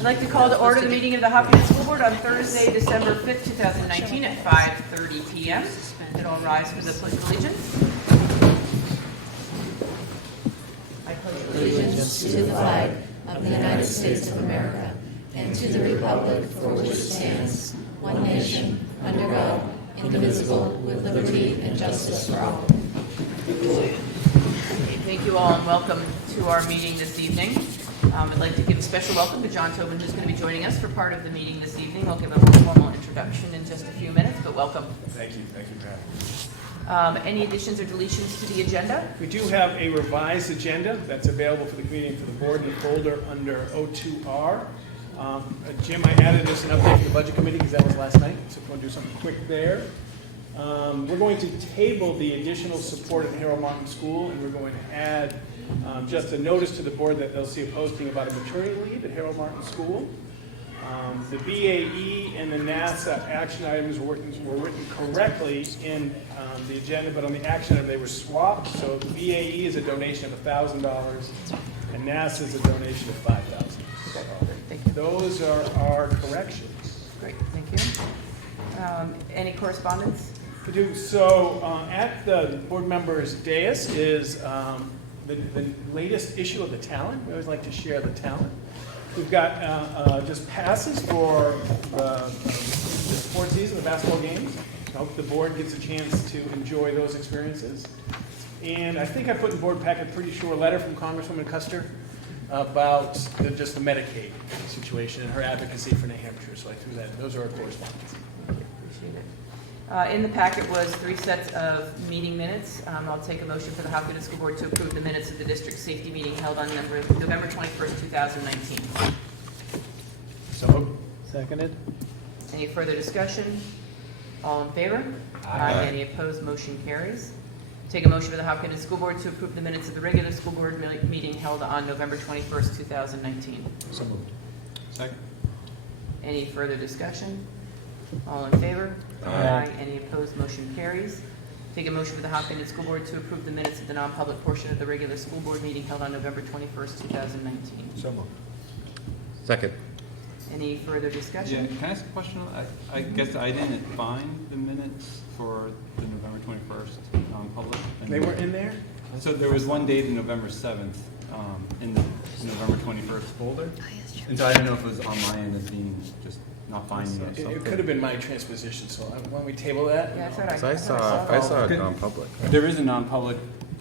I'd like to call to order the meeting of the Hopkinton School Board on Thursday, December 5th, 2019 at 5:30 p.m. Could all rise for the Pledge of Allegiance. I pledge Allegiance to the flag of the United States of America and to the republic for which it stands, one nation, under God, indivisible, with liberty and justice for all. Thank you all and welcome to our meeting this evening. I'd like to give a special welcome to John Tobin, who's going to be joining us for part of the meeting this evening. I'll give a formal introduction in just a few minutes, but welcome. Thank you. Thank you for having me. Any additions or deletions to the agenda? We do have a revised agenda that's available for the committee and for the board in the folder under O2R. Jim, I added this an update for the budget committee because that was last night, so if you want to do something quick there. We're going to table the additional support at Harold Martin School, and we're going to add just a notice to the board that they'll see a posting about a maternity leave at Harold Martin School. The BAE and the NASA action items were written correctly in the agenda, but on the action item they were swapped. So the BAE is a donation of $1,000, and NASA is a donation of $5,000. Okay, thank you. Those are our corrections. Great, thank you. Any correspondence? We do. So at the board members' dais is the latest issue of the Talent. We always like to share the Talent. We've got just passes for the sports season, the basketball games. I hope the board gets a chance to enjoy those experiences. And I think I put in the board packet a pretty short letter from Congresswoman Custer about just the Medicaid situation and her advocacy for New Hampshire. So I threw that. Those are our correspondence. Appreciate it. In the packet was 3 sets of meeting minutes. I'll take a motion for the Hopkinton School Board to approve the minutes of the district safety meeting held on November 21st, 2019. So moved. Seconded. Any further discussion? All in favor? Aye. Any opposed? Motion carries. Take a motion for the Hopkinton School Board to approve the minutes of the regular school board meeting held on November 21st, 2019. So moved. Second. Any further discussion? All in favor? Aye. Any opposed? Motion carries. Take a motion for the Hopkinton School Board to approve the minutes of the non-public portion of the regular school board meeting held on November 21st, 2019. So moved. Second. Any further Yeah, discussion? can I ask a question? I guess I didn't find the minutes for the November 21st non-public. They were in there? So there was one dated November 7th in the November 21st folder. And so I don't know if it was on my end as being just not finding it. It could have been my transposition, so why don't we table that? Yeah, I saw it non-public. There is a non-public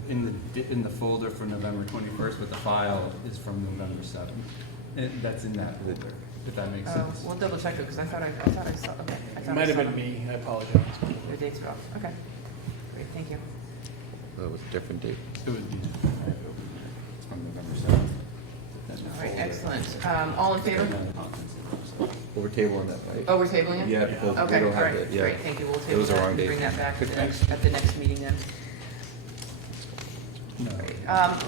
in the folder for November 21st, but the file is from November 7th. And that's in that folder, if that makes sense. We'll double check it because I thought I saw. Okay, I It thought might I have saw been them. me, I apologize. The dates are off. Okay. Great. Thank you. That was a different date. It would be it's from November 7th. All right. Excellent. All in favor? Well, we're tabling that, right? Oh, we're tabling it? Yeah, because we Okay. don't All have right. it. Yeah. Great. Thank you. We'll It table was the that wrong and date. bring that back Thanks. at the next meeting then. No.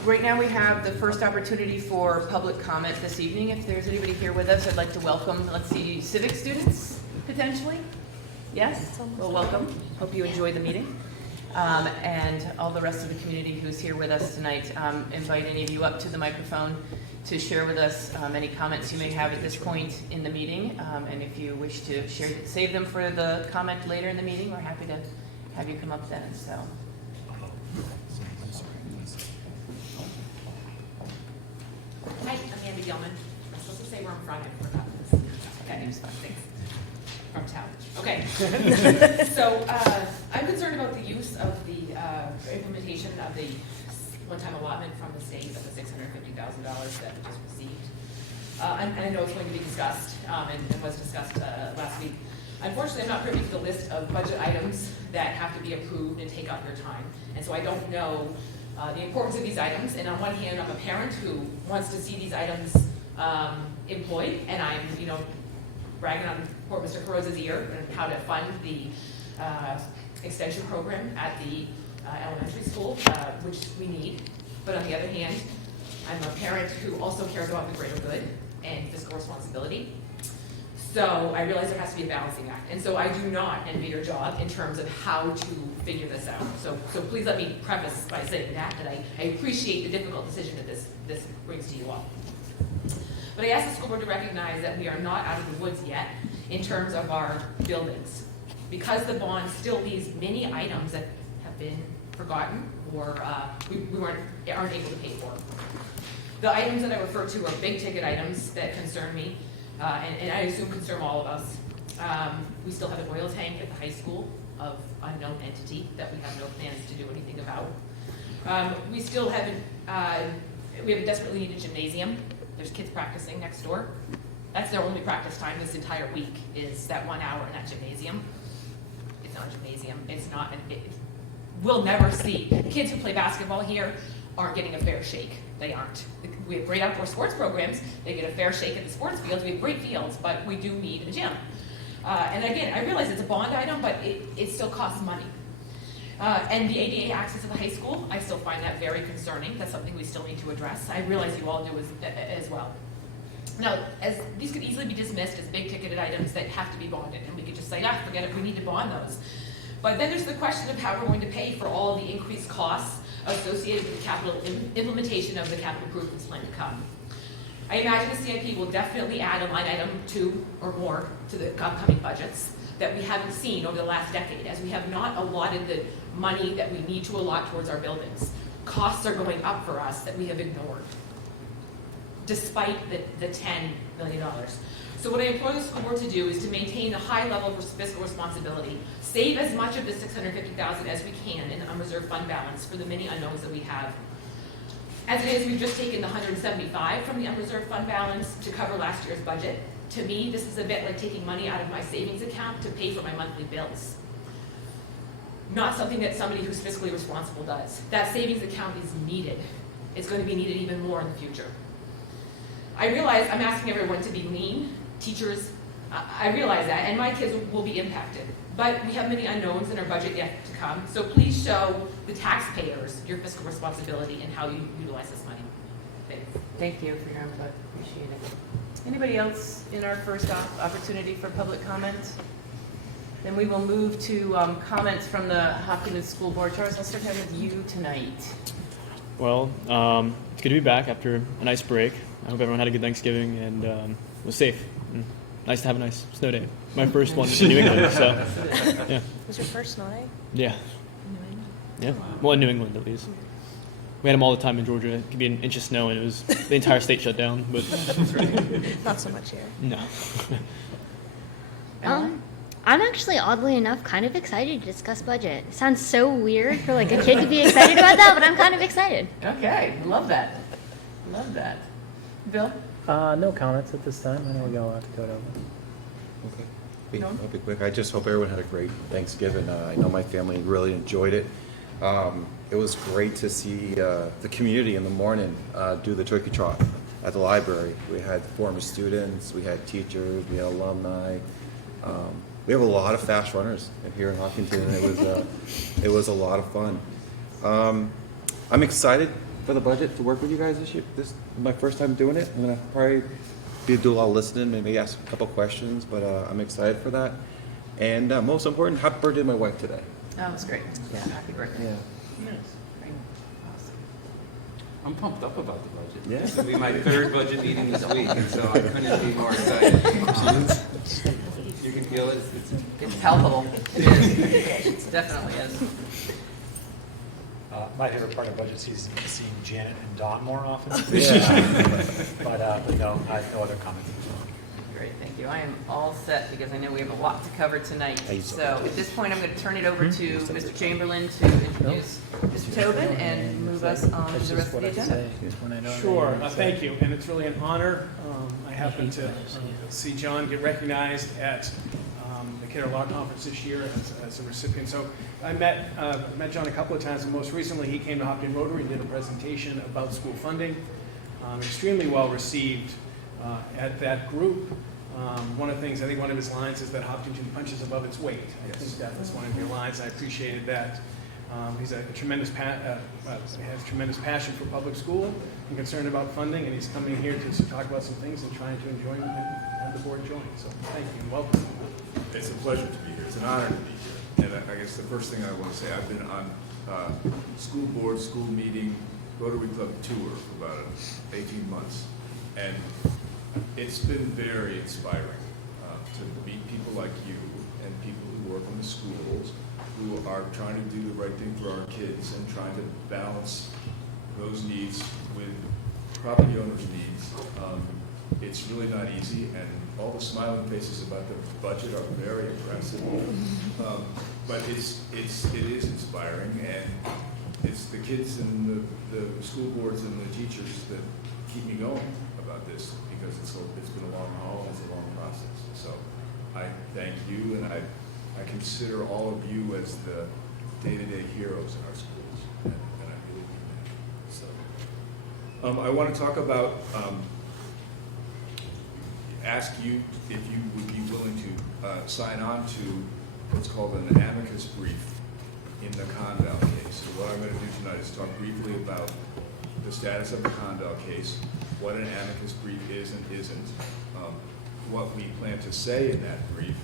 Right now we have the first opportunity for public comment this evening. If there's anybody here with us, I'd like to welcome, let's see, civic students, potentially? Yes? Well, welcome. Hope you enjoy the meeting. And all the rest of the community who's here with us tonight. Invite any of you up to the microphone to share with us any comments you may have at this point in the meeting. And if you wish to save them for the comment later in the meeting, we're happy to have you come up then. So. Hi, I'm Andy Gilman. I'm supposed to say where I'm from. I forgot this. Okay, Name's fine. thanks. From town. Okay. So I'm concerned about the use of the implementation of the one-time allotment from the state of the $650,000 that we just received. And I know it's going to be discussed and was discussed last week. Unfortunately, I'm not privy to the list of budget items that have to be approved and take up your time. And so I don't know the importance of these items. And on one hand, I'm a parent who wants to see these items employed, and I'm, bragging on poor Mr. Carrozza's ear and how to fund the extension program at the elementary school, which we need. But on the other hand, I'm a parent who also cares about the greater good and fiscal responsibility. So I realize there has to be a balancing act. And so I do not envy your job in terms of how to figure this out. So please let me preface by saying that I appreciate the difficult decision that this brings to you all. But I asked the school board to recognize that we are not out of the woods yet in terms of our buildings. Because the bond still leaves many items that have been forgotten or we aren't able to pay for. The items that I refer to are big ticket items that concern me, and I assume concern all of us. We still have an oil tank at the high school of unknown entity that we have no plans to do anything about. We still haven't, we have a desperately needed gymnasium. There's kids practicing next door. That's their only practice time this entire week, is that 1 hour in that gymnasium. It's not a gymnasium, it's not, we'll never see. The kids who play basketball here aren't getting a fair shake. They aren't. We have great outdoor sports programs. They get a fair shake at the sports fields. We have great fields, but we do need a gym. And again, I realize it's a bond item, but it still costs money. And the ADA access to the high school, I still find that very concerning. That's something we still need to address. I realize you all do as well. Now, as these could easily be dismissed as big ticketed items that have to be bonded, and we could just say, forget it, we need to bond those. But then there's the question of how we're going to pay for all the increased costs associated with the capital implementation of the capital improvements plan to come. I imagine the CIP will definitely add a line item 2 or more to the upcoming budgets that we haven't seen over the last decade, as we have not allotted the money that we need to allot towards our buildings. Costs are going up for us that we have ignored, despite the $10 million. So what I implore the school board to do is to maintain a high level of fiscal responsibility, save as much of the $650,000 as we can in the unreserved fund balance for the many unknowns that we have. As it is, we've just taken the $175 from the unreserved fund balance to cover last year's budget. To me, this is a bit like taking money out of my savings account to pay for my monthly bills. Not something that somebody who's fiscally responsible does. That savings account is needed. It's going to be needed even more in the future. I realize I'm asking everyone to be lean, teachers, I realize that, and my kids will be impacted. But we have many unknowns in our budget yet to come, so please show the taxpayers your fiscal responsibility and how you utilize this money. Thanks. Thank you for your input, appreciate it. Anybody else in our first opportunity for public comment? Then we will move to comments from the Hopkinton School Board. Charles, I'll start having with you tonight. Well, it's good to be back after a nice break. I hope everyone had a good Thanksgiving and was safe. And nice to have a nice snow day. My first one in New England, so yeah. Was your first snow day? Yeah. Yeah. Well, in New England at least. We had them all the time in Georgia. It could be an inch of snow and it was the entire state shut down. But Not so much here. no. I'm actually, oddly enough, kind of excited to discuss budget. It sounds so weird for like a kid to be excited about that, but I'm kind of excited. Okay, love that. Love that. Bill? No comments at this time. I know we got a lot to go over. Okay. I'll be quick. I just hope everyone had a great Thanksgiving. I know my family really enjoyed it. It was great to see the community in the morning do the turkey trot at the library. We had former students, we had teachers, we had alumni. We have a lot of fast runners here in Hopkinton, and it was a lot of fun. I'm excited for the budget to work with you guys this year. This is my first time doing it. I'm gonna probably do a lot of listening, maybe ask a couple questions, but I'm excited for that. And most important, happy birthday to my wife today. Oh, it was great. Yeah, happy birthday. Yeah. Yes. Great. Awesome. I'm pumped up about the budget. Yeah. This will be my third budget meeting this week, and so I couldn't be more excited. You can feel it. It's palpable. It is. It definitely is. My favorite part of budget season is seeing Janet and Dawn more often. Yeah. But no, I have no other comments. Great, thank you. I am all set because I know we have a lot to cover tonight. Hey, So at this point, I'm going to turn it over to Mr. Chamberlain to introduce Mr. Tobin and move us on to the rest of the agenda. Sure, thank you, and it's really an honor. I happened to see John get recognized at the Kidder Law Conference this year as a recipient. So I met John a couple of times, and most recently he came to Hopkinton Rotary and did a presentation about school funding. Extremely well received at that group. One of the things, I think one of his lines is that Hopkinton punches above its weight. I think that was one of your lines. I appreciated that. He's a tremendous has tremendous passion for public school and concerned about funding, and he's coming here to talk about some things and trying to enjoy them and have the board join. So thank you and welcome. It's a pleasure to be here. It's an honor to be here. And I guess the first thing I want to say, I've been on school board, school meeting, Rotary Club tour for about 18 months. And it's been very inspiring to meet people like you and people who work in the schools who are trying to do the right thing for our kids and trying to balance those needs with property owners' needs. It's really not easy, and all the smiling faces about the budget are very impressive. But it is inspiring, and it's the kids and the school boards and the teachers that keep me going about this, because it's been a long haul, it's a long process. So I thank you, and I consider all of you as the day-to-day heroes in our schools, and I really mean that. So I want to talk about, ask you if you would be willing to sign on to what's called an amicus brief in the Condell case. So what I'm going to do tonight is talk briefly about the status of the Condell case, what an amicus brief is and isn't, what we plan to say in that brief,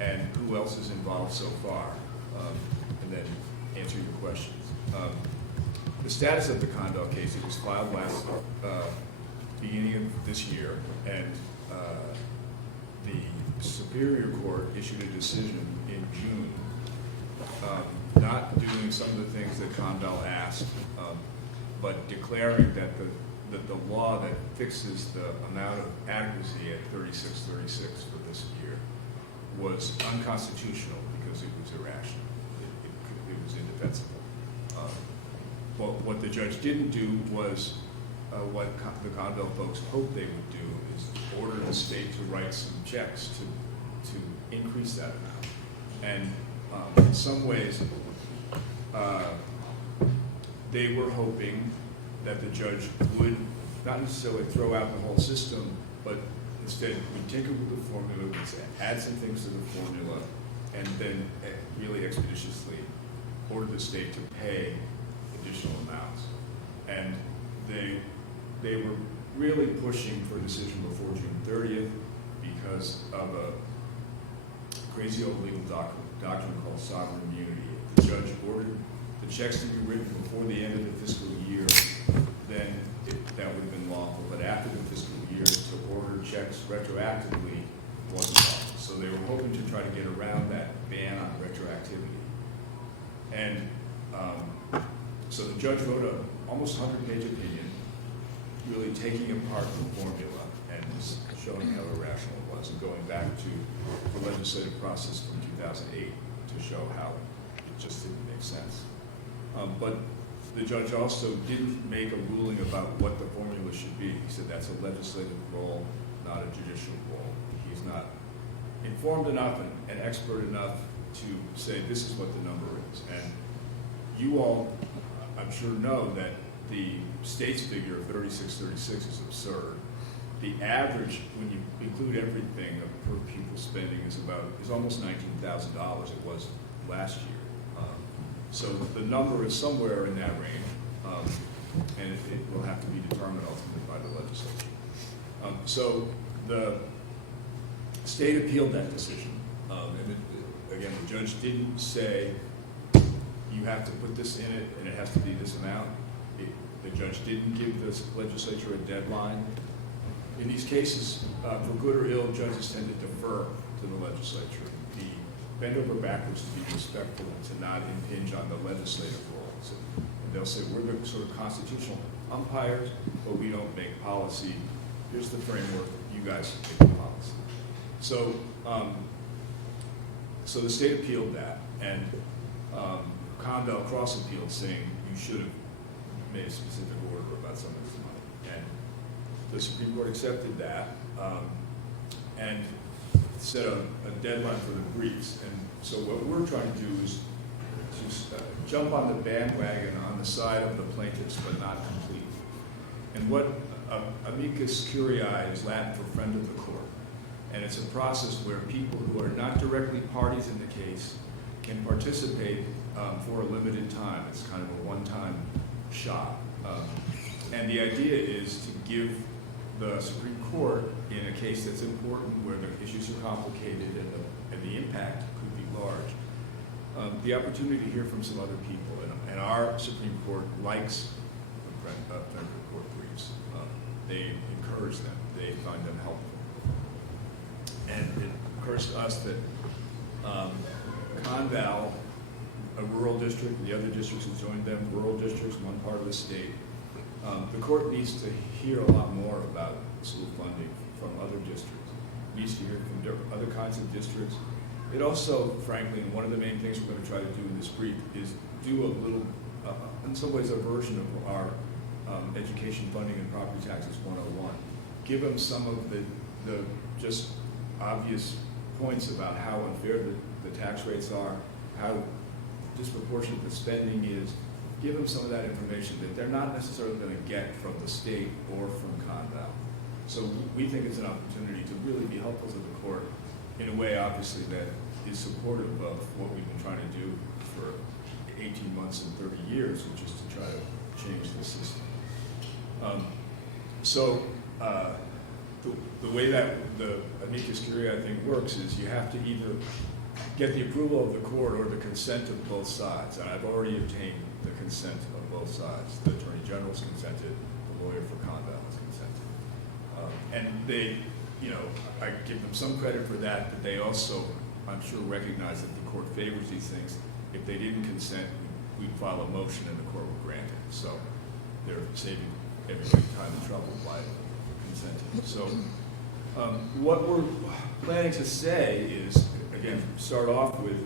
and who else is involved so far, and then answer your questions. The status of the Condell case, it was filed last beginning of this year, and the Superior Court issued a decision in June, not doing some of the things that Condell asked, but declaring that the law that fixes the amount of adequacy at 3636 for this year was unconstitutional because it was irrational. It was indefensible. What the judge didn't do was what the Condell folks hoped they would do, is order the state to write some checks to increase that amount. And in some ways, they were hoping that the judge would not necessarily throw out the whole system, but instead we'd tinker with the formula, we'd add some things to the formula, and then really expeditiously order the state to pay additional amounts. And they were really pushing for a decision before June 30th because of a crazy old legal doctrine called sovereign immunity. If the judge ordered the checks to be written before the end of the fiscal year, then that would have been lawful. But after the fiscal year, to order checks retroactively wasn't lawful. So they were hoping to try to get around that ban on retroactivity. And so the judge wrote an almost 100-page opinion, really taking apart the formula and showing how irrational it was, and going back to the legislative process from 2008 to show how it just didn't make sense. But the judge also didn't make a ruling about what the formula should be. He said that's a legislative role, not a judicial role. He's not informed enough and expert enough to say this is what the number is. And you all, I'm sure, know that the state's figure of 3636 is absurd. The average, when you include everything of per pupil spending, is almost $19,000. It was last year. So the number is somewhere in that range, and it will have to be determined ultimately by the legislature. So the state appealed that decision, and again, the judge didn't say you have to put this in it and it has to be this amount. The judge didn't give the legislature a deadline. In these cases, for good or ill, judges tend to defer to the legislature. Bend over backwards to be respectful and to not impinge on the legislative role. So, and they'll say, we're the sort of constitutional umpires, but we don't make policy. Here's the framework, you guys make the policy. So, so the state appealed that, and Condell cross-appealed, saying you should have made a specific order about some of this money. And the Supreme Court accepted that, and set a deadline for the briefs. And so what we're trying to do is to jump on the bandwagon on the side of the plaintiffs, but not completely. And what amicus curiae is Latin for friend of the court. And it's a process where people who are not directly parties in the case can participate for a limited time. It's kind of a one-time shot. And the idea is to give the Supreme Court, in a case that's important, where the issues are complicated and the impact could be large, the opportunity to hear from some other people. And our Supreme Court likes friend of the court briefs. They encourage them. they find them helpful. And it occurs to us that Conval, a rural district, and the other districts that joined them, rural districts, one part of the state, the court needs to hear a lot more about school funding from other districts. It needs to hear from other kinds of districts. It also, frankly, and one of the main things we're going to try to do in this brief is do a little, in some ways, a version of our education funding and property taxes 101. Give them some of the just obvious points about how unfair the tax rates are, how disproportionate the spending is. Give them some of that information that they're not necessarily going to get from the state or from Conval. So we think it's an opportunity to really be helpful to the court in a way, obviously, that is supportive of what we've been trying to do for 18 months and 30 years, which is to try to change the system. The way that the amicus curiae, I think, works is you have to either get the approval of the court or the consent of both sides. And I've already obtained the consent of both sides. The Attorney General's consented, the lawyer for Conval has consented. And they, I give them some credit for that, but they also, I'm sure, recognize that the court favors these things. If they didn't consent, we'd file a motion and the court would grant it. So they're saving everybody time and trouble by consenting. So what we're planning to say is, again, start off with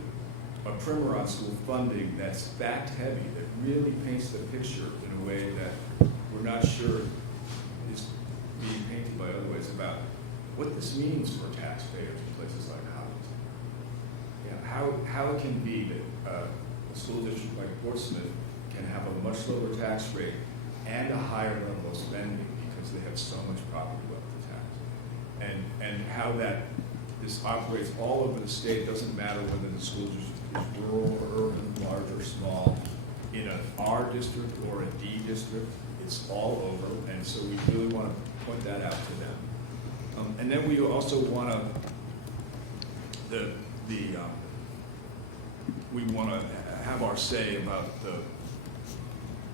a primer on school funding that's fact-heavy, that really paints the picture in a way that we're not sure is being painted by other ways about what this means for taxpayers in places like Hopkinton. How it can be that a school district like Portsmouth can have a much lower tax rate and a higher level of spending because they have so much property wealth to tax. And how that this operates all over the state. It doesn't matter whether the school district is rural or urban, large or small, in an R district or a D district, it's all over. And so we really want to point that out to them. And then we also want to, we want to have our say about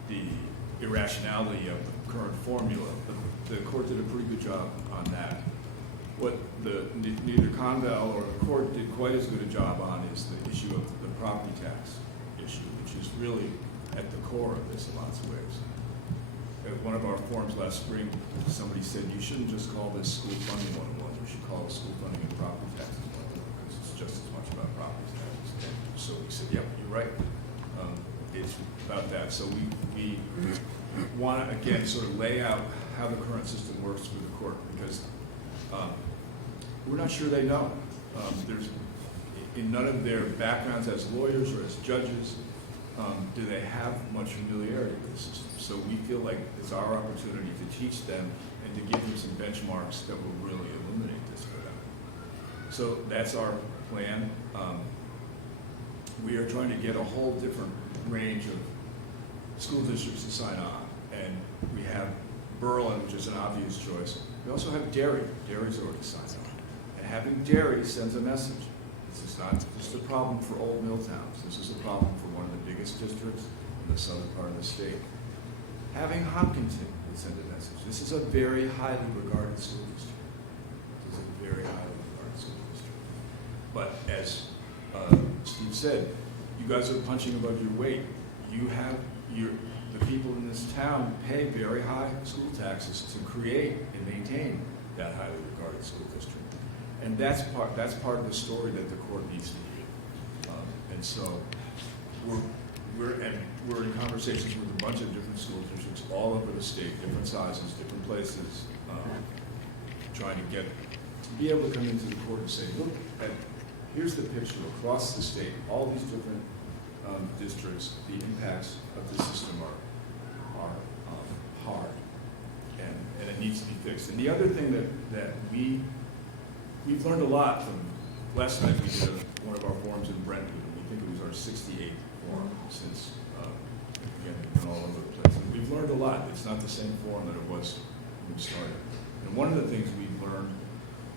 the irrationality of the current formula. The court did a pretty good job on that. What neither Conval or the court did quite as good a job on is the issue of the property tax issue, which is really at the core of this in lots of ways. At one of our forums last spring, somebody said, you shouldn't just call this school funding 101, we should call it school funding and property taxes 101, because it's just as much about property taxes. So we said, yep, you're right. It's about that. So we want to, again, sort of lay out how the current system works for the court, because we're not sure they know. There's, in none of their backgrounds as lawyers or as judges, do they have much familiarity with the system. So we feel like it's our opportunity to teach them and to give them some benchmarks that will really illuminate this for them. So that's our plan. We are trying to get a whole different range of school districts to sign on. And we have Berlin, which is an obvious choice. We also have Derry. Derry's already signed on. And having Derry sends a message. This is not just a problem for old mill towns. This is a problem for one of the biggest districts in the southern part of the state. Having Hopkinton would send a message. This is a very highly regarded school district. This is a very highly regarded school district. But as Steve said, you guys are punching above your weight. You have the people in this town pay very high school taxes to create and maintain that highly regarded school district. And that's part of the story that the court needs to hear. And so we're in conversations with a bunch of different school districts all over the state, different sizes, different places, trying to be able to come into the court and say, look, here's the picture across the state, all these different districts, the impacts of the system are hard, and it needs to be fixed. And the other thing that we've learned a lot from last night. We did one of our forums in Brentwood, and we think it was our 68th forum since again we've been all over the place. And we've learned a lot. It's not the same forum that it was when we started. And one of the things we've learned,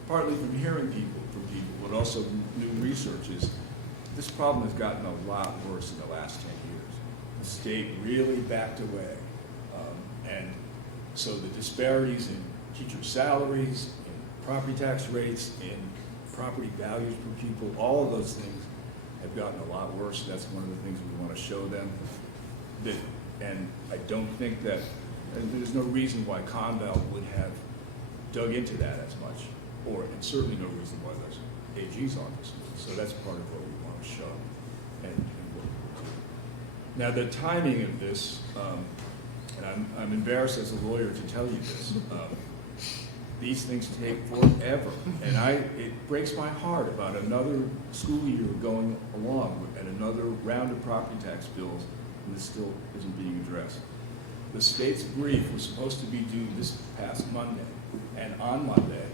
partly from hearing from people, but also new research, is this problem has gotten a lot worse in the last 10 years. The state really backed away. And so the disparities in teacher salaries, in property tax rates, in property values per pupil, all of those things have gotten a lot worse. That's one of the things we want to show them. And I don't think that, and there's no reason why Conval would have dug into that as much, and certainly no reason why the AG's office would. So that's part of what we want to show. And what we do. Now the timing of this, and I'm embarrassed as a lawyer to tell you this, these things take forever. And it breaks my heart about another school year going along and another round of property tax bills, and this still isn't being addressed. The state's brief was supposed to be due this past Monday, and on Monday,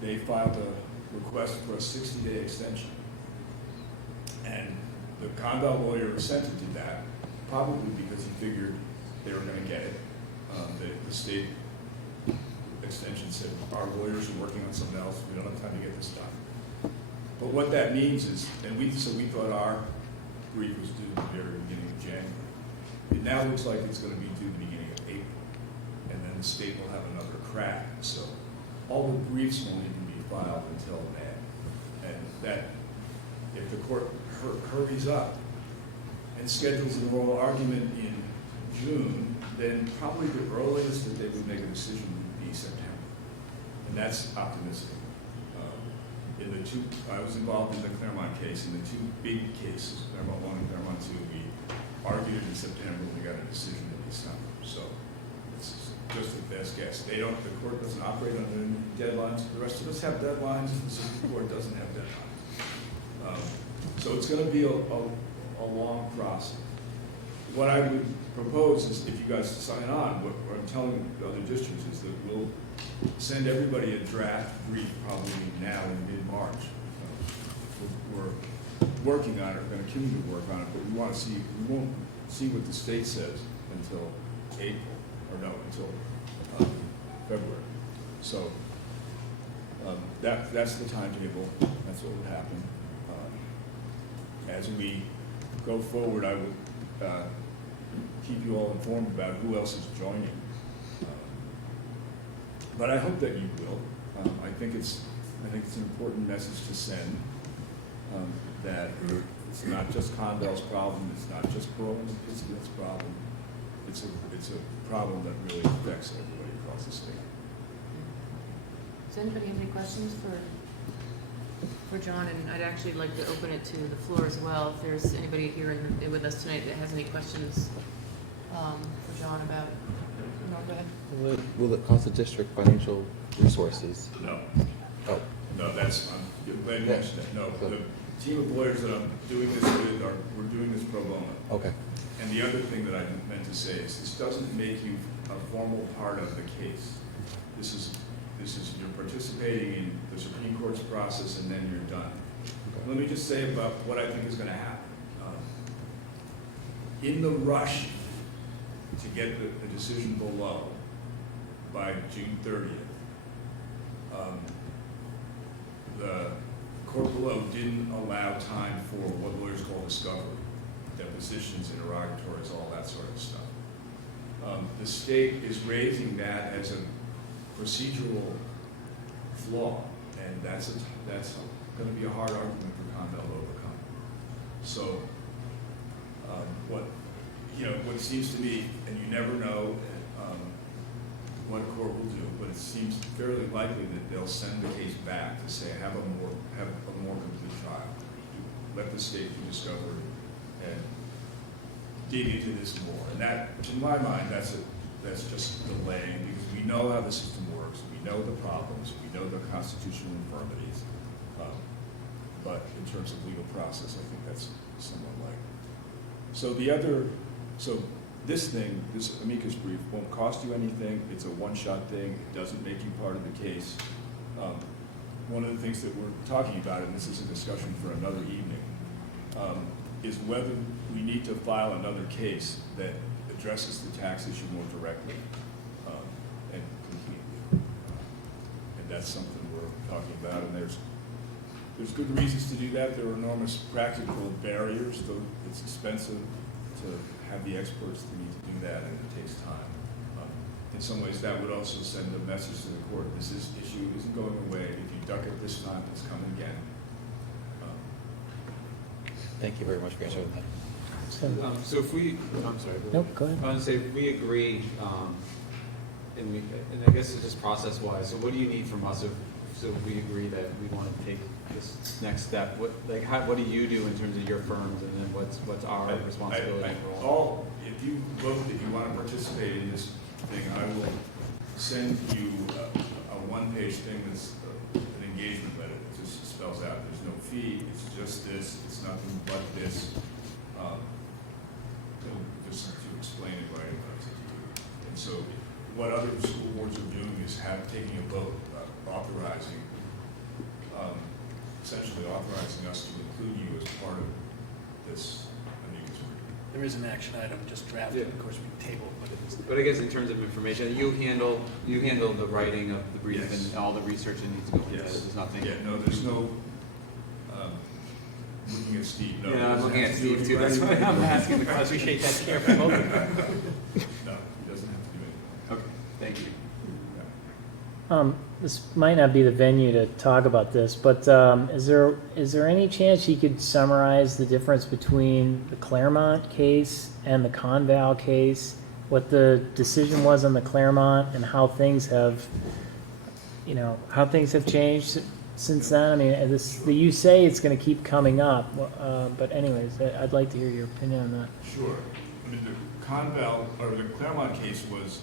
they filed a request for a 60-day extension. And the Conval lawyer assented to that, probably because he figured they were going to get it. The state extension said, our lawyers are working on something else, we don't have time to get this done. But what that means is, so we thought our brief was due at the very beginning of January. It now looks like it's going to be due the beginning of April, and then the state will have another crack. So all the briefs won't even be filed until May. And that, if the court hurries up and schedules an oral argument in June, then probably the earliest that they would make a decision would be September. And that's optimistic. I was involved in the Claremont case, in the two big cases, Claremont 1 and Claremont 2, we argued in September, we got a decision in December. So it's just a best guess. The court doesn't operate on any deadlines. The rest of us have deadlines, the Supreme Court doesn't have deadlines. So it's going to be a long process. What I would propose is, if you guys sign on, what I'm telling the other districts is that we'll send everybody a draft brief probably now in mid-March. We're working on it, we're going to continue to work on it, but we won't see what the state says until until February. So that's the timetable, that's what would happen. As we go forward, I would keep you all informed about who else is joining. But I hope that you will. I think it's an important message to send, that it's not just Conval's problem, it's not just Berlin and Pittsfield's problem. It's a problem that really affects everybody across the state. Does anybody have any questions for John? And I'd actually like to open it to the floor as well. If there's anybody here with us tonight that has any questions for John about. No, go ahead. Will it cost the district financial resources? No. Oh. No, I'm glad you mentioned that. No, the team of lawyers that I'm doing this with, we're doing this pro bono. Okay. And the other thing that I meant to say is this doesn't make you a formal part of the case. This is you're participating in the Supreme Court's process, and then you're done. Okay. Let me just say about what I think is going to happen. In the rush to get the decision below by June 30th, the court below didn't allow time for what lawyers call discovery, depositions, interrogatories, all that sort of stuff. The state is raising that as a procedural flaw, and that's going to be a hard argument for Conval to overcome. So, what seems to me, and you never know what a court will do, but it seems fairly likely that they'll send the case back to say have a more complete trial, let the state do discovery and dig into this more. And that, in my mind, that's just delaying, because we know how the system works, we know the problems, we know the constitutional infirmities, but in terms of legal process, I think that's somewhat likely. So this amicus brief won't cost you anything. It's a one-shot thing. It doesn't make you part of the case. One of the things that we're talking about, and this is a discussion for another evening, is whether we need to file another case that addresses the tax issue more directly and completely. And that's something we're talking about. And there's good reasons to do that. There are enormous practical barriers. Though it's expensive to have the experts that need to do that, and it takes time. in some ways, that would also send a message to the court. This issue isn't going away. If you duck it this time, it's coming again. Thank you very much for answering that. So if we, I'm sorry. Nope, go ahead. I want to say, if we agree, and I guess it's just process-wise, so what do you need from us so if we agree that we want to take this next step? What do you do in terms of your firms, and then what's our responsibility? If you vote that you want to participate in this thing, I will send you a one-page thing that's an engagement letter that just spells out there's no fee, it's just this, it's nothing but this. Just to explain it right. And so what other school boards are doing is taking a vote, essentially authorizing us to include you as part of this amicus brief. There is an action item just drafted, of course, we tabled, but it is. But I guess in terms of information, you handle the writing of the brief Yes. and all the research that needs to go into it. There's nothing. Yeah, no, there's no, looking at Steve, no. Yeah, I'm looking at Steve too, that's why I'm asking the question. I appreciate that care from both of you. No, he doesn't have to do anything. Okay, thank you. This might not be the venue to talk about this, but is there any chance you could summarize the difference between the Claremont case and the Conval case? What the decision was on the Claremont and how things have changed since then? I mean, you say it's going to keep coming up, but anyways, I'd like to hear your opinion on that. Sure. I mean, the Claremont case was,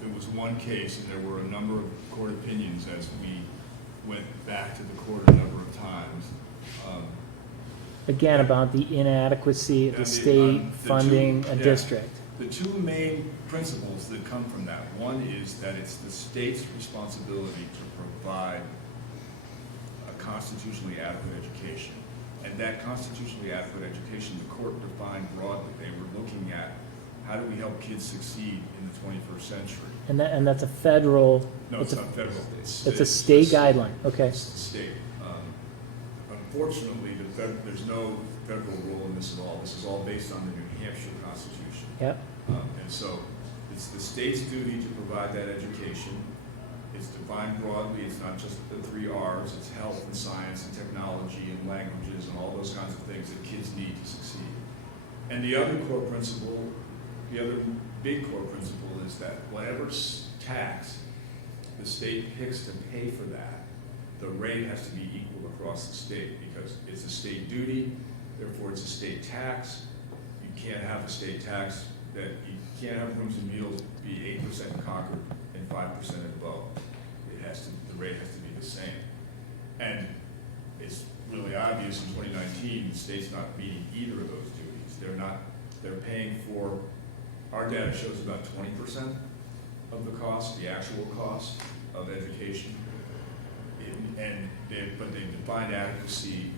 it was one case, and there were a number of court opinions as we went back to the court a number of times. Again, about the inadequacy of the state funding a district. The two main principles that come from that, one is that it's the state's responsibility to provide a constitutionally adequate education. And that constitutionally adequate education, the court defined broadly. They were looking at how do we help kids succeed in the 21st century. And that's a federal. No, it's not federal. It's a state guideline. Okay. It's state. Unfortunately, there's no federal rule in this at all. This is all based on the New Hampshire Constitution. Yep. And so it's the state's duty to provide that education. It's defined broadly. It's not just the 3 R's. It's health and science and technology and languages and all those kinds of things that kids need to succeed. And the other core principle, the other big core principle is that whatever tax the state picks to pay for that, the rate has to be equal across the state because it's a state duty, therefore it's a state tax. You can't have a state tax that you can't have rooms and meals be 8% in Concord and 5% in Bow. The rate has to be the same. And it's really obvious in 2019, the state's not meeting either of those duties. They're paying for, our data shows about 20% of the cost, the actual cost of education. But they define adequacy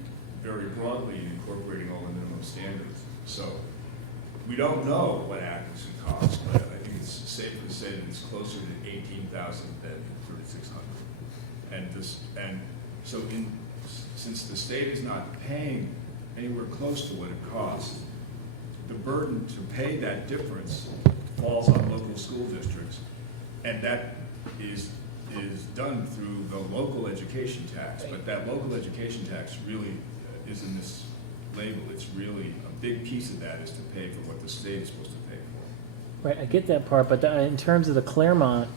very broadly in incorporating all the minimum standards. So we don't know what adequacy costs, but I think it's safe to say that it's closer to 18,000 than 3,600. And so since the state is not paying anywhere close to what it costs, the burden to pay that difference falls on local school districts, and that is done through the local education tax. But that local education tax really isn't this label. It's really a big piece of that is to pay for what the state is supposed to pay for. Right, I get that part, but in terms of the Claremont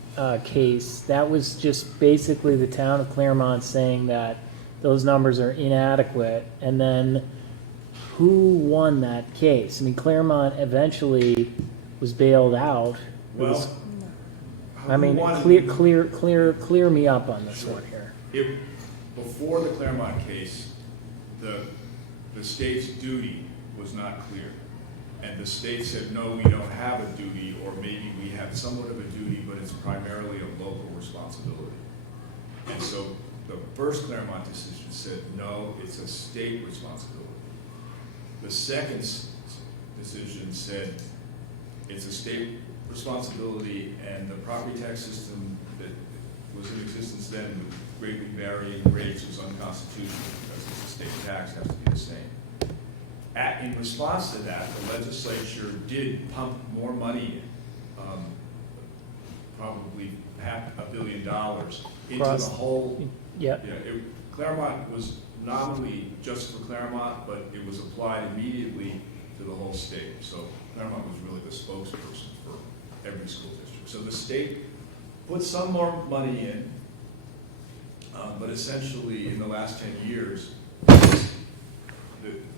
case, that was just basically the town of Claremont saying that those numbers are inadequate, and then who won that case? I mean, Claremont eventually was bailed out. Well, clear me up on this one here. Before the Claremont case, the state's duty was not clear. And the state said, no, we don't have a duty, or maybe we have somewhat of a duty, but it's primarily a local responsibility. And so the first Claremont decision said, no, it's a state responsibility. The second decision said, it's a state responsibility, and the property tax system that was in existence then with greatly varying rates was unconstitutional because it's a state tax, it has to be the same. In response to that, the legislature did pump more money in. probably $500 million into Across- the whole. Yep. Yeah, Claremont was nominally just for Claremont, but it was applied immediately to the whole state. So Claremont was really the spokesperson for every school district. So the state put some more money in, but essentially in the last 10 years,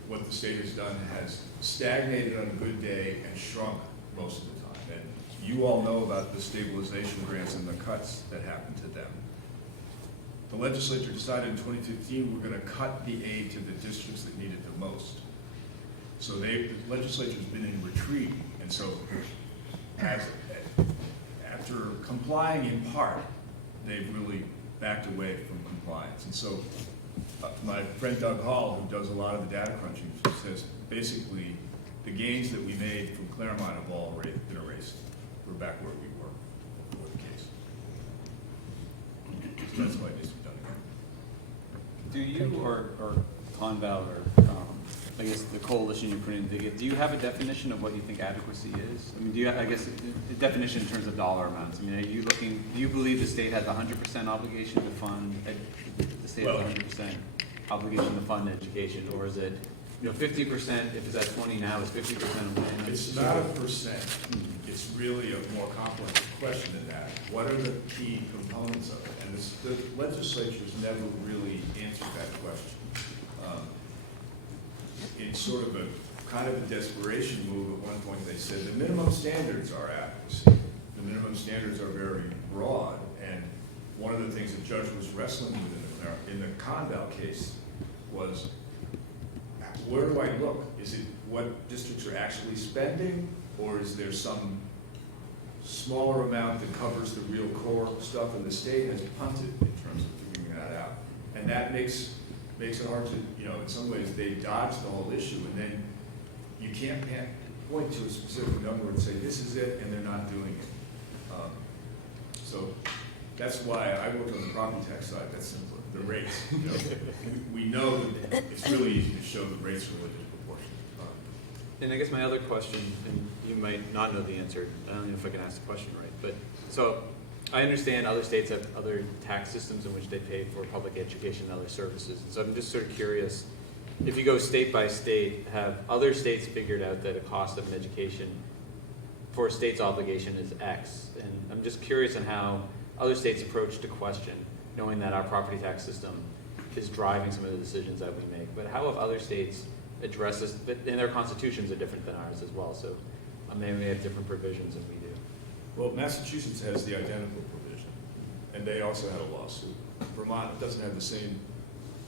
what the state has done has stagnated on a good day and shrunk most of the time. And you all know about the stabilization grants and the cuts that happened to them. The legislature decided in 2015 we're going to cut the aid to the districts that need it the most. So the legislature's been in retreat, and so after complying in part, they've really backed away from compliance. And so my friend Doug Hall, who does a lot of the data crunching, says basically the gains that we made from Claremont have all been erased. We're back where we were before the case. So that's why it needs to be done again. Do you or Conval or I guess the coalition you're putting together, do you have a definition of what you think adequacy is? I mean, do you, I guess, a definition in terms of dollar amounts? I mean, are you looking, do you believe the state has a 100% obligation to fund, the state has a 100% obligation to fund education, or is it, 50%, if it's at 20 now, is 50% of when? It's not a percent. It's really a more complex question than that. What are the key components of it? And the legislature's never really answered that question. It's sort of a kind of a desperation move. At one point they said the minimum standards are adequacy. The minimum standards are very broad, and one of the things the judge was wrestling with in the Conval case was, where do I look? Is it what districts are actually spending, or is there some smaller amount that covers the real core stuff? And the state has punted in terms of figuring that out, and that makes it hard to, in some ways they dodge the whole issue, and then you can't point to a specific number and say this is it, and they're not doing it. So that's why I worked on the property tax side. That's simpler. The rates. We know that it's really easy to show the rates are really disproportionate. And I guess my other question, and you might not know the answer, I don't know if I can ask the question right, but so I understand other states have other tax systems in which they pay for public education and other services. And so I'm just sort of curious, if you go state by state, have other states figured out that a cost of an education for a state's obligation is X? And I'm just curious on how other states approach the question, knowing that our property tax system is driving some of the decisions that we make. But how have other states addressed this? But and their constitutions are different than ours as well, so they may have different provisions than we do. Well, Massachusetts has the identical provision, and they also had a lawsuit. Vermont doesn't have the same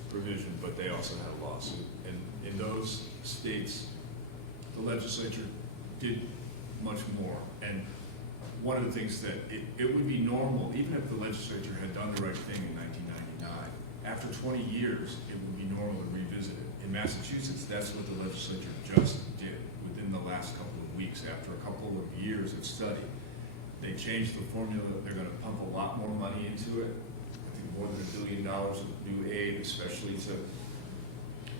provision, but they also had a lawsuit. And in those states, the legislature did much more. And one of the things that it would be normal, even if the legislature had done the right thing in 1999, after 20 years, it would be normal to revisit it. In Massachusetts, that's what the legislature just did within the last couple of weeks, after a couple of years of study. They changed the formula. They're going to pump a lot more money into it. I think more than $1 billion of new aid, especially to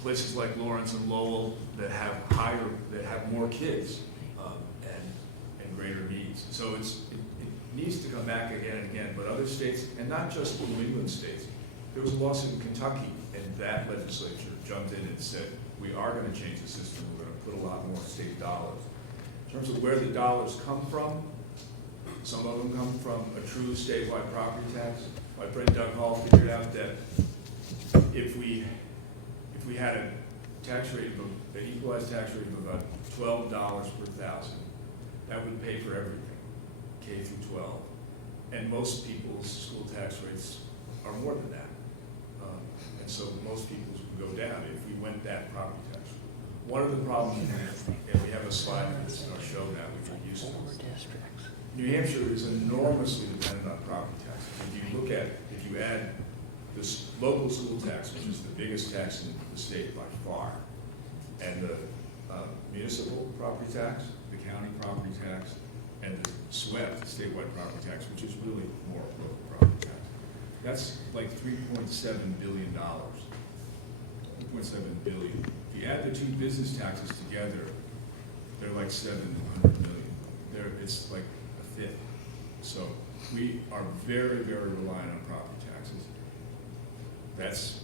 places like Lawrence and Lowell that have more kids and greater needs. So it needs to come back again and again. But other states, and not just New England states, there was a lawsuit in Kentucky, and that legislature jumped in and said, we are going to change the system. We're going to put a lot more state dollars. In terms of where the dollars come from, some of them come from a true statewide property tax. My friend Doug Hall figured out that if we had a tax rate, an equalized tax rate of about $12 per thousand, that would pay for everything, K through 12. And most people's school tax rates are more than that. And so most people's would go down if we went that property tax route. One of the problems, and we have a slide on this in our show now, which we're used to. New Hampshire is enormously dependent on property taxes. If you add this local school tax, which is the biggest tax in the state by far, and the municipal property tax, the county property tax, and the SWEP, the statewide property tax, which is really more local property tax, that's like $3.7 billion. $3.7 billion. If you add the two business taxes together, they're like $700 million. It's like a fifth. So we are very, very reliant on property taxes. That's,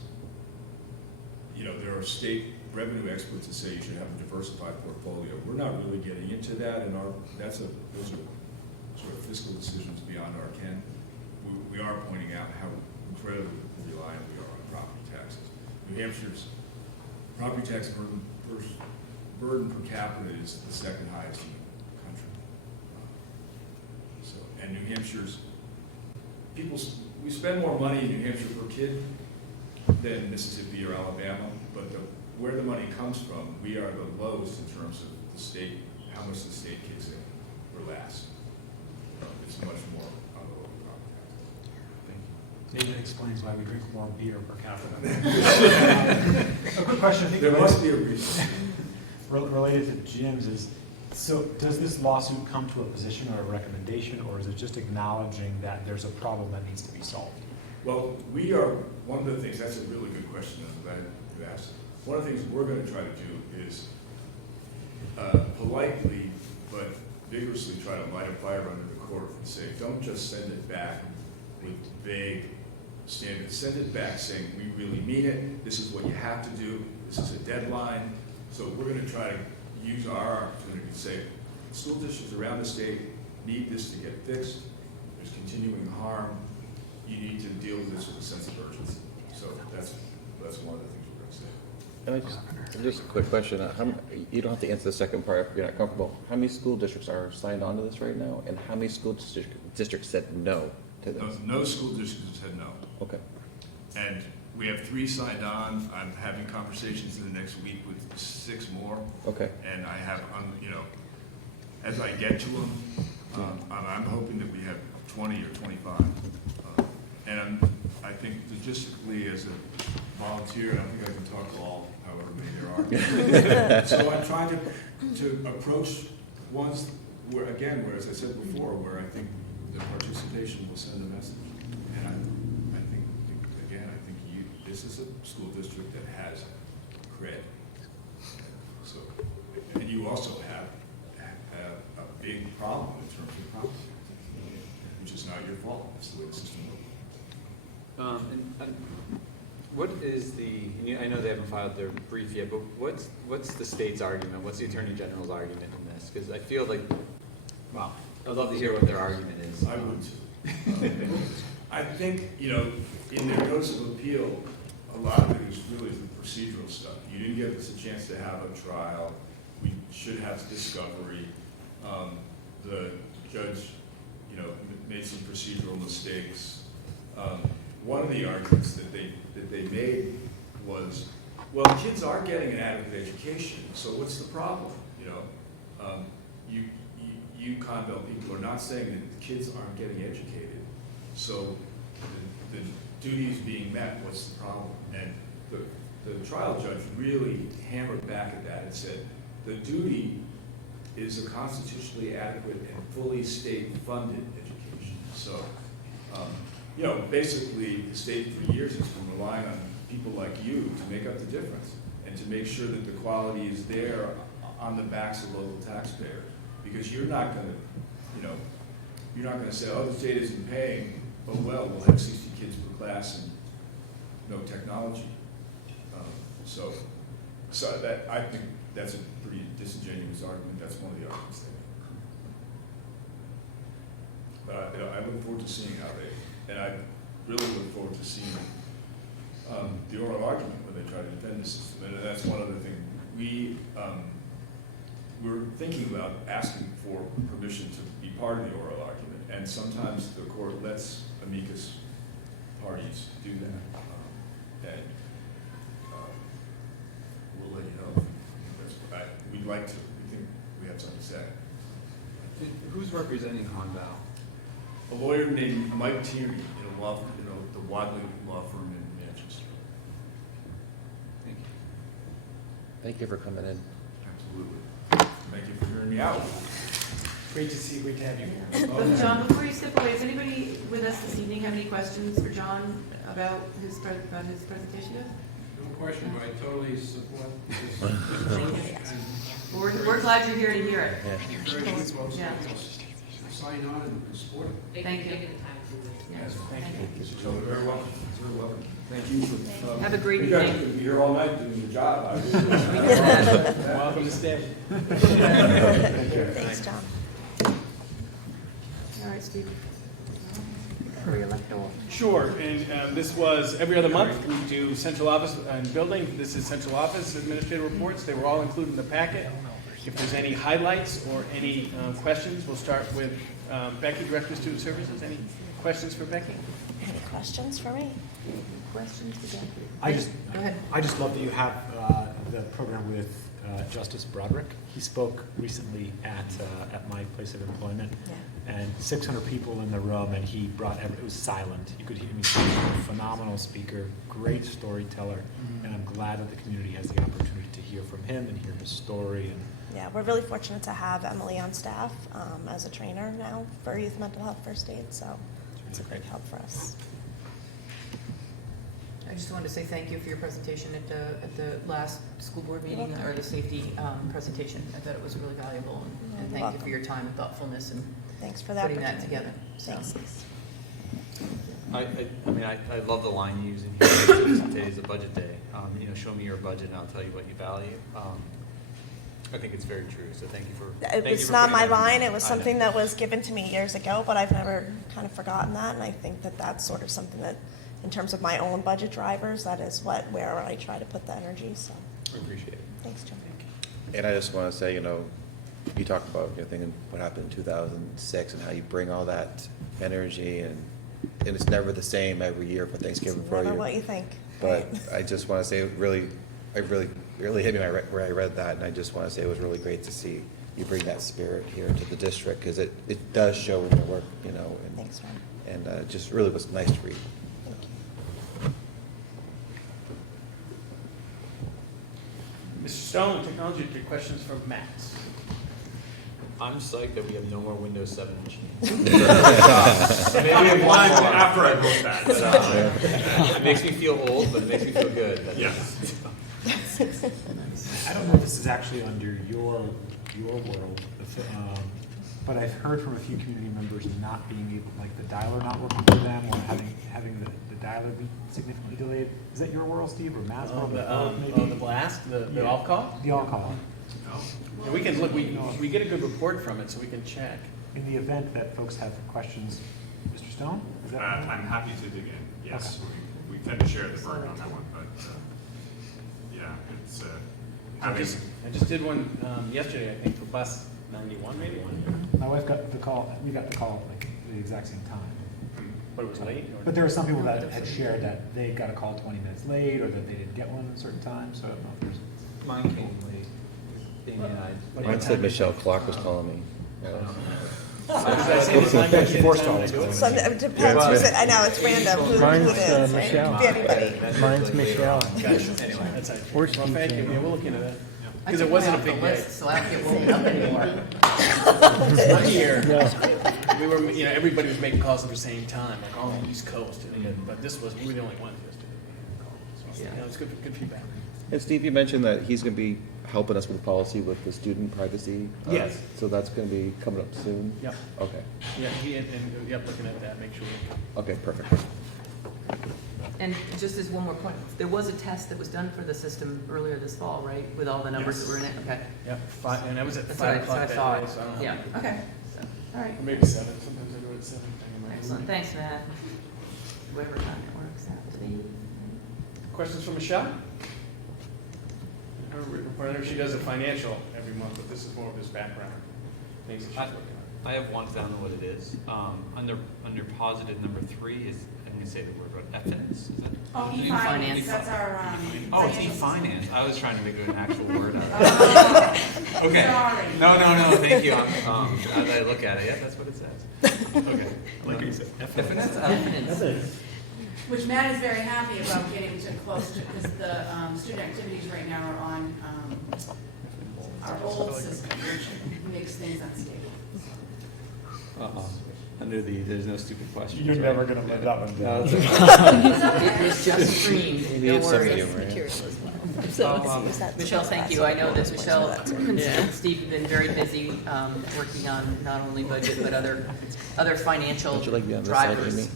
you know, there are state revenue experts that say you should have a diversified portfolio. We're not really getting into that, and those are sort of fiscal decisions beyond our ken. We are pointing out how incredibly reliant we are on property taxes. New Hampshire's property tax burden per capita is the second highest in the country. And New Hampshire's we spend more money in New Hampshire per kid than Mississippi or Alabama, but where the money comes from, we are the lowest in terms of the state, how much the state kicks in. We're last. It's much more on the local property tax. David explains why we drink more beer per capita. A quick question. I think There must be a reason. related to Jim's is, so does this lawsuit come to a position or a recommendation, or is it just acknowledging that there's a problem that needs to be solved? Well, we are, one of the things, that's a really good question that you asked. One of the things we're going to try to do is politely but vigorously try to light a fire under the court and say, don't just send it back with vague standards. Send it back saying, we really mean it, this is what you have to do, this is a deadline. So we're going to try to use our opportunity to say, school districts around the state need this to get fixed, there's continuing harm, you need to deal with this with a sense of urgency. So that's one of the things we're going to say. And just a quick question. You don't have to answer the second part if you're not comfortable. How many school districts are signed on to this right now? And how many school districts said no to this? No school districts said no. Okay. And we have 3 signed on. I'm having conversations in the next week with 6 more. Okay. And I have, as I get to them, I'm hoping that we have 20 or 25. And I think logistically, as a volunteer, I don't think I can talk to all, however many there are. So I'm trying to approach ones where, again, where, as I said before, where I think the participation will send a message. And I think, again, this is a school district that has cred. So, and you also have a big problem in terms of property, which is not your fault. It's the way the system works. What is I know they haven't filed their brief yet, but what's the state's argument? What's the Attorney General's argument in this? Because I feel like, wow, I'd love to hear what their argument is. I would too. I think, in their notice of appeal, a lot of it is really the procedural stuff. You didn't give us a chance to have a trial. We should have discovery. The judge, made some procedural mistakes. One of the arguments that they made was, well, kids are getting an adequate education, so what's the problem? You Conville people are not saying that the kids aren't getting educated, so the duties being met, what's the problem? And the trial judge really hammered back at that and said, the duty is a constitutionally adequate and fully state-funded education. So, basically, the state for years has been relying on people like you to make up the difference and to make sure that the quality is there on the backs of local taxpayers. Because you're not going to say, oh, the state isn't paying, oh, well, we'll have 60 kids per class and no technology. So that, I think that's a pretty disingenuous argument. That's one of the arguments they make. But I look forward to seeing how and I really look forward to seeing the oral argument when they try to defend the system. And that's one other thing. We're thinking about asking for permission to be part of the oral argument, and sometimes the court lets amicus parties do that. And we'll let you know. We'd like to. We think we have something to say. Who's representing Conval? A lawyer named Mike Tierney in a law, the Wadley law firm in Manchester. Thank you. Thank you for coming in. Absolutely. Thank you for hearing me out. Great to have you here. John, before you step away, does anybody with us this evening have any questions for John about his presentation? No question, but I totally support this approach. We're glad you're here to hear it. Very good. Yeah. sign on and support it. Thank you. Taking the time to do this. Yes. Thank you. Mr. Tillman, very welcome. Very welcome. Thank you for. Have a great You guys evening. could be here all night doing your job. I really- Welcome to stay. Thanks, John. All right, Steve. Where you left off. Sure, and this was every other month, we do central office and building. This is central office administrative reports. They were all included in the packet. If there's any highlights or any questions, we'll start with Becky, Director of Student Services. Any questions for Becky? Any questions for me? Questions for Becky? Go ahead. I just love that you have the program with Justice Broderick. He spoke recently at my place of employment, and 600 people in the room, and he brought it was silent. You could hear him. He's a phenomenal speaker, great storyteller, and I'm glad that the community has the opportunity to hear from him and hear his story. And Yeah, we're really fortunate to have Emily on staff as a trainer now for youth mental health first aid, so it's a great help for us. I just wanted to say thank you for your presentation at the last school board meeting, or the safety presentation. I thought it was really valuable, and You're thank you for your time and thoughtfulness and Thanks for the putting that opportunity. together. So. Thanks. I mean, I love the line you use in here. Today is a budget day. You know, show me your budget and I'll tell you what you value. I think it's very true, so thank you for. It was not my line, it was something that was given to me years ago, but I've never kind of forgotten that, and I think that that's sort of something that, in terms of my own budget drivers, that is where I try to put the energy, so. I appreciate it. Thanks, John. And I just want to say, you talked about thinking what happened in 2006 and how you bring all that energy, and it's never the same every year for Thanksgiving It's for you. never what you think. But right? I just want to say, it really hit me where I read that, and I just want to say it was really great to see you bring that spirit here to the district, because it does show in your work, and Thanks, John. and it just really was nice to read. Thank you. Mr. Stone, technology, your questions for Matt. I'm psyched that we have no more Windows 7 machines. Maybe I'm lying after I wrote that. It makes me feel old, but it makes me feel good. Yes. I don't know if this is actually under your world, but I've heard from a few community members not being able, like the dialer not working for them, or having the dialer be significantly delayed. Is that your world, Steve, or Matt's world? The blast, the off call? The all-call. Yeah, we can look, we get a good report from it, so we can check. In the event that folks have questions, Mr. Stone? Is that I'm happy to dig in, yes. We tend to share the burden on that one, but, yeah, it's, I just did one yesterday, I think, for bus 91, maybe. My wife got the call, we got the call at like the exact same time. But it was late? Or? But there were some people that had shared that they got a call 20 minutes late, or that they didn't get one at a certain time, so I don't know if there's. Mine came late. Mine said Michelle Clark was calling me. Becky Forstall was calling me. So it depends who's it, I know, it's random who Mine's, it is, right? Michelle. Could be anybody. Mine's Michelle. Anyway, that's it. Or Well, thank you, Steve. yeah, we'll look into that. I Because it took wasn't a one off big the day. list, so I don't get woken up anymore. One year, No. we were, everybody was making calls at the same time, like all on the East Coast, but this was, we were the only ones yesterday. So, it was good feedback. And Steve, you mentioned that he's going to be helping us with the policy with the student privacy. Yes. So that's going to be coming up soon? Yep. Okay. Yeah, looking at that, make sure. Okay, perfect. And just as one more point, there was a test that was done for the system earlier this fall, right? With all the numbers that were in it? Okay. Yep, and that was at That's 5 what I o'clock that thought. day, so I don't know. Yeah, okay. So, all right. Or maybe 7, sometimes I do it at 7. I can't remember. Excellent. Thanks, Matt. Whatever time it works out to be. Questions for Michelle? Her report, I know she does a financial every month, but this is more of his background. Things that she's working on. I have one down on what it is. Under positive number 3 is, I'm going to say the word, F-Ins, is that? Oh, e-finance, that's our, Oh, it's e-finance. I was trying to make an actual word out of it. Okay. Sorry. No, thank you. As I look at it, yeah, that's what it says. Okay. Like you said, Evidence. which Matt is very happy about getting to close to, because the student activities right now are on our old system, which makes things unstable. Under there's no stupid question. You're never going to live that one down. It was just streamed. Maybe Don't it's worry. something, right? Michelle, thank you. I know that Michelle and Steve have been very busy working on not only budget, but other financial Don't you like to be on this side, drivers. Amy?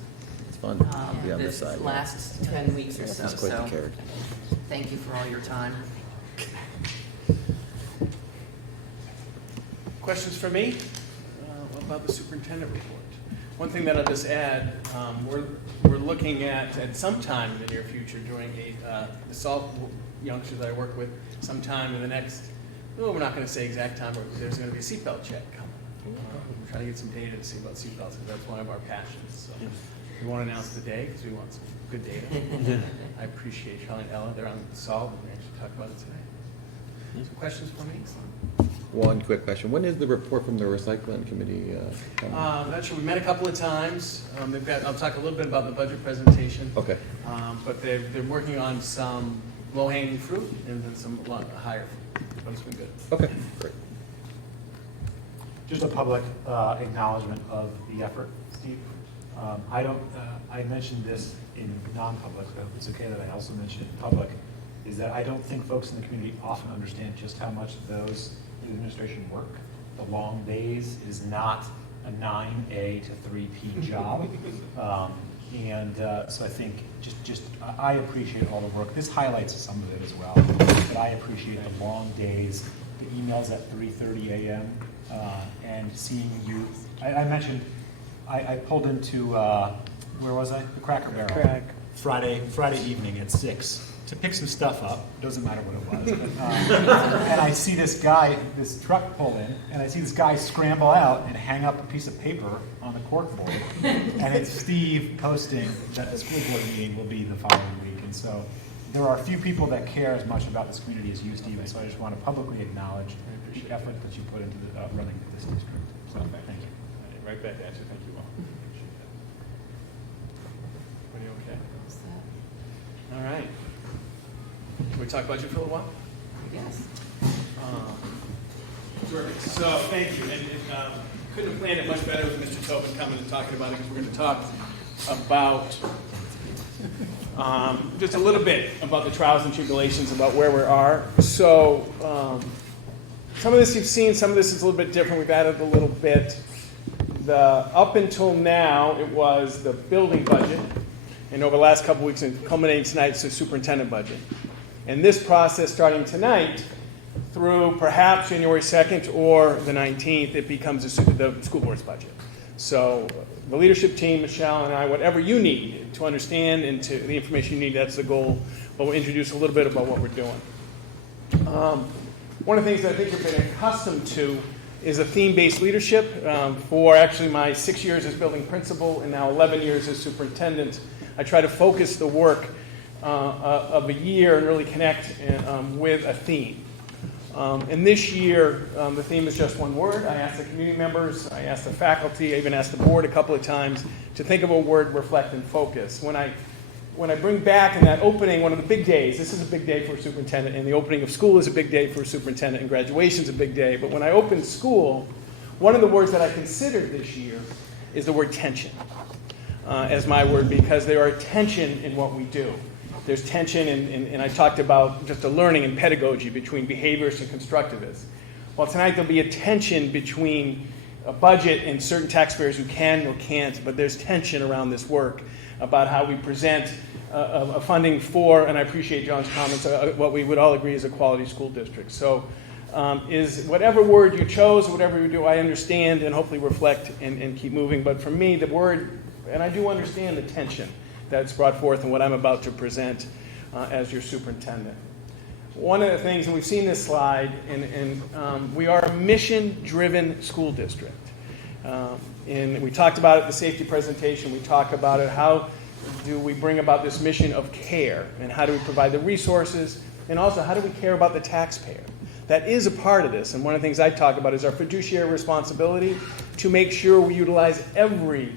It's fun to be on this side. Last 10 weeks or so. He's quite the So character. thank you for all your time. Questions for me? What about the superintendent report? One thing that I'll just add, we're looking at some time in the near future doing the SALT youngsters I work with sometime in the next, we're not going to say exact time, but there's going to be a seatbelt check coming. We're trying to get some data to see about seatbelts, because that's one of our passions. So we won't announce the day because we want some good data. I appreciate Charlie and Ella. They're on SALT, and we actually talked about it today. Some questions for me? One quick question. When is the report from the recycling committee coming? Not sure. We met a couple of times. I'll talk a little bit about the budget presentation. Okay. But they're working on some low-hanging fruit and then some higher fruit. But it's been good. Okay, great. Just a public acknowledgement of the effort, Steve. I mentioned this in non-public, so it's okay that I also mention it in public, is that I don't think folks in the community often understand just how much those administration work. The long days is not a 9A to 3P job. So I think I appreciate all the work. This highlights some of it as well. But I appreciate the long days, the emails at 3:30 a.m. And seeing you. I mentioned I pulled into where was I? The Cracker Barrel. Friday evening at 6 to pick some stuff up. Doesn't matter what it was. But, and I see this truck pull in, and I see this guy scramble out and hang up a piece of paper on the corkboard. And it's Steve posting that the school board meeting will be the following week. And so there are a few people that care as much about this community as you, Steve. And so I just want to publicly acknowledge the effort that you put into running this district. So thank you. Right back at you. Thank you all. Appreciate that. Everybody okay? All right. Can we talk budget for a little while? Yes. Terrific. So, thank you. And couldn't have planned it much better with Mr. Tobin coming and talking about it, because we're going to talk about just a little bit about the trials and tribulations, about where we are. So, some of this you've seen, some of this is a little bit different. We've added a little bit. Up until now, it was the building budget, and over the last couple weeks, and culminating tonight, it's the superintendent budget. And this process, starting tonight, through perhaps January 2nd or the 19th, it becomes the school board's budget. So the leadership team, Michelle and I, whatever you need to understand and to the information you need, that's the goal. But we'll introduce a little bit about what we're doing. One of the things that I think you've been accustomed to is a theme-based leadership. For actually my 6 years as building principal and now 11 years as superintendent, I try to focus the work of a year and really connect with a theme. And this year, the theme is just one word. I asked the community members, I asked the faculty, I even asked the board a couple of times to think of a word, reflect, and focus. When I bring back in that opening, one of the big days, this is a big day for a superintendent, and the opening of school is a big day for a superintendent, and graduation is a big day. But when I opened school, one of the words that I considered this year is the word tension as my word, because there are tension in what we do. There's tension, and I talked about just the learning and pedagogy between behaviorists and constructivists. Well, tonight there'll be a tension between a budget and certain taxpayers who can or can't, but there's tension around this work about how we present a funding for, and I appreciate John's comments, what we would all agree is a quality school district. So is whatever word you chose, whatever you do, I understand and hopefully reflect and keep moving. But for me, the word, and I do understand the tension that's brought forth in what I'm about to present as your superintendent. One of the things, and we've seen this slide, and we are a mission-driven school district. And we talked about it in the safety presentation. We talk about it, how do we bring about this mission of care, and how do we provide the resources, and also how do we care about the taxpayer? That is a part of this, and one of the things I talk about is our fiduciary responsibility to make sure we utilize every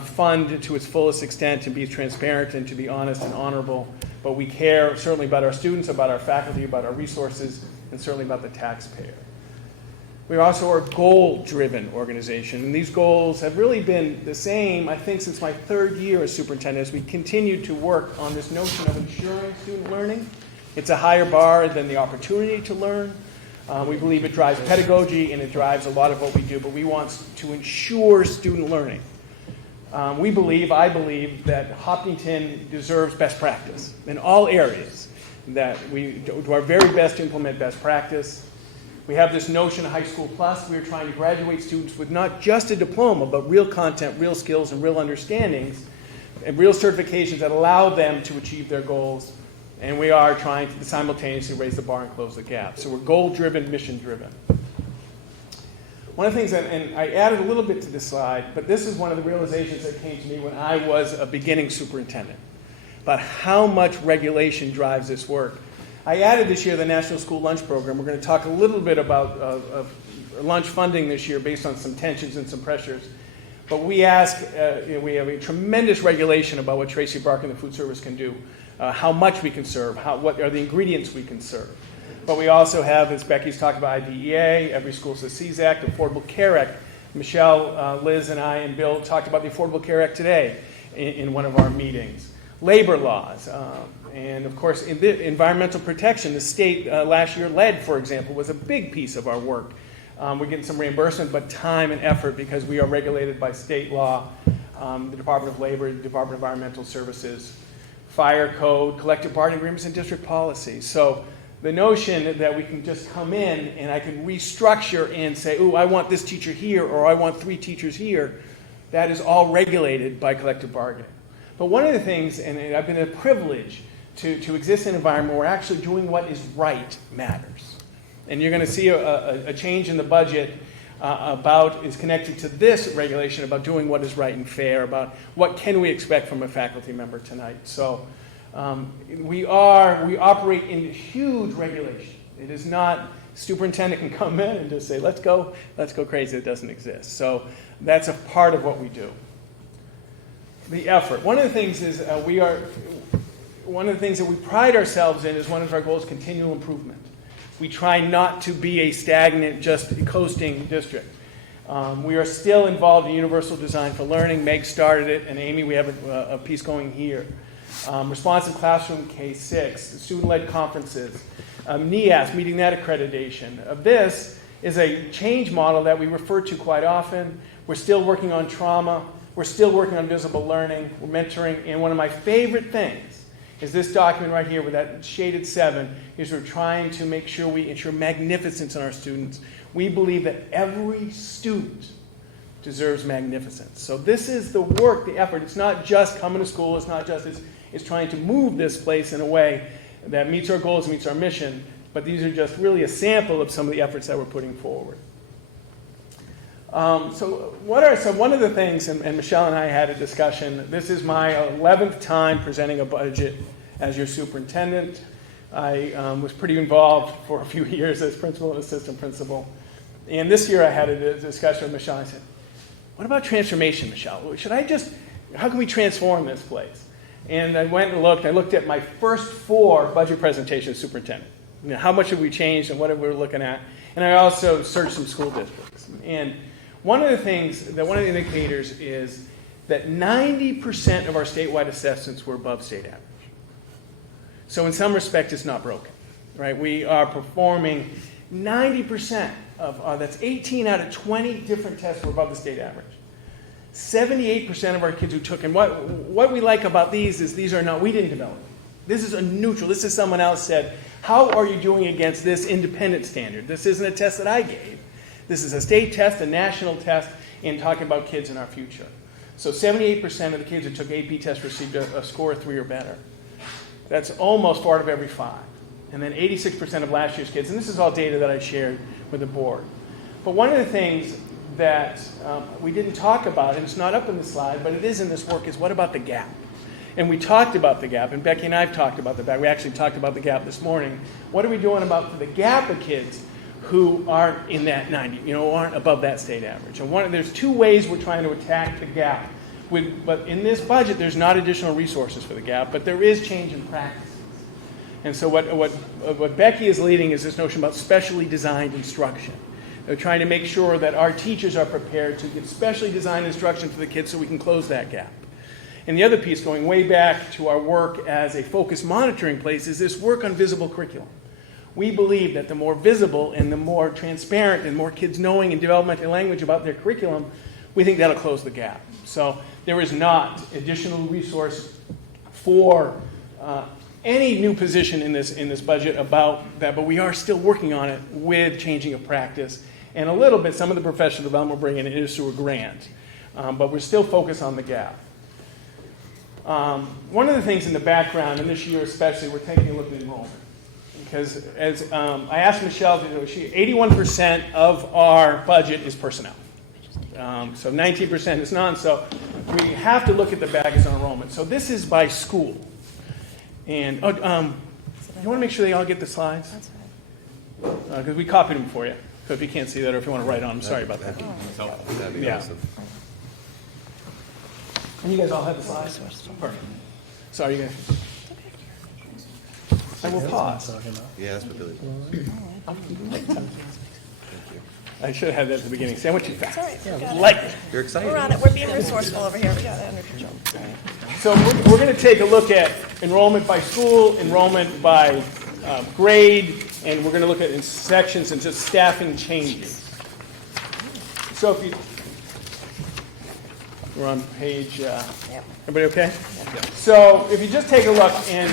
fund to its fullest extent, to be transparent and to be honest and honorable. But we care certainly about our students, about our faculty, about our resources, and certainly about the taxpayer. We also are a goal-driven organization, and these goals have really been the same, I think, since my third year as superintendent, as we continue to work on this notion of ensuring student learning It's a higher bar than the opportunity to learn. We believe it drives pedagogy and it drives a lot of what we do, but we want to ensure student learning. I believe that Hopkinton deserves best practice in all areas, that we do our very best to implement best practice. We have this notion of High School Plus. We are trying to graduate students with not just a diploma, but real content, real skills, and real understandings, and real certifications that allow them to achieve their goals. And we are trying to simultaneously raise the bar and close the gap. So we're goal-driven, mission-driven. One of the things, and I added a little bit to this slide, but this is one of the realizations that came to me when I was a beginning superintendent, about how much regulation drives this work. I added this year the National School Lunch Program. We're going to talk a little bit about lunch funding this year based on some tensions and some pressures. But we ask, we have a tremendous regulation about what Tracy Barker and the food service can do, how much we can serve, what are the ingredients we can serve. But we also have, as Becky's talked about, IDEA, Every School Succeeds Act, Affordable Care Act. Michelle, Liz, and I, and Bill talked about the Affordable Care Act today in one of our meetings. Labor laws, and of course, in the environmental protection, the state last year, lead, for example, was a big piece of our work. We're getting some reimbursement, but time and effort because we are regulated by state law, the Department of Labor, the Department of Environmental Services, fire code, collective bargaining agreements, and district policy. So the notion that we can just come in and I can restructure and say, ooh, I want this teacher here or I want 3 teachers here, that is all regulated by collective bargaining. But one of the things, and I've been a privilege to exist in an environment where actually doing what is right matters. And you're going to see a change in the budget is connected to this regulation about doing what is right and fair, about what can we expect from a faculty member tonight. So we operate in huge regulation. It is not superintendent can come in and just say, let's go crazy. It doesn't exist. So that's a part of what we do. The effort. One of the things is one of the things that we pride ourselves in is one of our goals, continual improvement. We try not to be a stagnant, just coasting district. We are still involved in universal design for learning. Meg started it, and Amy, we have a piece going here. Responsive classroom K-6, student-led conferences, NEAS, meeting that accreditation. This is a change model that we refer to quite often. We're still working on trauma. We're still working on visible learning. We're mentoring. And one of my favorite things is this document right here with that shaded 7, is we're trying to make sure we ensure magnificence in our students. We believe that every student deserves magnificence. So this is the work, the effort. It's not just coming to school. It's not just, it's trying to move this place in a way that meets our goals, meets our mission. But these are just really a sample of some of the efforts that we're putting forward. So one of the things, and Michelle and I had a discussion, this is my 11th time presenting a budget as your superintendent. I was pretty involved for a few years as principal and assistant principal. And this year I had a discussion with Michelle. I said, what about transformation, Michelle? How can we transform this place? And I went and looked. I looked at my first 4 budget presentations as superintendent. You know, how much have we changed and what are we looking at? And I also searched some school districts. And one of the indicators is that 90% of our statewide assessments were above state average. So in some respect, it's not broken, right? We are performing 90% of, that's 18 out of 20 different tests were above the state average. 78% of our kids who took, and what we like about these is these are not, we didn't develop. This is a neutral, this is someone else said, how are you doing against this independent standard? This isn't a test that I gave. This is a state test, a national test, in talking about kids in our future. So 78% of the kids who took AP tests received a score of 3 or better. That's almost 4 out of every 5. And then 86% of last year's kids, and this is all data that I shared with the board. But one of the things that we didn't talk about, and it's not up in the slide, but it is in this work, is what about the gap? And we talked about the gap, and Becky and I have talked about the gap. We actually talked about the gap this morning. What are we doing about the gap of kids who aren't in that 90, aren't above that state average? And there's 2 ways we're trying to attack the gap. But in this budget, there's not additional resources for the gap, but there is change in practices. And so what Becky is leading is this notion about specially designed instruction. They're trying to make sure that our teachers are prepared to get specially designed instruction for the kids so we can close that gap. And the other piece, going way back to our work as a focus monitoring place, is this work on visible curriculum. We believe that the more visible and the more transparent and more kids knowing and developmental language about their curriculum, we think that'll close the gap. So there is not additional resource for any new position in this budget about that, but we are still working on it with changing of practice. And a little bit, some of the professional development we're bringing in is through a grant. But we're still focused on the gap. One of the things in the background, and this year especially, we're taking a look at enrollment. Because as I asked Michelle, 81% of our budget is personnel. So 19% is non. So we have to look at the baggage on enrollment. So this is by school. And you want to make sure they all get the slides? That's right. Because we copied them for you. So if you can't see that or if you want to write on them, sorry about that. That'd be awesome. And you guys all have the slides? Perfect. Sorry, you guys. I will pause. Yeah, that's what Billy I should have had that at the beginning. Say, I went too fast. It's all right. Like it. You're excited. We're on it. We're being resourceful over here. We got it under control. So we're going to take a look at enrollment by school, enrollment by grade, and we're going to look at in sections and just staffing changes. So if you, we're on page, everybody okay? Yeah. So if you just take a look, and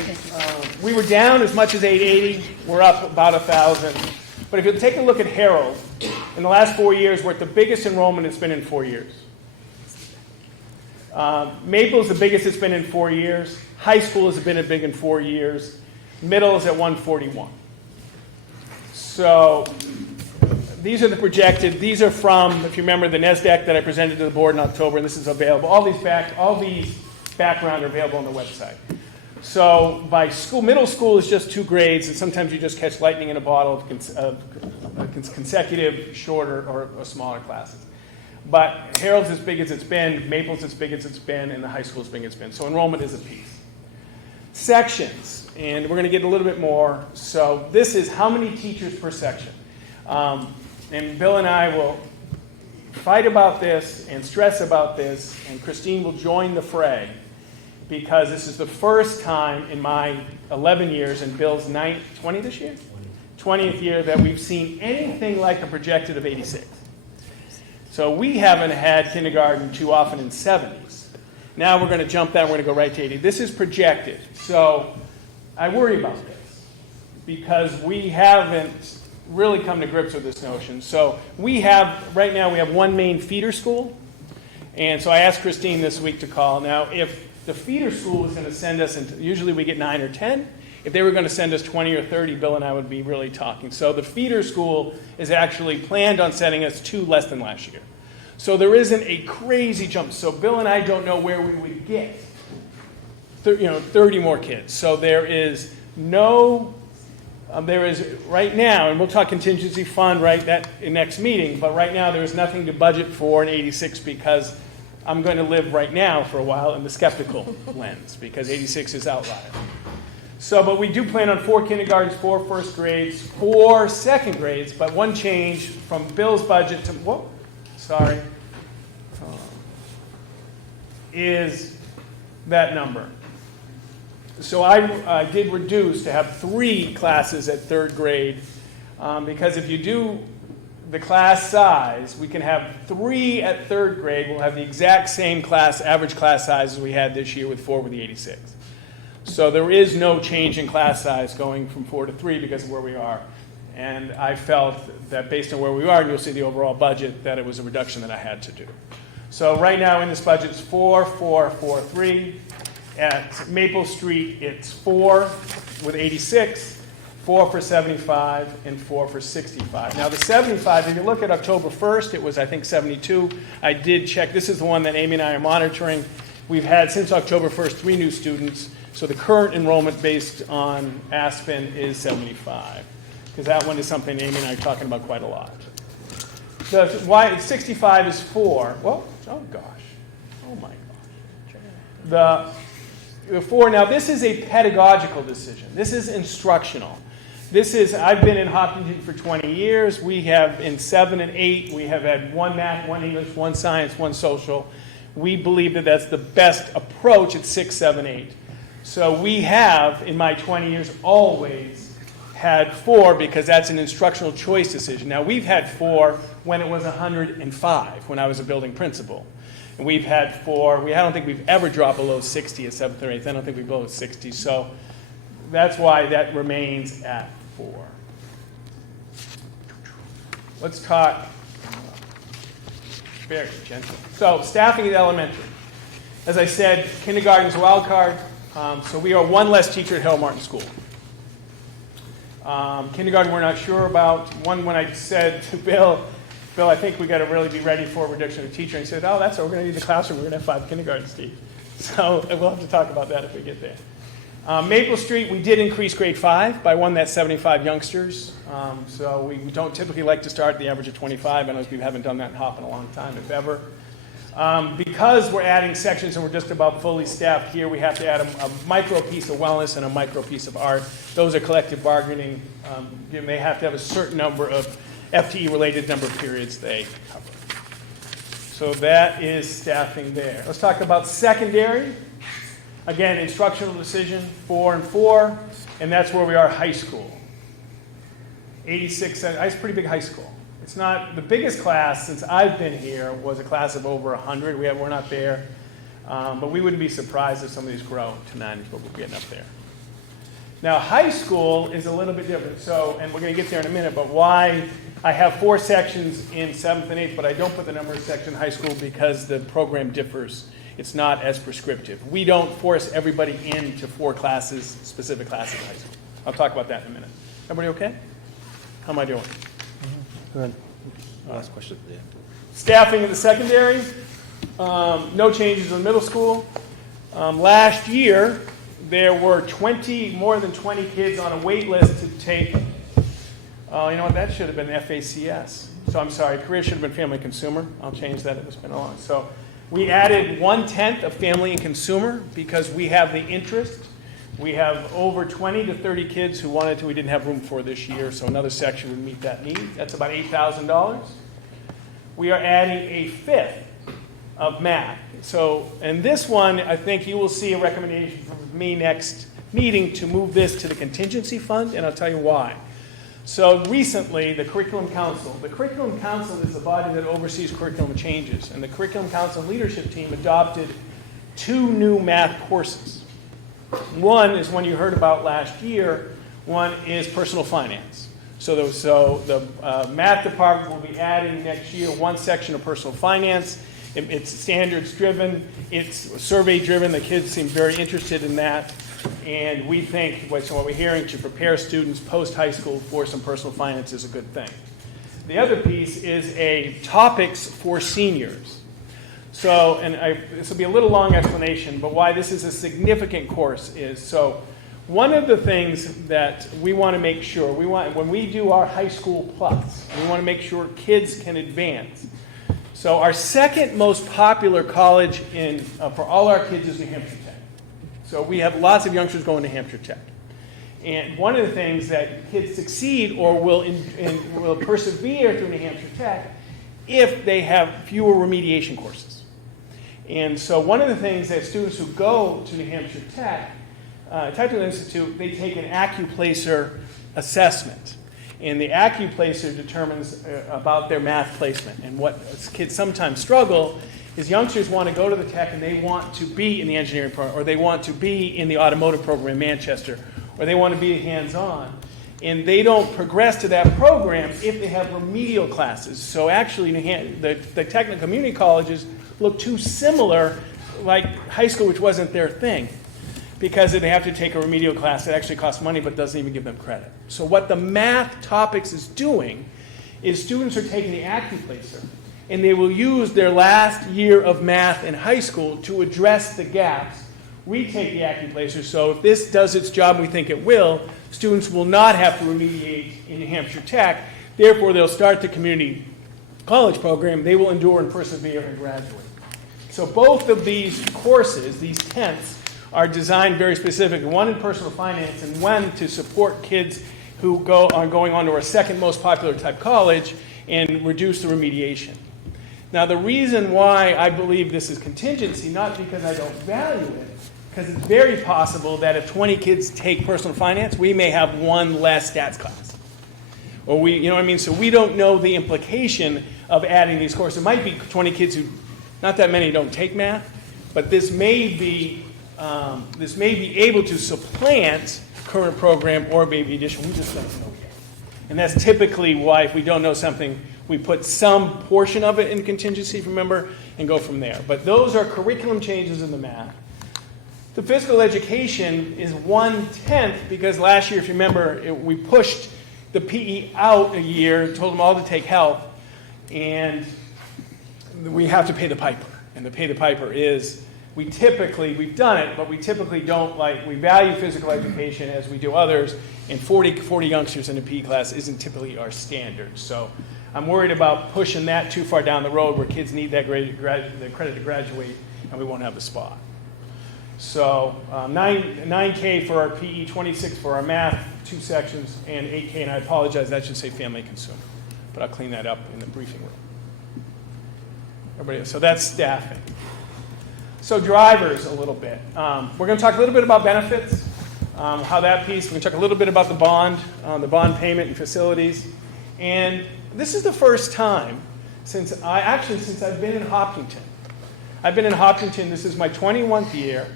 we were down as much as 880, we're up about 1,000. But if you take a look at Harold, in the last 4 years, we're at the biggest enrollment it's been in 4 years. Maple's the biggest it's been in 4 years. High school has been big in 4 years. Middle is at 141. So these are the projected. These are from, if you remember, the NESDEC that I presented to the board in October, and this is available. All these background are available on the website. So by school, middle school is just 2 grades, and sometimes you just catch lightning in a bottle of consecutive shorter or smaller classes. But Harold's as big as it's been, Maple's as big as it's been, and the high school as big as it's been. So enrollment is a piece. Sections, and we're going to get a little bit more. So this is how many teachers per section. And Bill and I will fight about this and stress about this, and Christine will join the fray, because this is the first time in my 11 years, and Bill's 20 this year? 20th year, that we've seen anything like a projected of 86. So we haven't had kindergarten too often in 70s. Now we're going to jump that, we're going to go right to 80. This is projected. So I worry about this, because we haven't really come to grips with this notion. So right now we have one main feeder school. And so I asked Christine this week to call. Now, if the feeder school was going to send us, usually we get 9 or 10. If they were going to send us 20 or 30, Bill and I would be really talking. So the feeder school is actually planned on sending us 2 less than last year. So there isn't a crazy jump. So Bill and I don't know where we would get 30 more kids. So there is right now, and we'll talk contingency fund that in next meeting, but right now there is nothing to budget for in 86, because I'm going to live right now for a while in the skeptical lens, because 86 is outlier. So, but we do plan on 4 kindergartens, 4 first grades, 4 second grades, but one change from Bill's budget to, is that number. So I did reduce to have 3 classes at 3rd grade, because if you do the class size, we can have 3 at 3rd grade. We'll have the exact same average class size as we had this year with 4 with the 86. So there is no change in class size going from 4 to 3 because of where we are. And I felt that based on where we are, and you'll see the overall budget, that it was a reduction that I had to do. So right now in this budget, it's 4, 4, 4, 3. At Maple Street, it's 4 with 86, 4 for 75, and 4 for 65. Now the 75, if you look at October 1st, it was, I think, 72. I did check. This is the one that Amy and I are monitoring. We've had, since October 1st, 3 new students. So the current enrollment based on Aspen is 75, because that one is something Amy and I are talking about quite a lot. Why 65 is 4. Well, oh gosh. Oh my gosh. The 4, now this is a pedagogical decision. This is instructional. I've been in Hopkinton for 20 years. We have, in 7 and 8, we have had 1 math, 1 English, 1 science, 1 social. we believe that that's the best approach at 6, 7, 8. So we have, in my 20 years, always had 4 because that's an instructional choice decision. Now, we've had 4 when it was 105, when I was a building principal. And we've had 4, I don't think we've ever dropped below 60 at 7th or 8th. I don't think we've below 60. So that's why that remains at 4. Let's talk very gentle. So staffing at elementary. As I said, kindergarten is a wild card. So we are 1 less teacher at Harold Martin School. Kindergarten we're not sure about. One, when I said to Bill, I think we got to really be ready for a reduction of teacher. And he said, oh, that's what we're going to need the classroom. We're going to have 5 kindergarten, Steve. So we'll have to talk about that if we get there. Maple Street, we did increase grade 5 by 1, that's 75 youngsters. So we don't typically like to start at the average of 25. I know we haven't done that in Hop in a long time, if ever. Because we're adding sections and we're just about fully staffed here, we have to add a micro piece of wellness and a micro piece of art. Those are collective bargaining. They have to have a certain number of FTE-related number of periods they cover. So that is staffing there. Let's talk about secondary. Again, instructional decision, 4 and 4, and that's where we are high school. 86, it's a pretty big high school. It's not the biggest class since I've been here was a class of over 100. We're not there, but we wouldn't be surprised if some of these grow to manage, but we're getting up there. Now, high school is a little bit different. So, and we're going to get there in a minute, but why I have 4 sections in 7th and 8th, but I don't put the number of sections in high school because the program differs. It's not as prescriptive. We don't force everybody into 4 classes, specific classes in high school. I'll talk about that in a minute. Everybody okay? How am I doing? Good. Last question. Yeah. Staffing in the secondary, no changes in the middle school. Last year, there were more than 20 kids on a wait list to take, you know what, that should have been FACS. So I'm sorry, career should have been family and consumer. I'll change that, it's been a long. So we added 1/10 of family and consumer because we have the interest. We have over 20 to 30 kids who wanted to, we didn't have room for this year, so another section would meet that need. That's about $8,000. We are adding a 5th of math. So, and this one, I think you will see a recommendation from me next meeting to move this to the contingency fund, and I'll tell you why. So recently, the Curriculum Council is the body that oversees curriculum changes, and the Curriculum Council leadership team adopted 2 new math courses. One is one you heard about last year. One is personal finance. So the math department will be adding next year 1 section of personal finance. It's standards driven. It's survey driven. The kids seem very interested in that. And we think, so what we're hearing, to prepare students post-high school for some personal finance is a good thing. The other piece is a topics for seniors. So, and this will be a little long explanation, but why this is a significant course is, so one of the things that we want to make sure, when we do our high school plus, we want to make sure kids can advance. So our second most popular college for all our kids is New Hampshire Tech. So we have lots of youngsters going to Hampshire Tech. And one of the things that kids succeed or will persevere through New Hampshire Tech if they have fewer remediation courses. And so one of the things that students who go to New Hampshire Tech, Technical Institute, they take an AccuPlacer assessment. And the AccuPlacer determines about their math placement. And what kids sometimes struggle is youngsters want to go to the tech and they want to be in the engineering program, or they want to be in the automotive program in Manchester, or they want to be hands-on. And they don't progress to that program if they have remedial classes. So actually, the technical community colleges look too similar, like high school, which wasn't their thing, because they have to take a remedial class that actually costs money but doesn't even give them credit. So what the math topics is doing is students are taking the AccuPlacer, and they will use their last year of math in high school to address the gaps. We take the AccuPlacer, so if this does its job, we think it will, students will not have to remediate in New Hampshire Tech. Therefore, they'll start the community college program. They will endure and persevere and graduate. So both of these courses, these 10ths, are designed very specifically, one in personal finance and one to support kids who are going on to our second most popular type college and reduce the remediation. Now, the reason why I believe this is contingency, not because I don't value it, because it's very possible that if 20 kids take personal finance, we may have one less stats class. Or you know what I mean? So we don't know the implication of adding these courses. It might be 20 kids who, not that many don't take math, but this may be able to supplant current program or maybe additional. We just don't know yet. And that's typically why if we don't know something, we put some portion of it in contingency, remember, and go from there. But those are curriculum changes in the math. The physical education is 1/10 because last year, if you remember, we pushed the PE out a year, told them all to take health, and we have to pay the piper. And the pay the piper is, we've done it, but we typically don't we value physical education as we do others, and 40 youngsters in a PE class isn't typically our standard. So I'm worried about pushing that too far down the road where kids need that the credit to graduate, and we won't have the spot. So 9K for our PE, 26 for our math, 2 sections, and 8K, and I apologize, that should say family consumer. But I'll clean that up in the briefing room. So that's staffing. So drivers a little bit. We're going to talk a little bit about benefits, how that piece, we're going to talk a little bit about the bond payment and facilities. And this is the first time since I've been in Hopkinton. I've been in Hopkinton, this is my 21th year,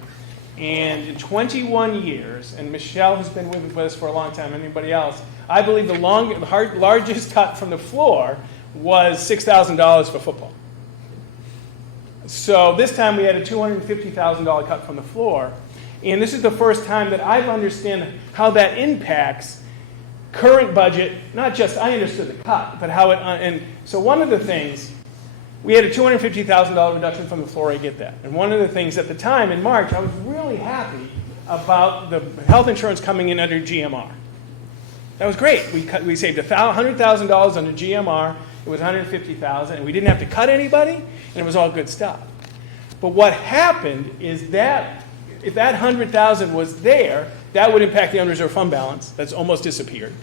and in 21 years, and Michelle has been with us for a long time, anybody else, I believe the largest cut from the floor was $6,000 for football. So this time we had a $250,000 cut from the floor, and this is the first time that I've understood how that impacts current budget, not just I understood the cut, but how it, and so one of the things, we had a $250,000 reduction from the floor, I get that. And one of the things at the time in March, I was really happy about the health insurance coming in under GMR. That was great. We saved $100,000 under GMR, it was $150,000, and we didn't have to cut anybody, and it was all good stuff. But what happened is that if that $100,000 was there, that would impact the unreserved fund balance. That's almost disappeared.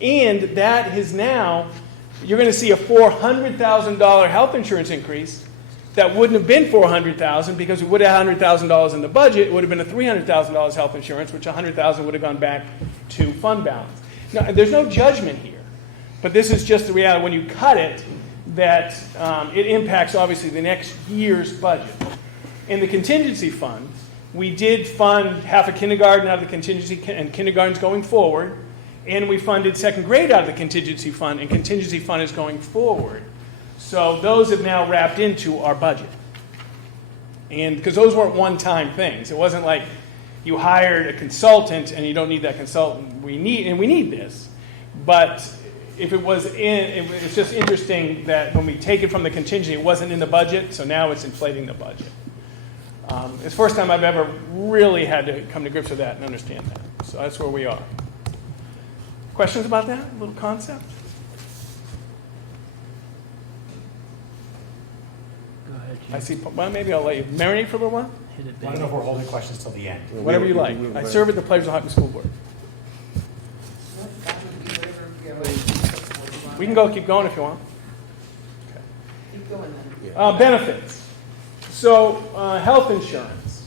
And that is now, you're going to see a $400,000 health insurance increase that wouldn't have been $400,000 because we would have $100,000 in the budget. It would have been a $300,000 health insurance, which $100,000 would have gone back to fund balance. Now, there's no judgment here, but this is just the reality. When you cut it, that it impacts, obviously, the next year's budget. In the contingency fund, we did fund half a kindergarten out of the contingency, and kindergarten's going forward, and we funded second grade out of the contingency fund, and contingency fund is going forward. So those have now wrapped into our budget. And because those weren't one-time things. It wasn't like you hired a consultant and you don't need that consultant. We need this. But if it was it's just interesting that when we take it from the contingency, it wasn't in the budget, so now it's inflating the budget. It's the first time I've ever really had to come to grips with that and understand that. So that's where we are. Questions about that little concept? Go ahead, Jim. I see. Well, maybe I'll let you marinate for a little while. Hit it, I don't know if we're holding questions till the end. Whatever you like. I serve at the Pleasure Hopkins School Board. We can keep going if you want. Okay. Keep going then. Benefits. So health insurance.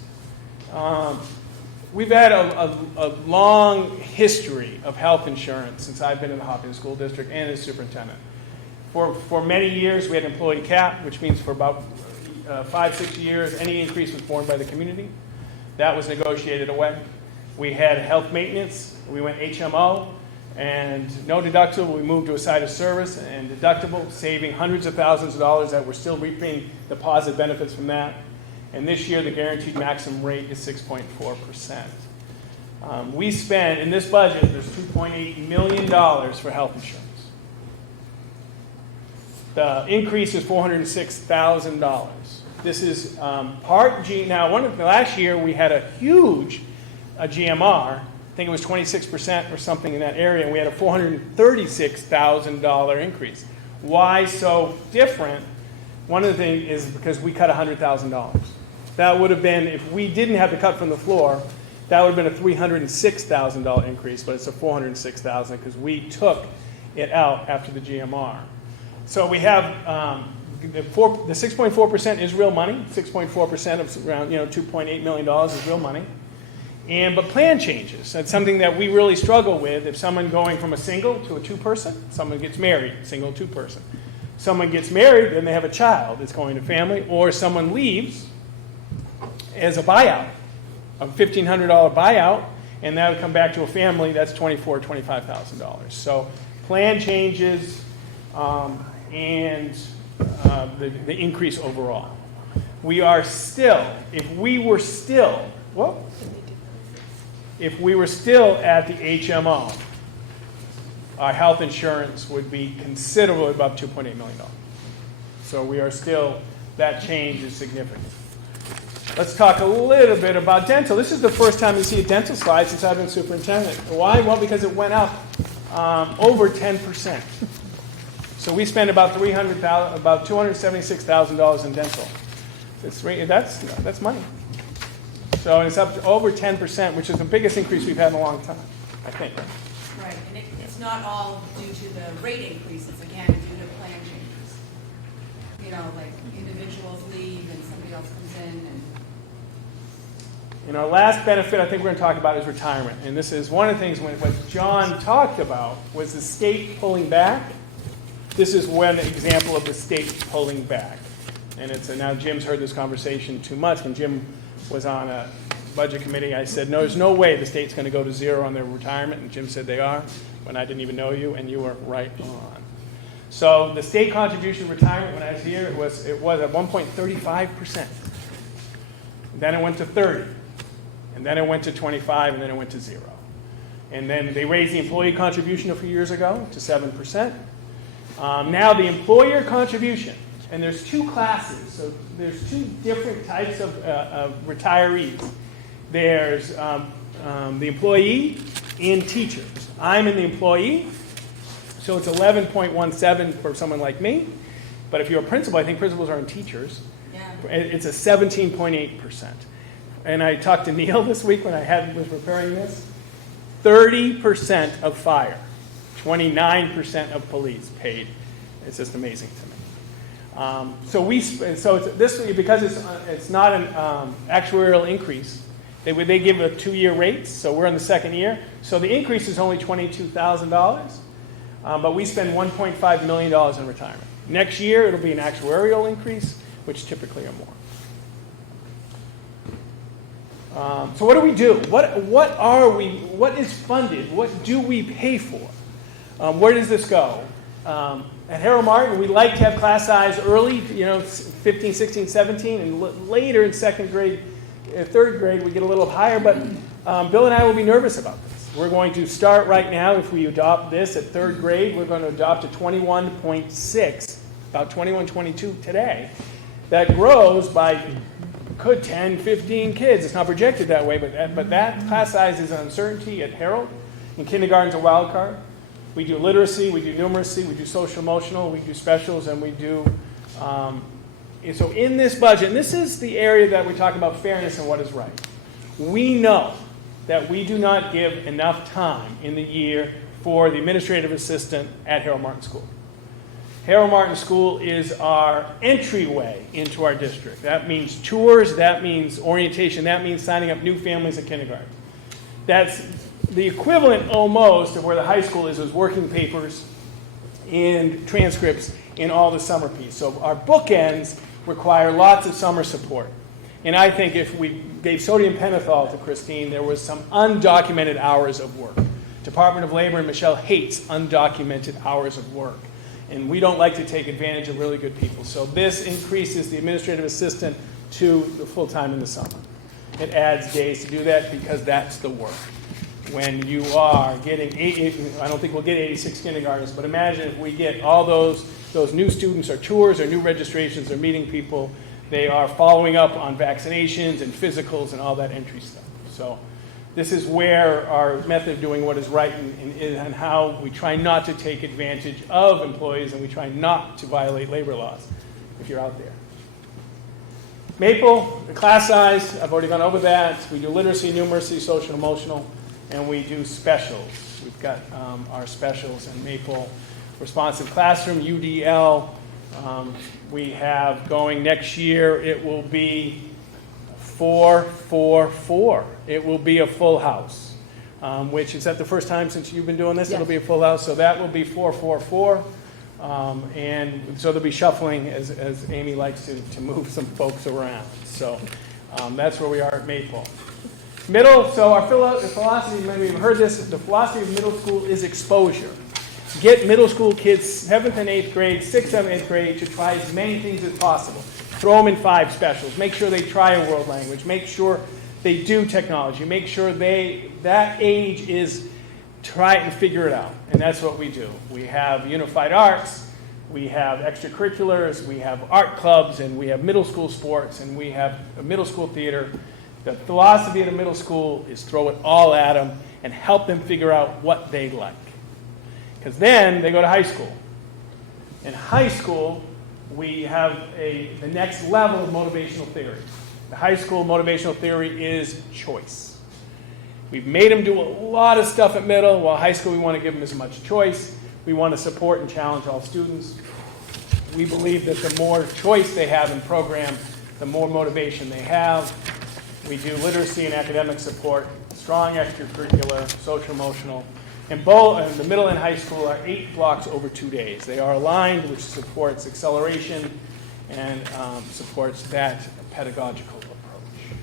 We've had a long history of health insurance since I've been in the Hopkins School District and as superintendent. For many years, we had employee cap, which means for about 5-6 years, any increase was borne by the community. That was negotiated away. We had health maintenance. We went HMO. And no deductible, we moved to a site of service and deductible, saving hundreds of thousands of dollars that we're still reaping the positive benefits from that. And this year, the guaranteed maximum rate is 6.4%. We spend, in this budget, there's $2.8 million for health insurance. The increase is $406,000. This is part G. Now, last year, we had a huge GMR. I think it was 26% or something in that area, and we had a $436,000 increase. Why so different? One of the things is because we cut $100,000. That would have been, if we didn't have the cut from the floor, that would have been a $306,000 increase, but it's a $406,000 because we took it out after the GMR. So we have the 6.4% is real money. 6.4% of around $2.8 million is real money. But plan changes. That's something that we really struggle with. If someone going from a single to a two-person, someone gets married, single two-person. Someone gets married, then they have a child that's going to family, or someone leaves as a buyout, a $1,500 buyout, and that would come back to a family, that's $24,000, $25,000. So plan changes and the increase overall. We are still, if we were still at the HMO, our health insurance would be considerably above $2.8 million. So we are still, that change is significant. Let's talk a little bit about dental. This is the first time you see a dental slide since I've been superintendent. Why? Well, because it went up over 10%. So we spend about $276,000 in dental. That's money. So it's up to over 10%, which is the biggest increase we've had in a long time, I think. Right, and it's not all due to the rate increases, again, due to plan changes. Like individuals leave and somebody else comes in and... Our last benefit I think we're going to talk about is retirement. And this is one of the things what John talked about was the state pulling back. This is one example of the state pulling back. And now Jim's heard this conversation too much. When Jim was on a budget committee, I said, no, there's no way the state's going to go to zero on their retirement. And Jim said they are, when I didn't even know you, and you were right on. So the state contribution to retirement when I was here, it was at 1.35%. Then it went to 30. And then it went to 25, and then it went to 0. And then they raised the employee contribution a few years ago to 7%. Now the employer contribution, and there's two classes, so there's two different types of retirees. There's the employee and teachers. I'm in the employee, so it's 11.17 for someone like me. But if you're a principal, I think principals are in teachers. Yeah. It's a 17.8%. And I talked to Neil this week when I was preparing this. 30% of fire, 29% of police paid. It's just amazing to me. So because it's not an actuarial increase. They give a 2-year rate, so we're in the second year. So the increase is only $22,000, but we spend $1.5 million in retirement. Next year it'll be an actuarial increase, which typically are more. So what do we do? What are we? What is funded? What do we pay for? Where does this go? At Harold Martin, we like to have class size early, 15, 16, 17, and later in second grade, third grade, we get a little higher. But Bill and I will be nervous about this. We're going to start right now. If we adopt this at third grade, we're going to adopt a 21.6, about 21, 22 today. That grows by 10, 15 kids. It's not projected that way, but that class size is an uncertainty at Harold. In kindergarten's a wild card. We do literacy, we do numeracy, we do social emotional, we do specials, and we do. So in this budget, and this is the area that we talk about fairness and what is right. We know that we do not give enough time in the year for the administrative assistant at Harold Martin School. Harold Martin School is our entryway into our district. That means tours, that means orientation, that means signing up new families at kindergarten. That's the equivalent almost of where the high school is working papers and transcripts in all the summer piece. So our bookends require lots of summer support. And I think if we gave sodium pentothal to Christine, there was some undocumented hours of work. Department of Labor and Michelle hates undocumented hours of work. And we don't like to take advantage of really good people. So this increases the administrative assistant to the full-time in the summer. It adds days to do that because that's the work. When you are getting, I don't think we'll get 86 kindergartners, but imagine if we get all those new students or tours or new registrations or meeting people, they are following up on vaccinations and physicals and all that entry stuff. So this is where our method of doing what is right and how we try not to take advantage of employees and we try not to violate labor laws if you're out there. Maple, the class size, I've already gone over that. We do literacy, numeracy, social, emotional, and we do specials. We've got our specials in Maple. Responsive classroom, UDL, We have going next year, it will be 4-4-4. It will be a full house, which is that the first time since you've been doing this? It'll be a full house, so that will be 4-4-4. And so there'll be shuffling as Amy likes to move some folks around. So that's where we are at Maple. Middle, so our philosophy, maybe you've heard this, the philosophy of middle school is exposure. Get middle school kids, 7th and 8th grade, 6th, 7th, 8th grade, to try as many things as possible. Throw them in 5 specials. Make sure they try a world language. Make sure they do technology. Make sure that age is try it and figure it out. And that's what we do. We have unified arts, we have extracurriculars, we have art clubs, and we have middle school sports, and we have a middle school theater. The philosophy of the middle school is throw it all at them and help them figure out what they like. Because then they go to high school. In high school, we have the next level of motivational theory. The high school motivational theory is choice. We've made them do a lot of stuff at middle, while high school we want to give them as much choice. We want to support and challenge all students. We believe that the more choice they have in program, the more motivation they have. We do literacy and academic support, strong extracurricular, social emotional. And both the middle and high school are 8 blocks over 2 days. They are aligned, which supports acceleration and supports that pedagogical approach.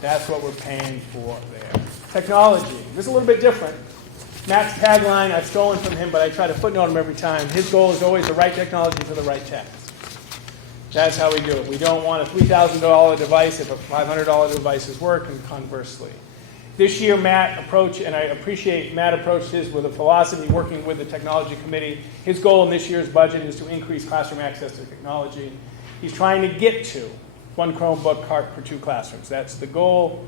That's what we're paying for there. Technology. This is a little bit different. Matt's tagline, I've stolen from him, but I try to footnote him every time. His goal is always the right technology for the right task. That's how we do it. We don't want a $3,000 device if a $500 devices work, and conversely. This year, Matt approached, and I appreciate Matt approached his with a philosophy working with the technology committee. His goal in this year's budget is to increase classroom access to technology. He's trying to get to 1 Chromebook cart per 2 classrooms. That's the goal.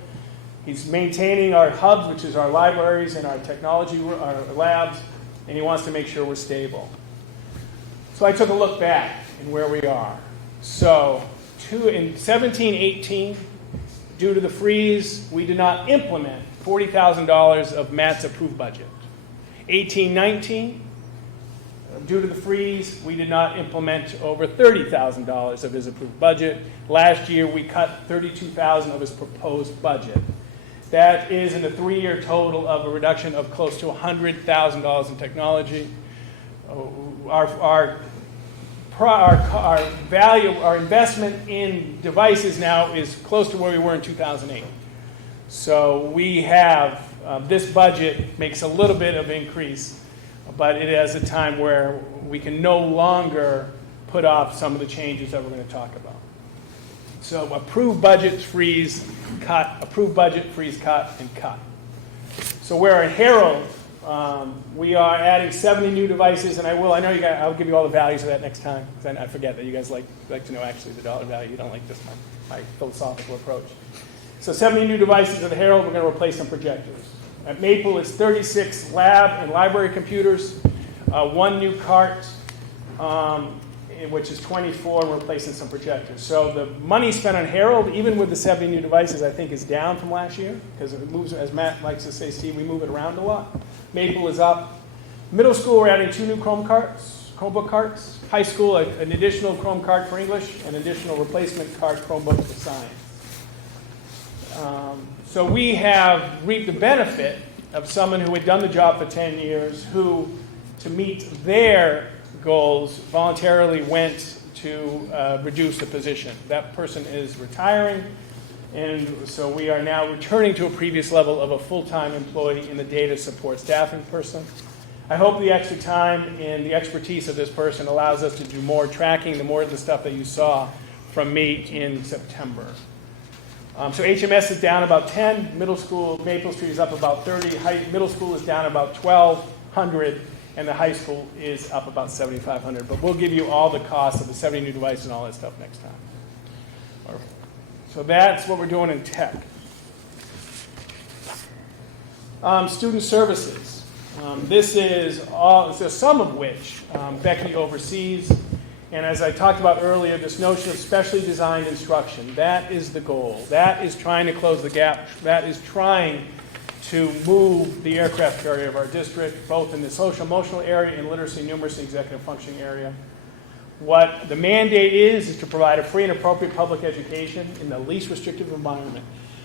He's maintaining our hubs, which is our libraries and our technology, our labs, and he wants to make sure we're stable. So I took a look back and where we are. So in 17-18, due to the freeze, we did not implement $40,000 of Matt's approved budget. 18-19, due to the freeze, we did not implement over $30,000 of his approved budget. Last year, we cut $32,000 of his proposed budget. That is in a 3-year total of a reduction of close to $100,000 in technology. Our value, our investment in devices now is close to where we were in 2008. So we have, this budget makes a little bit of increase, but it is a time where we can no longer put off some of the changes that we're going to talk about. So approved budget, freeze, cut, approved budget, freeze, cut, and cut. So where at Herald, we are adding 70 new devices, and I'll give you all the values of that next time, because I forget that you guys like to know actually the dollar value. You don't like this my philosophical approach. So 70 new devices at the Herald, we're going to replace some projectors. At Maple, it's 36 lab and library computers, 1 new cart, which is 24, and we're replacing some projectors. So the money spent on Herald, even with the 70 new devices, I think is down from last year, because it moves, as Matt likes to say, Steve, we move it around a lot. Maple is up. Middle school, we're adding 2 new Chromebook carts. High school, an additional Chrome cart for English, an additional replacement cart Chromebook for science. So we have reaped the benefit of someone who had done the job for 10 years, who, to meet their goals, voluntarily went to reduce the position. That person is retiring, and so we are now returning to a previous level of a full-time employee in the data support staffing person. I hope the extra time and the expertise of this person allows us to do more tracking, the more of the stuff that you saw from me in September. So HMS is down about 10, middle school, Maple Street is up about 30, middle school is down about 1,200, and the high school is up about 7,500. But we'll give you all the costs of the 70 new devices and all that stuff next time. So that's what we're doing in tech. Student services. This is all, so some of which Becky oversees. And as I talked about earlier, this notion of specially designed instruction, that is the goal. That is trying to close the gap. That is trying to move the aircraft carrier of our district, both in the social emotional area and literacy, numeracy, executive functioning area. What the mandate is to provide a free and appropriate public education in the least restrictive environment.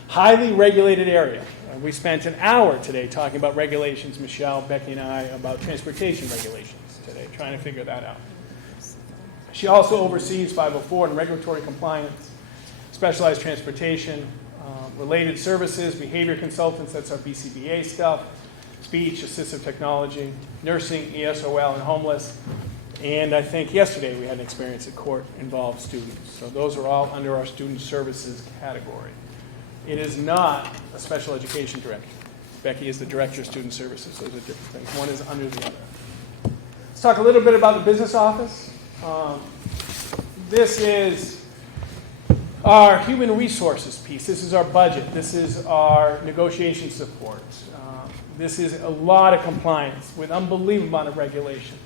Highly regulated area. We spent an hour today talking about regulations, Michelle, Becky, and I, about transportation regulations today, trying to figure that out. She also oversees 504 and regulatory compliance, specialized transportation, related services, behavior consultants, that's our BCBA stuff, speech, assistive technology, nursing, ESOL, and homeless. And I think yesterday we had an experience at court involved students. So those are all under our student services category. It is not a special education director. Becky is the director of student services. Those are different things. One is under the other. Let's talk a little bit about the business office. This is our human resources piece. This is our budget. This is our negotiation support. This is a lot of compliance with unbelievable amount of regulation.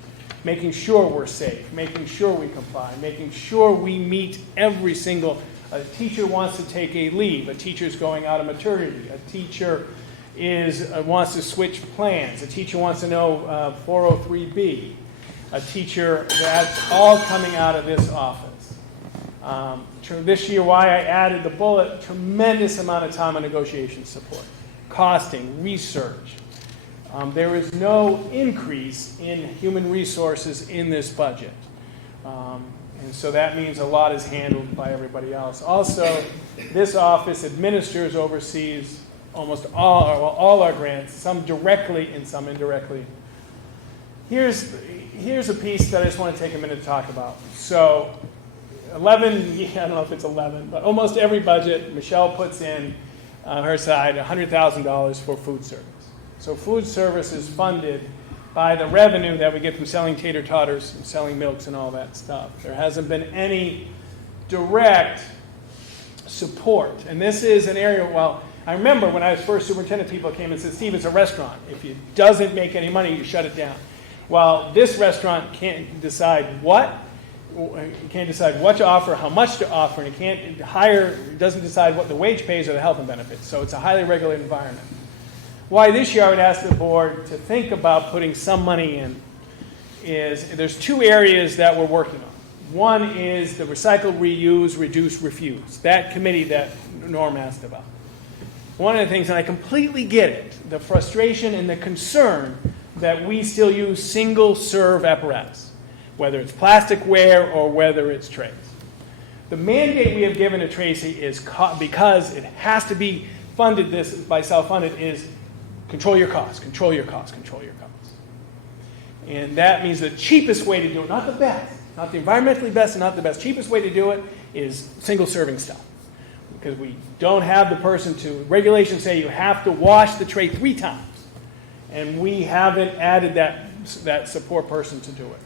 Making sure we're safe, making sure we comply, making sure we meet every single. A teacher wants to take a leave. A teacher's going out of maternity. A teacher wants to switch plans. A teacher wants to know 403B. A teacher, that's all coming out of this office. This year, why I added the bullet, tremendous amount of time on negotiation support, costing, research. There is no increase in human resources in this budget. And so that means a lot is handled by everybody else. Also, this office administers, oversees almost all our grants, some directly and some indirectly. Here's a piece that I just want to take a minute to talk about. So 11, I don't know if it's 11, but almost every budget, Michelle puts in on her side $100,000 for food service. So food service is funded by the revenue that we get from selling tater totters and selling milks and all that stuff. There hasn't been any direct support. And this is an area, well, I remember when I was first superintendent, people came and said, Steve, it's a restaurant. If it doesn't make any money, you shut it down. Well, this restaurant can't decide what to offer, how much to offer, and it doesn't decide what the wage pays or the health and benefits. So it's a highly regulated environment. Why this year I would ask the board to think about putting some money in is there's two areas that we're working on. One is the recycle, reuse, reduce, refuse. That committee that Norm asked about. One of the things, and I completely get it, the frustration and the concern that we still use single-serve apparatus, whether it's plasticware or whether it's trays. The mandate we have given to Tracy is, because it has to be funded this by self-funded, is control your costs, control your costs, control your costs. And that means the cheapest way to do it, not the best, not the environmentally best and not the best, cheapest way to do it is single-serving stuff. Because we don't have the person to, regulations say you have to wash the tray 3 times. And we haven't added that support person to do it.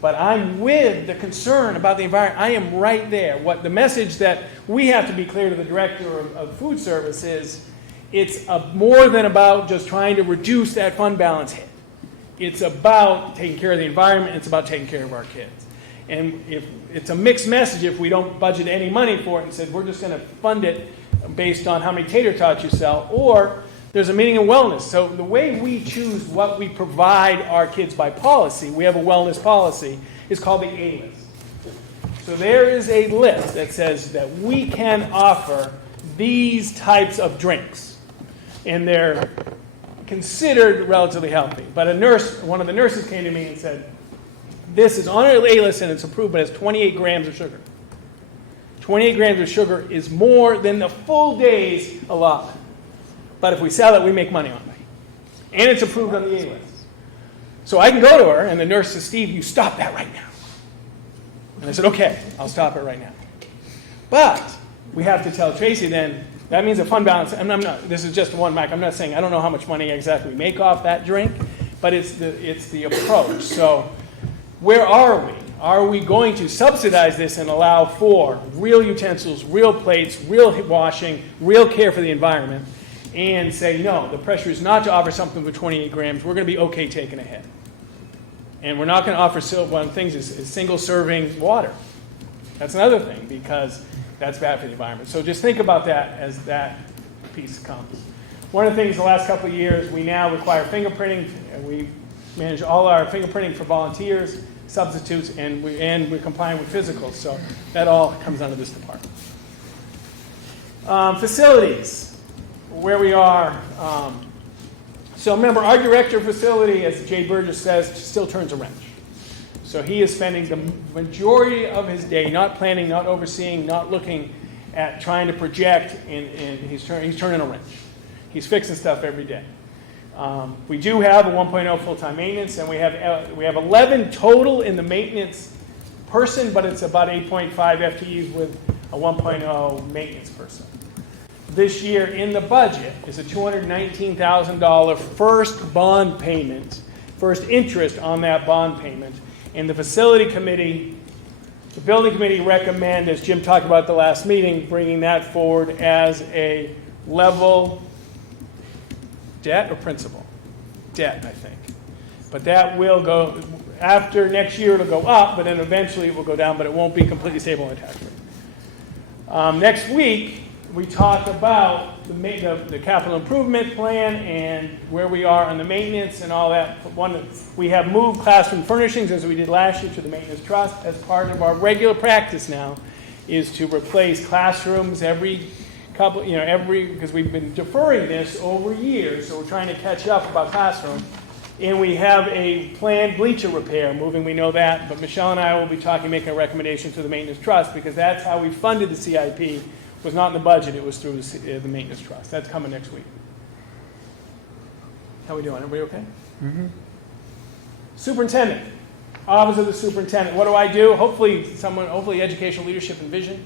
But I'm with the concern about the environment. I am right there. What the message that we have to be clear to the director of food service is, it's more than about just trying to reduce that fund balance hit. It's about taking care of the environment. It's about taking care of our kids. And if it's a mixed message if we don't budget any money for it and said we're just going to fund it based on how many tater tots you sell, or there's a meaning in wellness. So the way we choose what we provide our kids by policy, we have a wellness policy, is called the A list. So there is a list that says that we can offer these types of drinks. And they're considered relatively healthy. But one of the nurses came to me and said, this is on our A list and it's approved, but it's 28 grams of sugar. 28 grams of sugar is more than the full day's allotment. But if we sell it, we make money on it. And it's approved on the A list. So I can go to her, and the nurse says, Steve, you stop that right now. And I said, okay, I'll stop it right now. But we have to tell Tracy then, that means a fund balance, and this is just one mic, I'm not saying, I don't know how much money exactly we make off that drink, but it's the approach. So where are we? Are we going to subsidize this and allow for real utensils, real plates, real washing, real care for the environment, and say, no, the pressure is not to offer something for 28 grams, we're going to be okay taking a hit. And we're not going to offer, one of the things is single-serving water. That's another thing, because that's bad for the environment. So just think about that as that piece comes. One of the things the last couple of years, we now require fingerprinting. We manage all our fingerprinting for volunteers. substitutes, and we're complying with physicals. So that all comes under this department. Facilities, where we are. So remember, our director of facility, as Jay Burgess says, still turns a wrench. So he is spending the majority of his day not planning, not overseeing, not looking at trying to project, and he's turning a wrench. He's fixing stuff every day. We do have a 1.0 full-time maintenance, and we have 11 total in the maintenance person, but it's about 8.5 FTEs with a 1.0 maintenance person. This year in the budget is a $219,000 first bond payment, first interest on that bond payment. And the facility committee, the building committee recommend, as Jim talked about at the last meeting, bringing that forward as a level debt or principal? Debt, I think. But that will go, after next year it'll go up, but then eventually it will go down, but it won't be completely stable on the tax rate. Next week, we talk about the capital improvement plan and where we are on the maintenance and all that. We have moved classroom furnishings, as we did last year, to the maintenance trust as part of our regular practice now, is to replace classrooms every couple, because we've been deferring this over years, so we're trying to catch up about classroom. And we have a planned bleacher repair, we know that, but Michelle and I will be making a recommendation to the maintenance trust, because that's how we funded the CIP. Was not in the budget, it was through the maintenance trust. That's coming next week. How are we doing? Everybody okay? Mm-hmm. Superintendent. Office of the Superintendent. What do I do? Hopefully educational leadership and vision.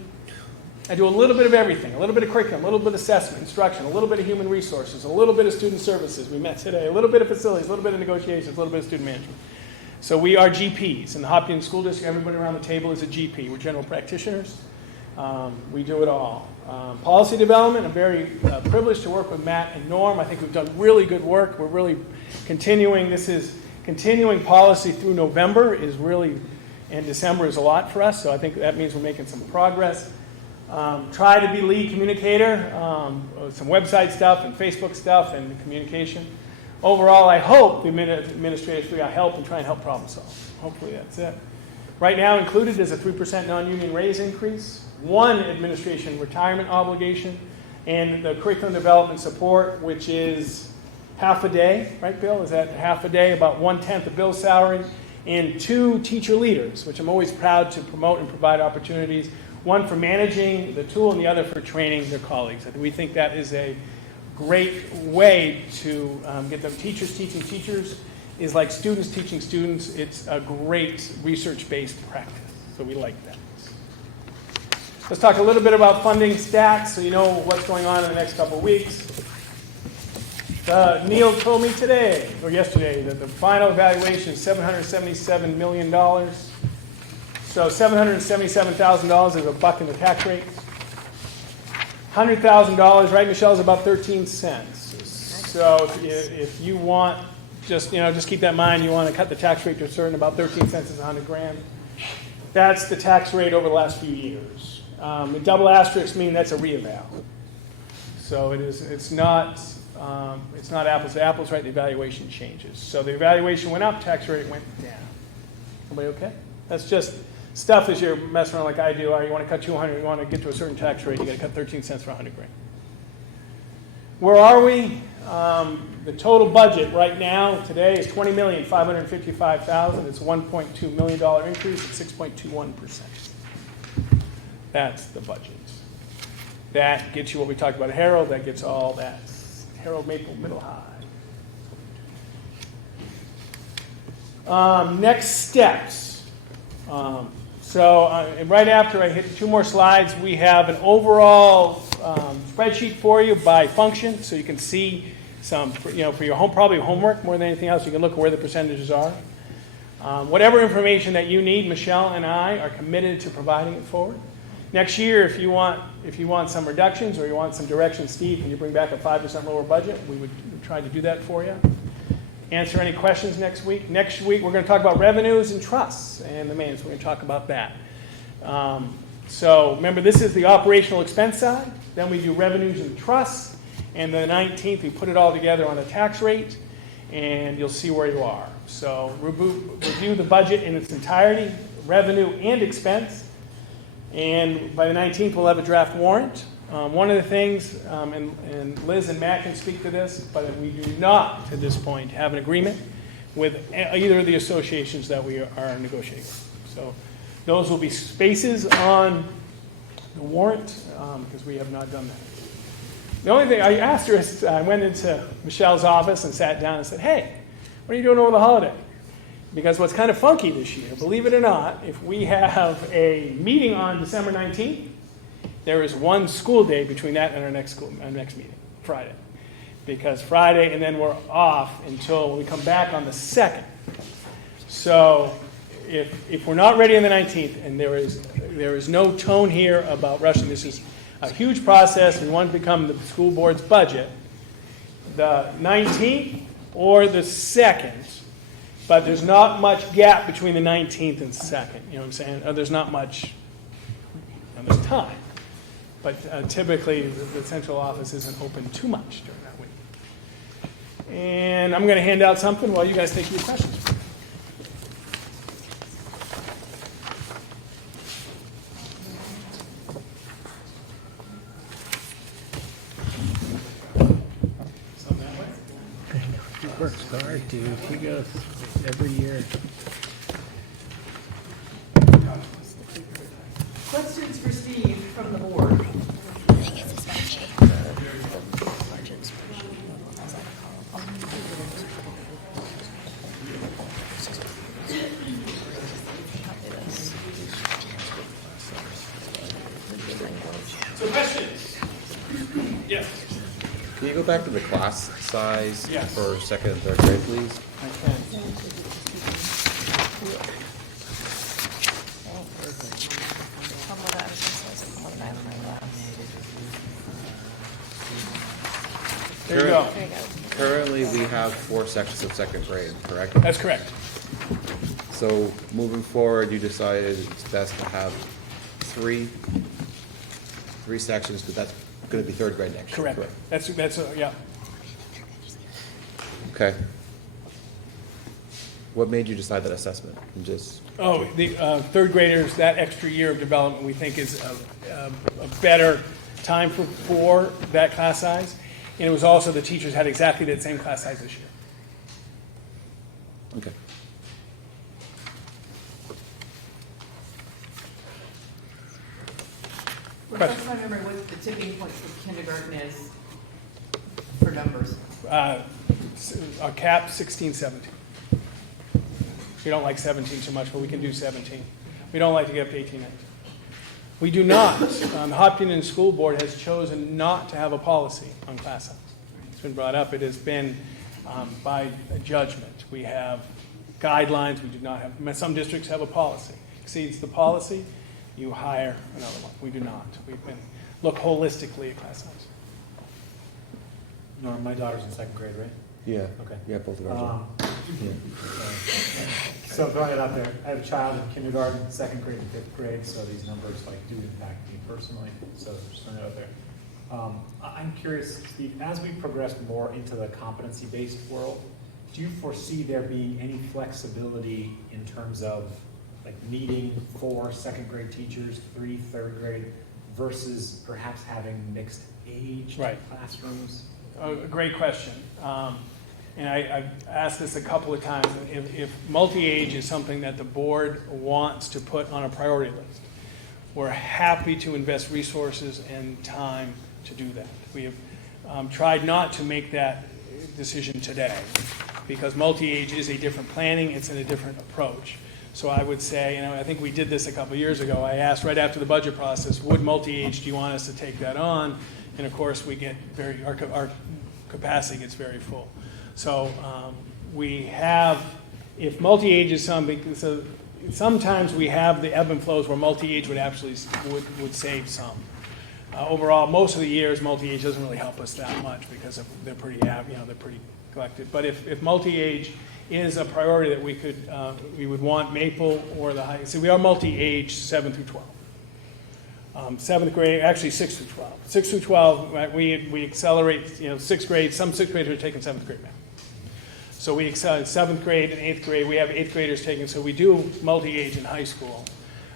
I do a little bit of everything. A little bit of curriculum, a little bit of assessment, instruction, a little bit of human resources, a little bit of student services. We met today. A little bit of facilities, a little bit of negotiations, a little bit of student management. So we are GPs. In the Hopkinton School District, everybody around the table is a GP. We're general practitioners. We do it all. Policy development, I'm very privileged to work with Matt and Norm. I think we've done really good work. We're really continuing. This is continuing policy through November and December is a lot for us, so I think that means we're making some progress. Try to be lead communicator, some website stuff and Facebook stuff and communication. Overall, I hope the administrators figure out help and try and help problem solve. Hopefully that's it. Right now included is a 3% non-union raise increase, 1 administration retirement obligation, and the curriculum development support, which is half a day, right, Bill? Is that half a day, about 1/10 of Bill's salary, and 2 teacher leaders, which I'm always proud to promote and provide opportunities, one for managing the tool and the other for training their colleagues. We think that is a great way to get them teachers teaching teachers. Is like students teaching students. It's a great research-based practice, so we like that. Let's talk a little bit about funding stats so you know what's going on in the next couple of weeks. Neil told me today, or yesterday, that the final evaluation is $777 million. So $777,000 is a buck in the tax rate. $100,000, right, Michelle, is about 13 cents. So if you want, just keep that in mind. You want to cut the tax rate to a certain, about 13 cents is 100 grand. That's the tax rate over the last few years. The double asterisks mean that's a reeval. So it's not apples to apples, right? The evaluation changes. So the evaluation went up, tax rate went down. Everybody okay? That's just stuff as you're messing around like I do. Or you want to cut 200, you want to get to a certain tax rate, you got to cut 13 cents for 100 grand. Where are we? The total budget right now, today, is $20,555,000. It's a $1.2 million increase at 6.21%. That's the budget. That gets you what we talked about at Harold. That gets all that. Harold Maple Middle High. Next steps. And right after I hit 2 more slides, we have an overall spreadsheet for you by function, so you can see some, for your probably homework more than anything else. You can look at where the percentages are. Whatever information that you need, Michelle and I are committed to providing it forward. Next year, if you want some reductions or you want some direction, Steve, can you bring back a 5% lower budget? We would try to do that for you. Answer any questions next week. Next week, we're going to talk about revenues and trusts and the maintenance. We're going to talk about that. So remember, this is the operational expense side. Then we do revenues and trusts. And the 19th, we put it all together on a tax rate. and you'll see where you are. So review the budget in its entirety, revenue and expense, and by the 19th, we'll have a draft warrant. One of the things, and Liz and Matt can speak to this, but we do not, at this point, have an agreement with either of the associations that we are negotiating. So those will be spaces on the warrant, because we have not done that. The only thing I asked her is, I went into Michelle's office and sat down and said, hey, what are you doing over the holiday? Because what's kind of funky this year, believe it or not, if we have a meeting on December 19th, there is one school day between that and our next meeting, Friday. Because Friday, and then we're off until we come back on the 2nd. So if we're not ready on the 19th, and there is no tone here about rushing, this is a huge process. We want to become the school board's budget. The 19th or the 2nd, but there's not much gap between the 19th and 2nd. You know what I'm saying? There's not much, there's time. But typically, the central office isn't open too much during that week. And I'm going to hand out something while you guys take your questions. He works hard, dude. He goes every year. Questions for Steve from the board? So questions? Yes. Can you go back to the class size Yes. for second and third grade, please? I can. There you go. Currently, we have 4 sections of second grade, correct? That's correct. So moving forward, you decided it's best to have three sections, because that's going to be third grade next year. Correct. That's yeah. Okay. What made you decide that assessment? And just Oh, the third graders, that extra year of development, we think is a better time for that class size. And it was also the teachers had exactly that same class size this year. okay. Refresh my memory, what the tipping point for kindergarten is for numbers. A cap 16, 17. We don't like 17 so much, but we can do 17. We don't like to get up to 18, 19. We do not. The Hopkinton School Board has chosen not to have a policy on class size. It's been brought up. It has been by judgment. We have guidelines. We do not have. Some districts have a policy. Exceeds the policy, you hire another one. We do not. We've been look holistically at class size. Norm, my daughter's in second grade, right? Yeah. Okay. Yeah, both of ours. Yeah. So throwing it out there, I have a child in kindergarten, second grade, and fifth grade, so these numbers do impact me personally. So just throwing it out there. I'm curious, Steve, as we progress more into the competency-based world, do you foresee there being any flexibility in terms of needing 4 second grade teachers, 3 third grade, versus perhaps having mixed age classrooms? A great question. And I've asked this a couple of times. If multi-age is something that the board wants to put on a priority list, we're happy to invest resources and time to do that. We have tried not to make that decision today because multi-age is a different planning, it's in a different approach. So I would say, I think we did this a couple of years ago. I asked right after the budget process, would multi-age, do you want us to take that on? And of course, we get our capacity gets very full. So we have, if multi-age is something, so sometimes we have the ebb and flows where multi-age would actually would save some. Overall, most of the years, multi-age doesn't really help us that much because they're pretty, they're pretty collected. But if multi-age is a priority that we would want Maple or the high. See, we are multi-age 7 through 12. 7th grade, actually 6 through 12. 6 through 12, right, we accelerate, 6th grade. Some 6th graders are taking 7th grade So we excel in 7th grade and 8th grade. We have 8th graders taking, so we do multi-age in high school.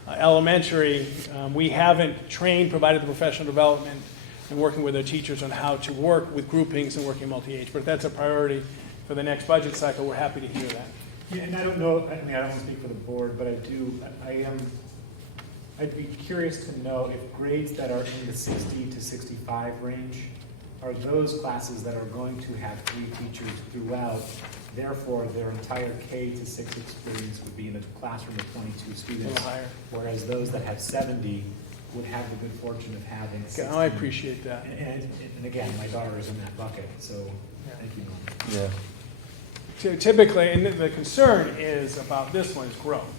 Elementary, we haven't provided the professional development and working with our teachers on how to work with groupings and working multi-age. But if that's a priority for the next budget cycle, we're happy to hear that. Yeah, and I don't know, I mean, I don't want to speak for the board, but I'd be curious to know if grades that are in the 60 to 65 range are those classes that are going to have 3 teachers throughout, therefore their entire K to 6 experience would be in a classroom of 22 students, whereas those that have 70 would have the good fortune of having 60. Oh, I appreciate that. And again, my daughter is in that bucket, so thank you, Norm. Yeah. Typically, and the concern is about this one is growth.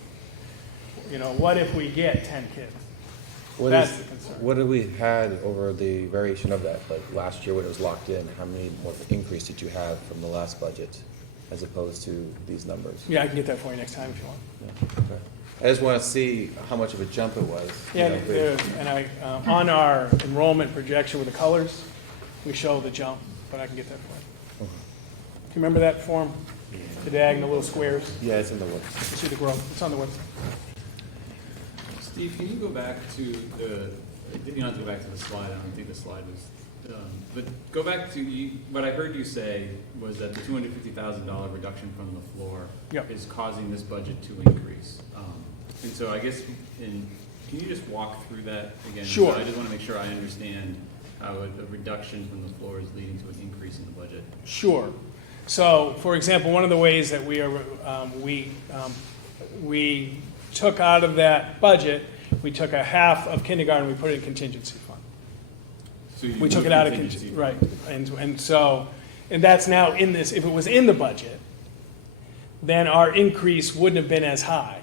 You know, what if we get 10 kids? That's the concern. What have we had over the variation of that? Like last year when it was locked in, how many more increase did you have from the last budget as opposed to these numbers? Yeah, I can get that for you next time if you want. Yeah, okay. I just want to see how much of a jump it was. Yeah, and I on our enrollment projection with the colors, we show the jump, but I can get that for you. Do you remember that form? The diagonal little squares? Yeah, it's in the website. You see the growth? It's on the website. Steve, can you go back to you don't have to go back to the slide, I don't think the slide was, but go back to, what I heard you say was that the $250,000 reduction from the floor is causing this budget to increase. And so I guess, can you just walk through that again? Sure. So I just want to make sure I understand how a reduction from the floor is leading to an increase in the budget. Sure. So, for example, one of the ways that we took out of that budget, we took a half of kindergarten, we put it in contingency fund. So We took it out of contingency, right. And that's now in this, if it was in the budget, then our increase wouldn't have been as high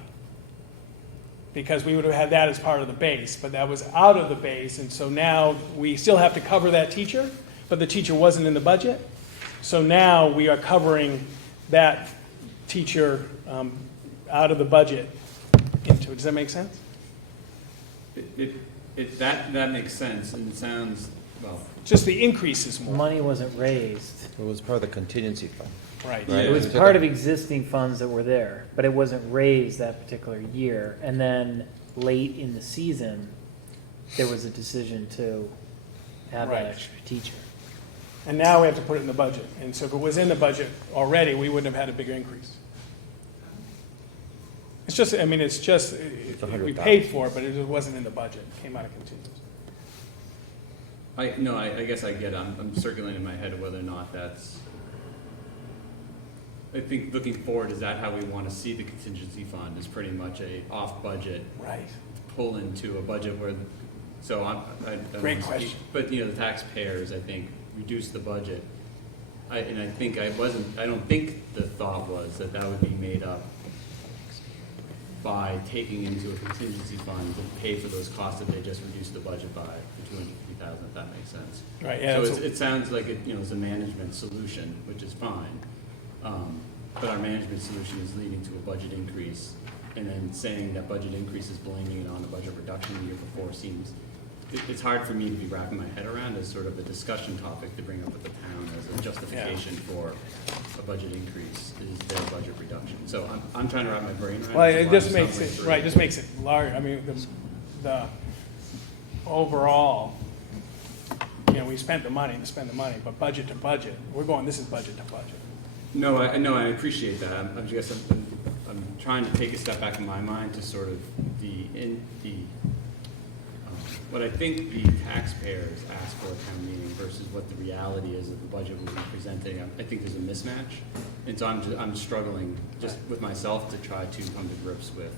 because we would have had that as part of the base, but that was out of the base, and so now we still have to cover that teacher, but the teacher wasn't in the budget. So now we are covering that teacher out of the budget into it. Does that make sense? That makes sense, and it sounds, well. Just the increase is more. Money wasn't raised. It was part of the contingency fund. Right. Yeah. It was part of existing funds that were there, but it wasn't raised that particular year. And then late in the season, there was a decision to have Right. that extra teacher. And now we have to put it in the budget. And so if it was in the budget already, we wouldn't have had a bigger increase. It's just, I mean, it's just, we paid for it, but it wasn't in the budget. It came out of contingency. I guess I get it. I'm circulating in my head whether or not that's, I think looking forward, is that how we want to see the contingency fund, is pretty much a off-budget Right. pull into a budget where, so I Great don't question. speak, but the taxpayers, I think, reduce the budget. I don't think the thought was that would be made up by taking into a contingency fund to pay for those costs that they just reduced the budget by the $250,000, if that makes sense. Right, yeah. So it sounds like it's a management solution, which is fine. But our management solution is leading to a budget increase, and then saying that budget increase is blaming it on the budget reduction the year before seems, it's hard for me to be wrapping my head around as sort of a discussion topic to bring up with the town as a justification for a budget increase is their budget reduction. So I'm trying to wrap my brain around. Well, it it just makes it, right, just makes it large. I mean, the overall, we spent the money to spend the money, but budget to budget, we're going, this is budget to budget. No, I appreciate that. I'm trying to take a step back in my mind to sort of what I think the taxpayers ask for at town meeting versus what the reality is of the budget we'll be presenting. I think there's a mismatch, and so I'm struggling just with myself to try to come to grips with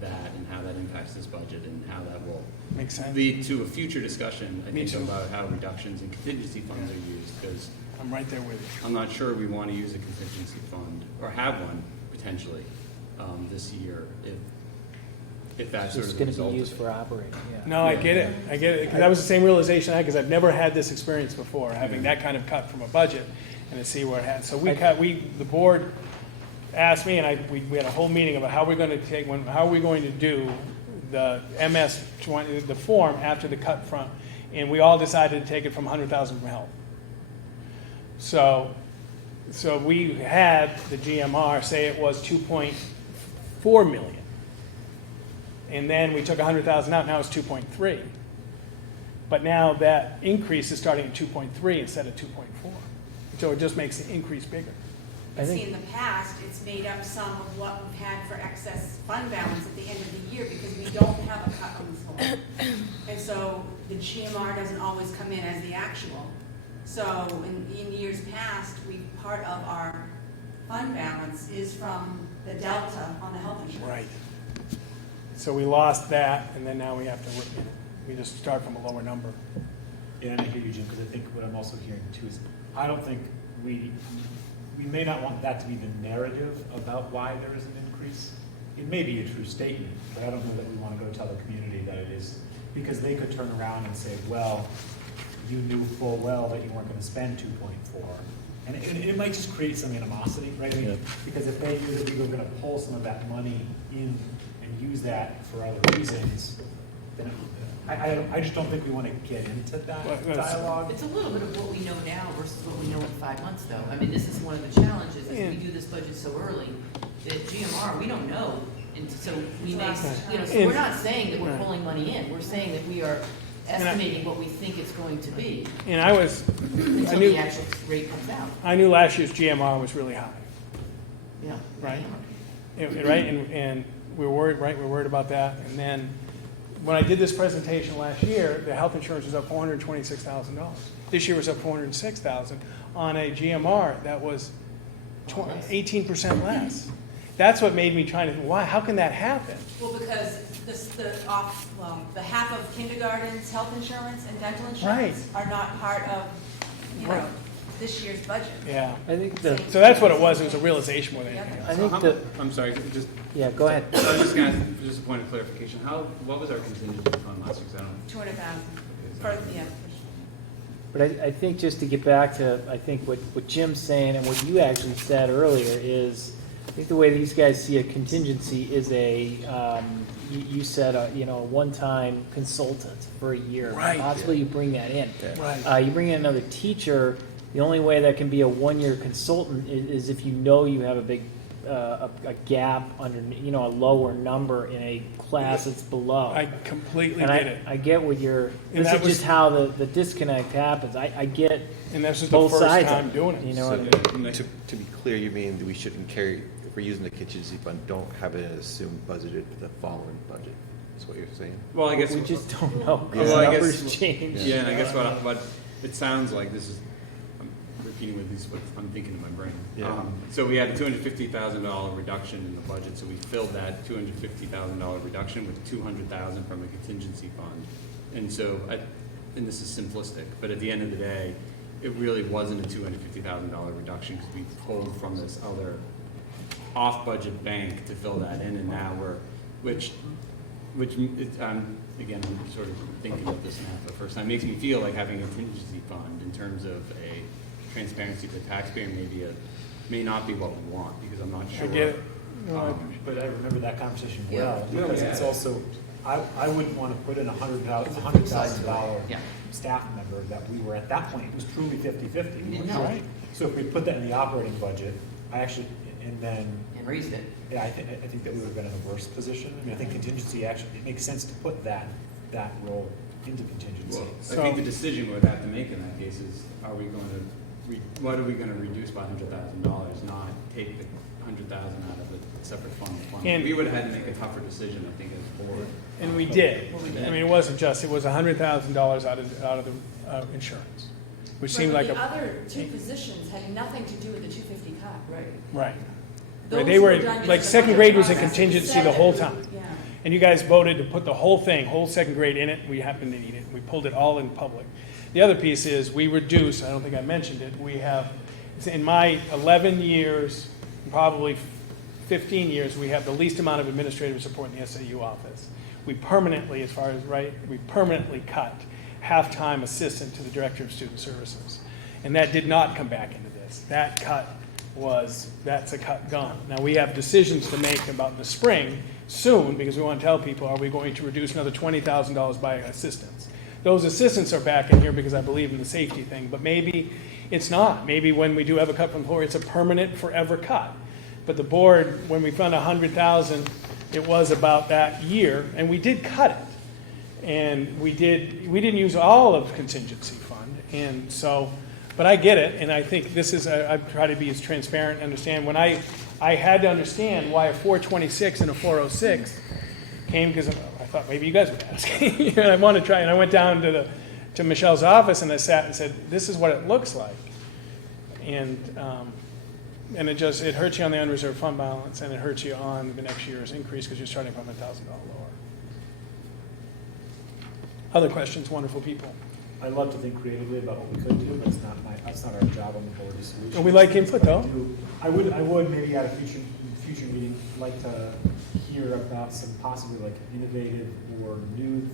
that and how that impacts this budget and how that will Makes sense. lead to a future discussion, I Me think, too. about how reductions in contingency funds are used, because I'm right there with you. I'm not sure we want to use a contingency fund, or have one, potentially, this year, if that's sort It's of the going to result be of used it. for operating, yeah. No, I get it, because that was the same realization I had, because I've never had this experience before, having that kind of cut from a budget, and to see where it had. So the board asked me, and we had a whole meeting about how we're going to do the MS-20, the form after the cut from, and we all decided to take it from 100,000 from health. So So we had the GMR say it was 2.4 million. And then we took 100,000 out, now it's 2.3. But now that increase is starting at 2.3 instead of 2.4. So it just makes the increase bigger. I See, think, in the past, it's made up some of what we've had for excess fund balance at the end of the year because we don't have a cut on the floor. And so the GMR doesn't always come in as the actual. So in years past, part of our fund balance is from the delta on the health insurance. Right. So we lost that, and then now we have to, we just start from a lower number. Yeah, and I hear you, Jim, because I think what I'm also hearing too is, I don't think we may not want that to be the narrative about why there is an increase. It may be a true statement, but I don't know that we want to go tell the community that it is, because they could turn around and say, well, you knew full well that you weren't going to spend 2.4. And it might just create some animosity, right? I mean, because if they knew that we were going to pull some of that money in and use that for other reasons, then I just don't think we want to get into that dialogue. It's a little bit of what we know now versus what we know in 5 months, though. I mean, this is one of the challenges, is we do this budget so early, that GMR, we don't know, and so we may, so we're not saying that we're pulling money in, we're saying that we are estimating what we think it's going to be. And I until knew the actual rate comes out. I knew last year's GMR was really high. Yeah. Right? Right, and we were worried, right, we were worried about that, and then when I did this presentation last year, the health insurance was up $426,000. This year was up $406,000 on a GMR that was 18% less. That's what made me try to, why? How can that happen? Well, because the half of kindergarten's health insurance and dental insurance are not part of, this year's budget. Yeah. I think so that's what it was. It was a realization more than anything else. I think I'm sorry, just. Yeah, go ahead. I was just going to ask, just a point of clarification. What was our contingency fund last year? 'Cause I don't. 200,000. But I think just to get back to, I think what Jim's saying and what you actually said earlier is, I think the way these guys see a contingency is you said a one-time consultant for a year. Right. Possibly you bring that in. Right. You bring in another teacher. The only way that can be a one-year consultant is if you know you have a big a gap under, a lower number in a class that's below. I completely and get it. I get what you're. And This that is just how the disconnect happens. I get. And this is both the first sides time of it, doing it. You know So, what I mean? to be clear, you mean that we shouldn't carry, if we're using the contingency fund, don't have it assumed budgeted for the following budget, is what you're saying? Well, I guess we just don't know. Well, I Numbers guess, change. Yeah, and I guess what it sounds like, this is, I'm repeating what I'm thinking in my brain. Yeah. So we had a $250,000 reduction in the budget, so we filled that $250,000 reduction with $200,000 from a contingency fund. And so, and this is simplistic, but at the end of the day, it really wasn't a $250,000 reduction because we pulled from this other off-budget bank to fill that in, and now again, I'm sort of thinking of this now for the first time. It makes me feel like having a contingency fund in terms of a transparency to the taxpayer may not be what we want, because I'm not sure. I get it. But I remember that conversation Yeah. well, because it's also, I wouldn't want to put in $100,000 staff member that we were at that point, it was truly 50-50. We didn't know. Right. So if we put that in the operating budget, and raised it. yeah, I think that we would have been in a worse position. I mean, I think contingency actually, it makes sense to put that role into contingency. Well, I think the decision we'd have to make in that case is, what are we going to reduce by $100,000, not take the $100,000 out of the separate fund. And we would have had to make a tougher decision, I think, as a board. And we did. I mean, it wasn't just, it was $100,000 out of the insurance, which seemed like the other two positions had nothing to do with the 250 cut. Right. Right. Those They were, were done like, just second the grade was in process. contingency Said the that whole we- time. Yeah. And you guys voted to put the whole second grade in it. We happened to need it. We pulled it all in public. The other piece is we reduced, I don't think I mentioned it, we have, in my 11 years, probably 15 years, we have the least amount of administrative support in the SAU office. We permanently, we permanently cut half-time assistant to the Director of Student Services. And that did not come back into this. That cut that's a cut gone. Now, we have decisions to make about the spring soon, because we want to tell people, are we going to reduce another $20,000 by assistants? Those assistants are back in here because I believe in the safety thing, but maybe it's not. Maybe when we do have a cut from floor, it's a permanent, forever cut. But the board, when we found 100,000, it was about that year, and we did cut it. And we didn't use all of contingency fund, and so, but I get it, and I think this is, I try to be as transparent and understand. When I had to understand why a 426 and a 406 came, because I thought maybe you guys would ask. And I want to try, and I went down to Michelle's office, and I sat and said, this is what it looks like. And it hurts you on the unreserved fund balance, and it hurts you on the next year's increase because you're starting from $1,000 lower. Other questions, wonderful people? I love to think creatively about what we could do, but that's not our job on the board to solution. Well, we like input, though. I would maybe at a future meeting like to hear about some possibly like innovative or new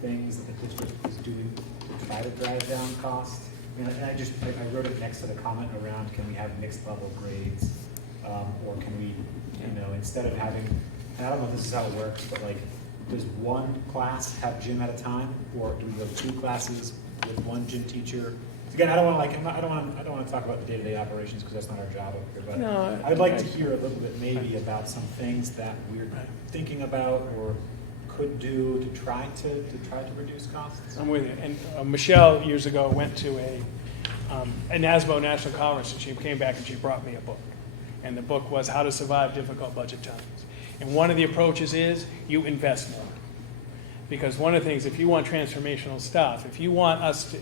things that the district is doing to try to drive down costs. And I wrote it next to the comment around, can we have mixed level grades, or can we, instead of having, and I don't know if this is how it works, but like, does one class have gym at a time, or do we go 2 classes with one gym teacher? Again, I don't want to talk about the day-to-day operations because that's not our job up here. But no, I'd like to hear a little bit maybe about some things that we're thinking about or could do to try to reduce costs. I'm with you. And Michelle years ago went to a NASBO National Conference, and she came back and she brought me a book. And the book was How to Survive Difficult Budget Times. And one of the approaches is you invest more. Because one of the things, if you want transformational stuff, if you want us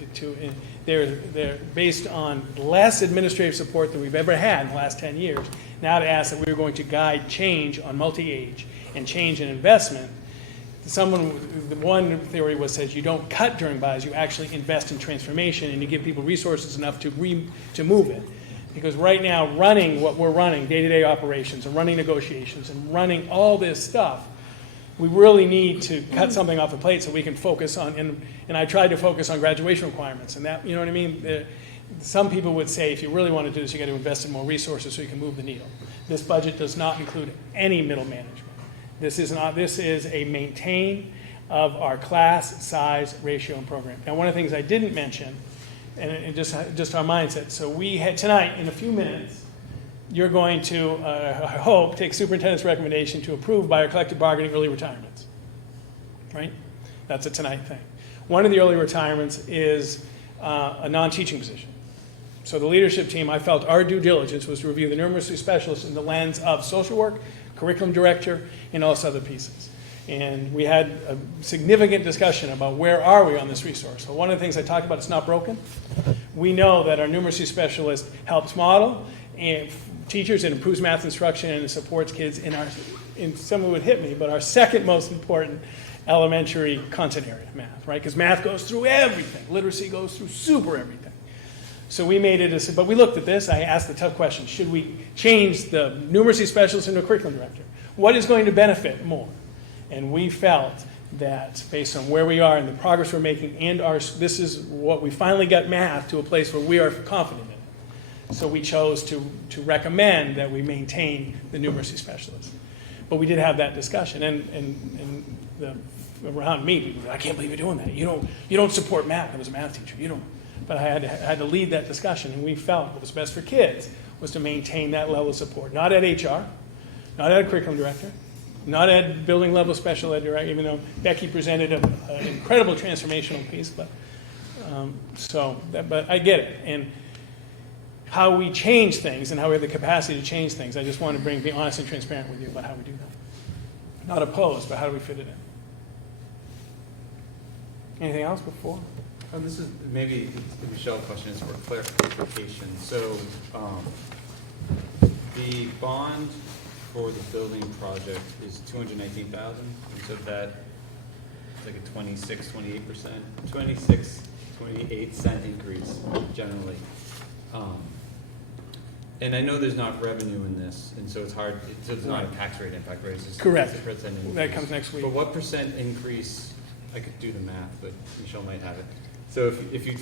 they're based on less administrative support than we've ever had in the last 10 years, now to ask that we're going to guide change on multi-age and change in investment. One theory says you don't cut during buys, you actually invest in transformation and you give people resources enough to move it. Because right now, running what we're running, day-to-day operations and running negotiations and running all this stuff, we really need to cut something off the plate so we can focus on, and I tried to focus on graduation requirements and that, you know what I mean? Some people would say if you really want to do this, you got to invest in more resources so you can move the needle. This budget does not include any middle management. This is a maintain of our class size ratio and program. Now, one of the things I didn't mention, and just our mindset. So we had tonight, in a few minutes, you're going to, I hope, take superintendent's recommendation to approve by our collective bargaining early retirements, right? That's a tonight thing. One of the early retirements is a non-teaching position. So the leadership team, I felt our due diligence was to review the numeracy specialists in the lens of social work, curriculum director, and all those other pieces. And we had a significant discussion about where are we on this resource. So one of the things I talked about, it's not broken. We know that our numeracy specialist helps model and teachers and improves math instruction and supports kids in someone would hit me, but our second most important elementary content area, math, right? Because math goes through everything. Literacy goes through super everything. So we made it, but we looked at this. I asked the tough question, should we change the numeracy specialist into a curriculum director? What is going to benefit more? And we felt that based on where we are and the progress we're making and this is what we finally got math to a place where we are confident in it. So we chose to recommend that we maintain the numeracy specialist. But we did have that discussion, and around me, people were, I can't believe you're doing that. You don't support math. I was a math teacher. You don't. But I had to lead that discussion, and we felt what was best for kids was to maintain that level of support. Not at HR, not at a curriculum director, not at building level special ed director, even though Becky presented an incredible transformational piece. But but I get it. And how we change things and how we have the capacity to change things, I just want to be honest and transparent with you about how we do that. Not opposed, but how do we fit it in? Anything else before? This is maybe the Michelle question is for clarification. So the bond for the building project is $219,000. You said that it's like a 28 cent increase generally. And I know there's not revenue in this, and so it's hard. So it's not a tax rate impact, right? It's just correct. It's a percent increase. That comes next week. But what percent increase? I could do the math, but Michelle might have it. So if you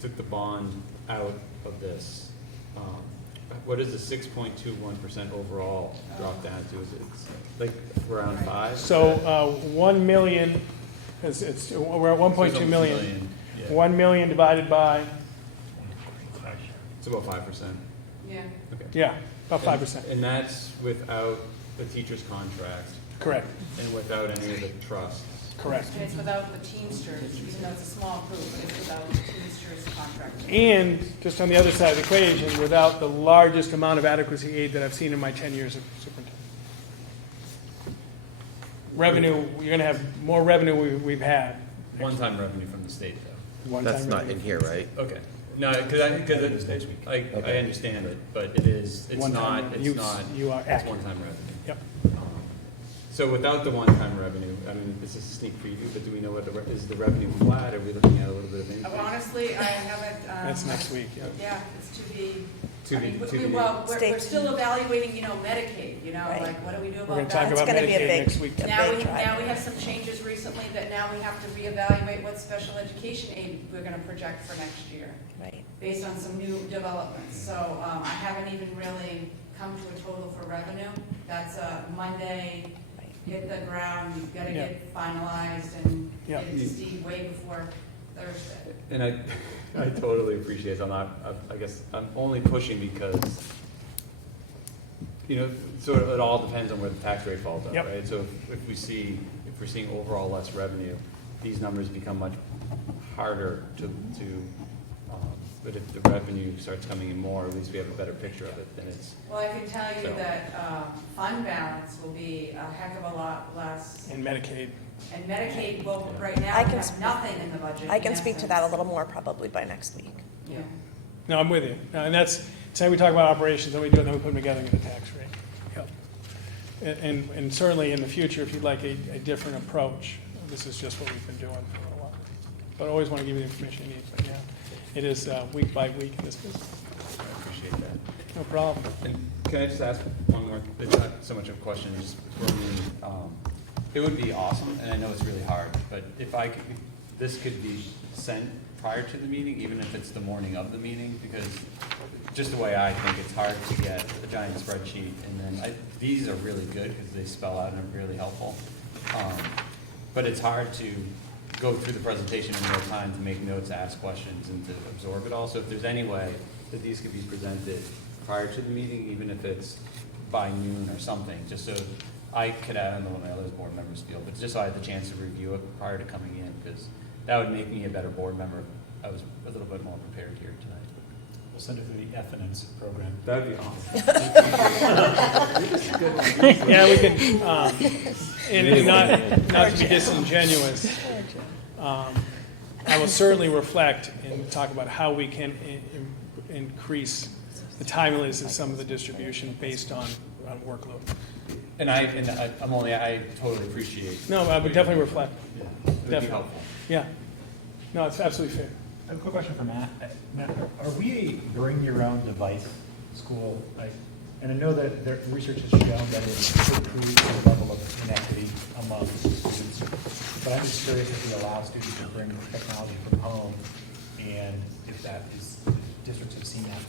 took the bond out of this, what is the 6.21% overall drop down to? Is it like around 5? So 1 million. We're at 1.2 million. Yeah. 1 million divided by It's about 5%. Yeah. Okay. Yeah, about 5%. And that's without the teacher's contract Correct, and without any of the trusts. correct. And it's without the Teamsters, even though it's a small group, but it's without the Teamsters contract. And just on the other side of the equation, without the largest amount of adequacy aid that I've seen in my 10 years of superintendent. Revenue, you're gonna have more revenue we've had. One-time revenue from the state, though. One That's time not revenue. in here, right? Okay. No, because I understand it, but it's One-time not, use, it's not, you are it's accurate. one-time revenue. Yep. So without the one-time revenue, I mean, this is a sneak preview, but do we know what is the revenue flat? Are we looking at a little bit of increase? Honestly, I haven't. That's next week, yeah. Yeah, it's to be. To I be- mean, to be- well, Stay we're still evaluating, Medicaid, Right. like, what do we do We're about gonna talk that? about gonna be a Medicaid big- next week. a Now big we driver. have some changes recently that now we have to reevaluate what special education aid we're gonna project for next year, Right. based on some new developments. So, I haven't even really come to a total for revenue. That's a Monday, hit the ground, you've gotta Yeah. get finalized and Yeah. get it to Steve way before Thursday. And I totally appreciate it. I guess I'm only pushing because, sort of it all depends on where the tax rate falls out, Yep. right? So if we're seeing overall less revenue, these numbers become much harder but if the revenue starts coming in more, at least we have a better picture of it, then it's. Well, I can tell you So- that fund balance will be a heck of a lot less. And Medicaid. And Medicaid, well, right now, I we can have speak- nothing in the budget. I in can speak to that a essence. little more probably by next week. Yeah. No, I'm with you. And that's, say we talk about operations, then we do it, then we put them together and get a tax rate. Yep. And certainly in the future, if you'd like a different approach, this is just what we've been doing for a while. But I always want to give you the information you need, but yeah, it is week by week in this business. I appreciate that. No problem. And can I just ask one more? It's not so much of a question, just for me. It would be awesome, and I know it's really hard, but if this could be sent prior to the meeting, even if it's the morning of the meeting, because just the way I think, it's hard to get a giant spreadsheet, and then these are really good because they spell out and are really helpful. But it's hard to go through the presentation in real time to make notes, ask questions, and to absorb it all. So if there's any way that these could be presented prior to the meeting, even if it's by noon or something, just so I could, I don't know what my other board members feel, but just so I had the chance to review it prior to coming in, because that would make me a better board member. I was a little bit more prepared here tonight. We'll send it through the F&Ns program. That'd be awesome. Yeah, we can, and not to be disingenuous, I will certainly reflect and talk about how we can increase the timeliness of some of the distribution based on workload. And I totally appreciate. No, I would definitely reflect. Yeah, it would be Definitely. helpful. Yeah. No, it's absolutely fair. I have a quick question for Matt. Matt, are we a bring your own device school? And I know that the research has shown that it improves the level of inequity among students. But I'm just curious if we allow students to bring technology from home, and if districts have seen that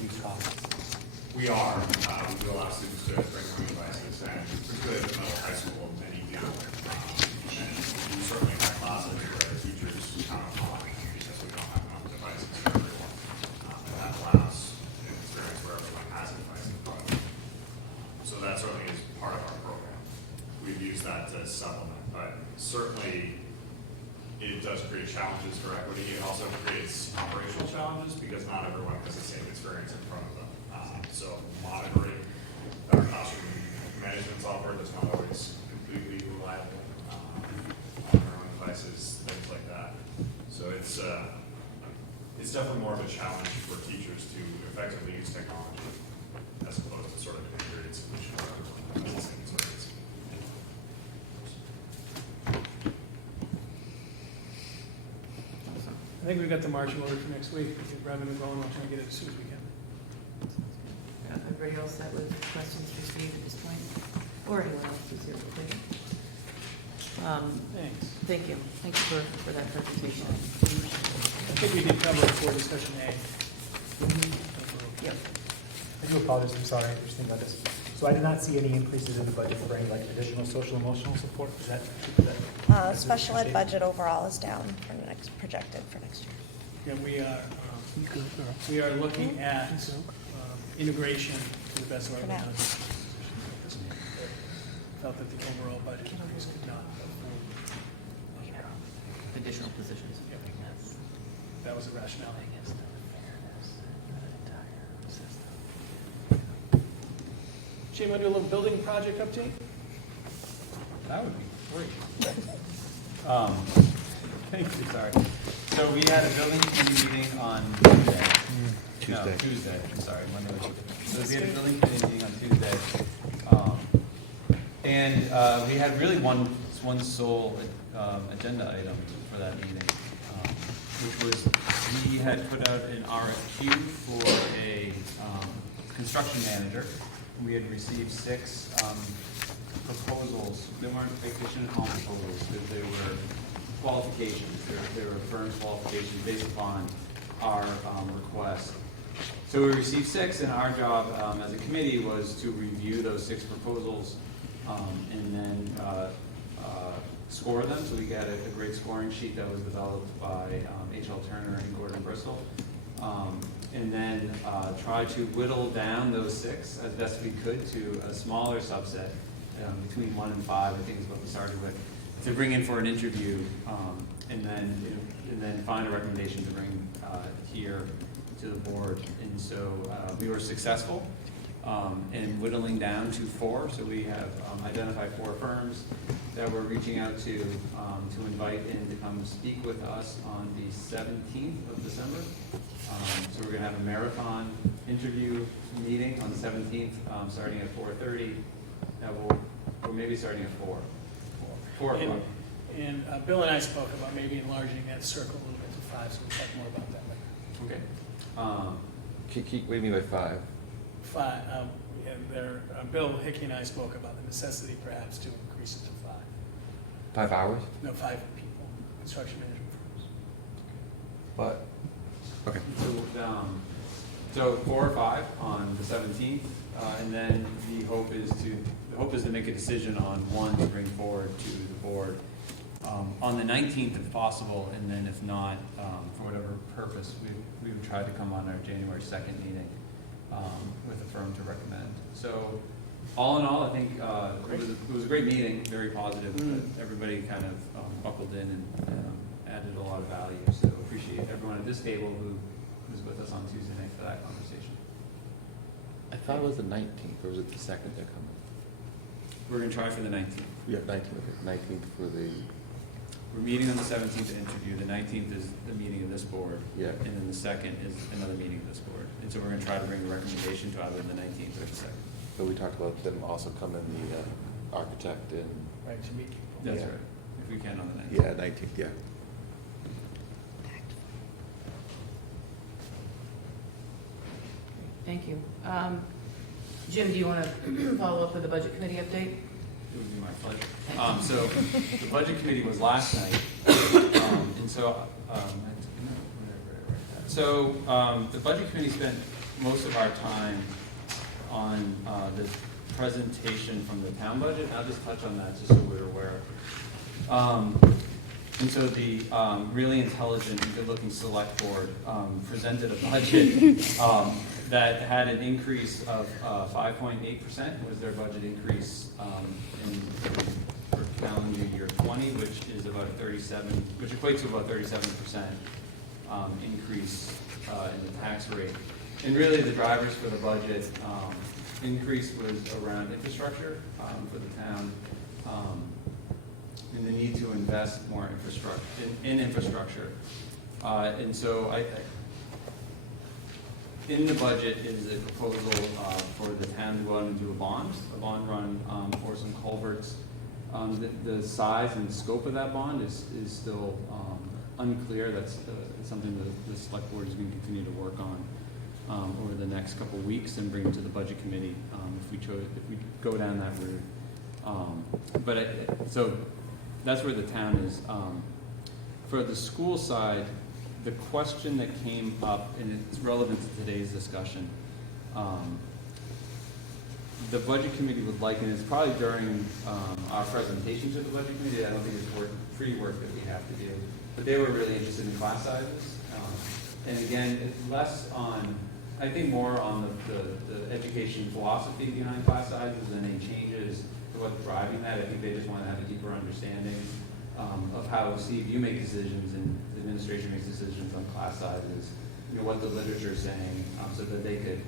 reduce costs. We are, we do allow students to bring their own devices, and particularly at the middle high school, many do. And we certainly have classes where the teachers count on because we don't have enough devices for everyone. And that allows an experience where everyone has a device in front of them. So that certainly is part of our program. We've used that to supplement, but certainly it does create challenges for equity. It also creates operational challenges because not everyone has the same experience in front of them. So monitoring our classroom management software does not always completely reliable on our own devices, things like that. So it's definitely more of a challenge for teachers to effectively use technology as opposed to sort of an integrated solution for everyone has the same experience. I think we've got the marching order for next week. We get revenue going, we'll try and get it as soon as we can. Everybody else set with questions for Steve at this point? Or anyone else who's here? Thanks. Thank you. Thank you for that presentation. I think we did cover it for discussion A. Yep. I do apologize, I'm sorry, just thinking about this. So I did not see any increases in the budget for any additional social emotional support. Is that? Special ed budget overall is down for projected for next year. Yeah, we are, We are looking at integration to the best of our ability. Felt that the overall budget increase could not afford Additional positions. that was the rationale. Jim, want to do a little building project update? That would be great. Thank you, sorry. So we had a building committee meeting on Tuesday. No, Tuesday, I'm sorry, Monday. So we had a building committee meeting on Tuesday. And we had really one sole agenda item for that meeting, which was we had put out an RFQ for a construction manager. We had received 6 proposals. They shouldn't call them proposals, because they were qualifications. They were firm qualifications based upon our request. So we received 6, and our job as a committee was to review those 6 proposals and then score them. So we got a great scoring sheet that was developed by H.L. Turner and Gordon Bristol. And then try to whittle down those 6 as best we could to a smaller subset, between 1 and 5, I think is what we started with, to bring in for an interview, and then find a recommendation to bring here to the board. And so we were successful in whittling down to 4. So we have identified 4 firms that we're reaching out to invite in to come speak with us on the 17th of December. So we're going to have a marathon interview meeting on the 17th, starting at 4:30. Or maybe starting at 4. 4 o'clock. And Bill and I spoke about maybe enlarging that circle a little bit to 5, so we'll talk more about that later. Okay. What do you mean by 5? 5, Bill, Hickey, and I spoke about the necessity perhaps to increase it to 5. 5 hours? No, 5 people, construction management firms. What? Okay. So 4 or 5 on the 17th, and then the hope is to make a decision on one to bring forward to the board on the 19th if possible, and then if not, for whatever purpose, we would try to come on our January 2nd meeting with a firm to recommend. So all in all, I think it was a great meeting, very positive. Everybody kind of buckled in and added a lot of value. So appreciate everyone at this table who was with us on Tuesday night for that conversation. I thought it was the 19th, or was it the 2nd that come? We're going to try for the 19th. Yeah, 19th. 19th for the... We're meeting on the 17th to interview. The 19th is the meeting of this board. Yeah. And then the 2nd is another meeting of this board. And so we're going to try to bring a recommendation to either the 19th or the 2nd. So we talked about them also coming, the architect and... Right, to meet people. That's Yeah. right. If we can on the 19th. Yeah, 19th, yeah. Thank you. Jim, do you want to follow up with the budget committee update? It would be my pleasure. So the budget committee was last night, and so the budget committee spent most of our time on the presentation from the town budget. I'll just touch on that just so we're aware. And so the really intelligent and good-looking select board presented a budget that had an increase of 5.8% was their budget increase for calendar year 20, which is about which equates to about 37% increase in the tax rate. And really the drivers for the budget increase was around infrastructure for the town. And the need to invest more in infrastructure. And so in the budget is a proposal for the town to go out and do a bond run for some culverts. The size and scope of that bond is still unclear. That's something that the select board is going to continue to work on over the next couple of weeks and bring to the budget committee if we go down that route. So that's where the town is. For the school side, the question that came up, and it's relevant to today's discussion, the budget committee would like, and it's probably during our presentation to the budget committee, I don't think it's pre-work that we have to do, but they were really interested in class sizes. And again, it's less on, I think more on the education philosophy behind class sizes and any changes to what's driving that. I think they just want to have a deeper understanding of how, Steve, you make decisions and the administration makes decisions on class sizes, what the literature is saying, so that they could,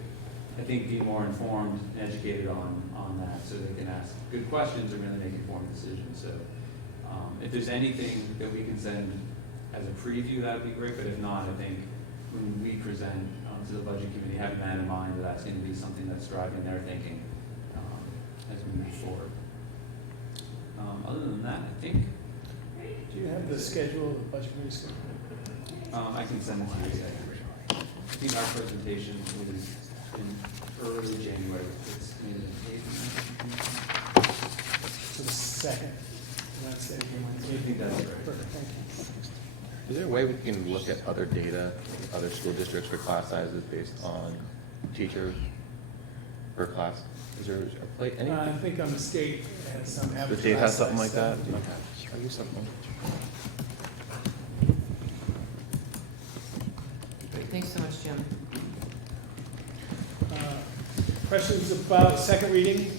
I think, be more informed and educated on that, so they can ask good questions and really make informed decisions. So if there's anything that we can send as a preview, that would be great, but if not, I think when we present to the budget committee, having that in mind, that's going to be something that's driving their thinking as we move forward. Other than that, I think. Do you have the schedule, the budget committee schedule? I can send it to you. I think our presentation is in early January. It's maybe the 8th. So the second Wednesday. I think that's right. Perfect, thank you. Is there a way we can look at other data, other school districts for class sizes based on teachers per class? Is there a place? I think on the state has some The average. state has class something like size. that? I use something. Thanks so much, Jim. Questions about second reading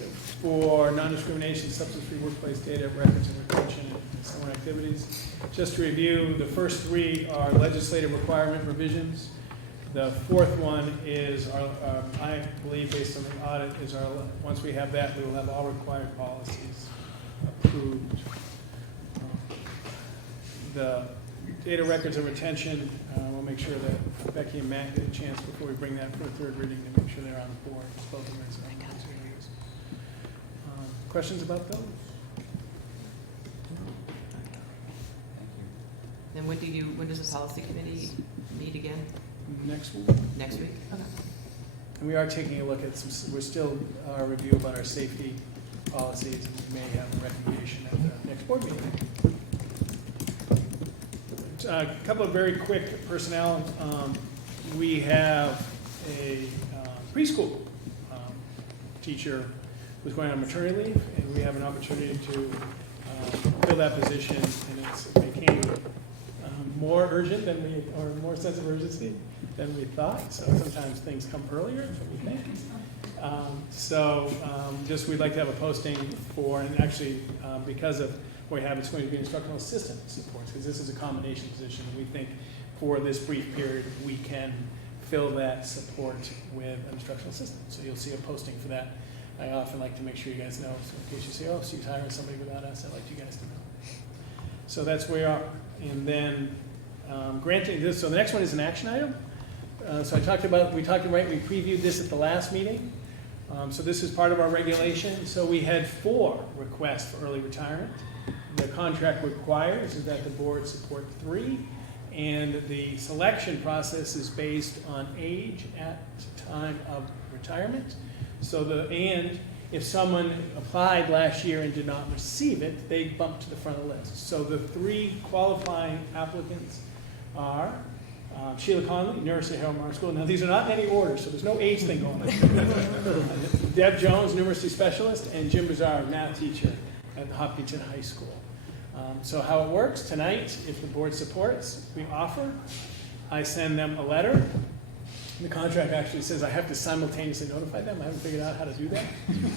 for non-discrimination, substance-free workplace data, records and retention, and summer activities? Just to review, the first three are legislative requirement revisions. The fourth one is, I believe based on the audit, is once we have that, we will have all required policies approved. The data records and retention, we'll make sure that Becky and Matt get a chance before we bring that for a third reading to make sure they're on board. Both of them are in those areas. Questions about those? And when does the policy committee meet again? Next week. Next week? Okay. And we are taking a look at we're still review about our safety policies, and we may have a recommendation at the next board meeting. A couple of very quick personnel. We have a preschool teacher who's going on maternity leave, and we have an opportunity to fill that position, and it became more urgent than or more sense of urgency than we thought. So sometimes things come earlier than we think. Just we'd like to have a posting for, and actually because of what we have, it's going to be instructional assistant supports, because this is a combination position. We think for this brief period, we can fill that support with an instructional assistant. So you'll see a posting for that. I often like to make sure you guys know, so in case you say, oh, she's hiring somebody without us, I'd like you guys to know. So that's where we are. And then granting this, so the next one is an action item. So we talked about, we previewed this at the last meeting. So this is part of our regulation. So we had 4 requests for early retirement. The contract requires is that the board support 3, and the selection process is based on age at time of retirement. And if someone applied last year and did not receive it, they bump to the front of the list. So the 3 qualifying applicants are Sheila Conley, nurse at Harold Mark School. Now, these are not in any order, so there's no age thing going on. Deb Jones, numeracy specialist, and Jim Bazar, math teacher at Hopkinton High School. So how it works, tonight, if the board supports, we offer. I send them a letter. The contract actually says I have to simultaneously notify them. I haven't figured out how to do that,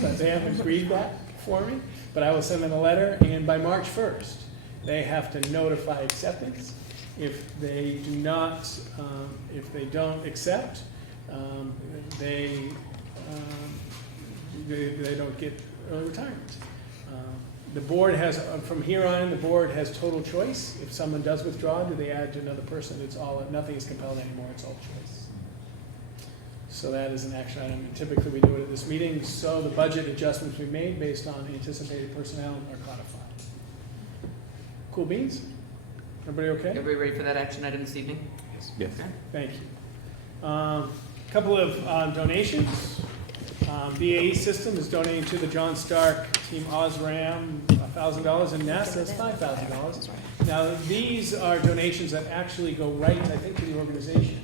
but they haven't agreed that for me. But I will send them a letter, and by March 1st, they have to notify acceptance. If they do not, if they don't accept, they don't get early retirement. The board has, from here on, the board has total choice. If someone does withdraw, do they add to another person? It's all, nothing is compelled anymore, it's all choice. So that is an action item. And typically we do it at this meeting, so the budget adjustments we made based on anticipated personnel are codified. Cool beans? Everybody okay? Everybody ready for that action item this evening? Yes. Okay. Thank you. Couple of donations. BAE System is donating to the John Stark Team Osram $1,000, and NASA is $5,000. Now, these are donations that actually go right, I think, to the organization.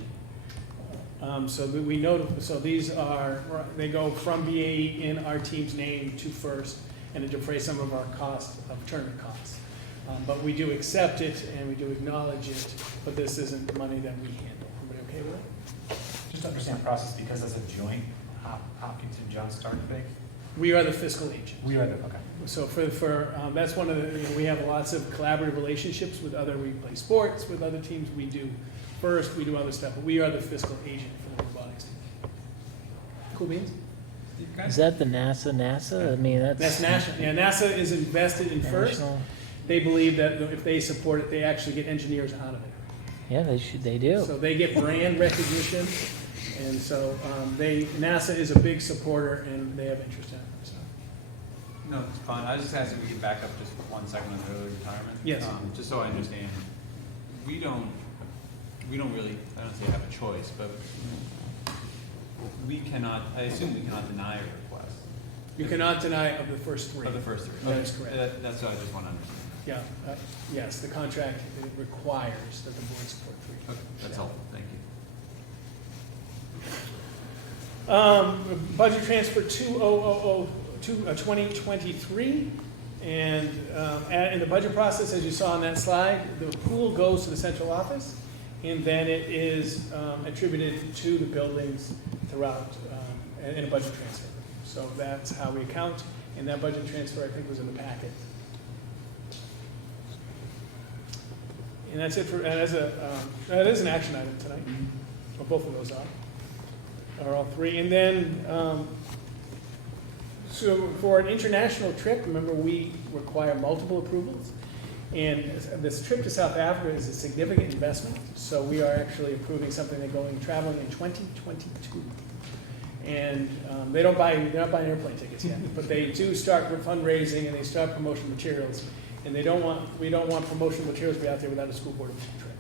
So that we know, so these are, they go from BAE in our team's name to FIRST, and to defray some of our costs, of tournament costs. But we do accept it and we do acknowledge it, but this isn't money that we handle. Everybody okay with it. Just to understand the process, because as a joint Hopkinton John Stark thing, We are the fiscal agent. we are the, okay. So that's one of the, we have lots of collaborative relationships with other, we play sports with other teams, we do first, we do other stuff, but we are the fiscal agent for the robotics team. Cool beans? Is that the NASA? I mean, That's national, yeah, NASA is invested in first. national. They believe that if they support it, they actually get engineers out of it. Yeah, they do. So they get brand recognition, and so NASA is a big supporter, and they have interest in it, so. No, it's fine. I was just asking if we could back up just 1 second on the early retirement. Yes. Just so I understand, we don't really, I don't say have a choice, but we cannot, I assume we cannot deny a request. You cannot deny of the first three. Of the first three. That Okay. is correct. That's what I just want to understand. Yeah, yes, the contract it requires that the board support three. Okay, that's helpful. Thank you. Budget transfer 2023, and in the budget process, as you saw on that slide, the pool goes to the central office, and then it is attributed to the buildings throughout in a budget transfer. So that's how we account, and that budget transfer, I think, was in the packet. And that's it for, that is an action item tonight. Well, both of those are all three. And then, so for an international trip, remember we require multiple approvals. And this trip to South Africa is a significant investment. So we are actually approving something traveling in 2022. And they're not buying airplane tickets yet, but they do start fundraising and they start promotional materials. And we don't want promotional materials to be out there without a school board approval trip.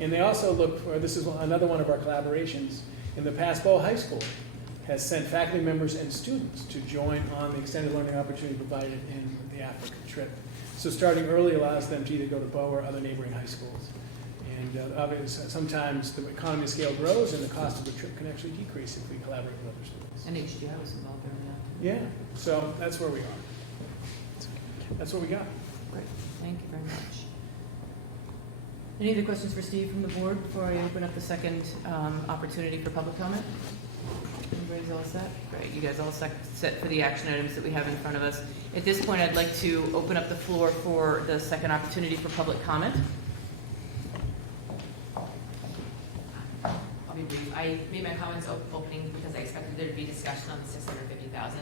And they also look for, this is another one of our collaborations. In the past, Bow High School has sent faculty members and students to join on the extended learning opportunity provided in the Africa trip. So starting early allows them to either go to Bow or other neighboring high schools. And obviously, sometimes the economy of scale grows and the cost of the trip can actually decrease if we collaborate with other schools. And HDI was involved in that. Yeah, so that's where we are. That's what we got. Great, thank you very much. Any other questions for Steve from the board before I open up the second opportunity for public comment? Everybody's all set? Great, you guys all set for the action items that we have in front of us. At this point, I'd like to open up the floor for the second opportunity for public comment. I'll be brief. I made my comments opening because I expected there to be discussion on the 650,000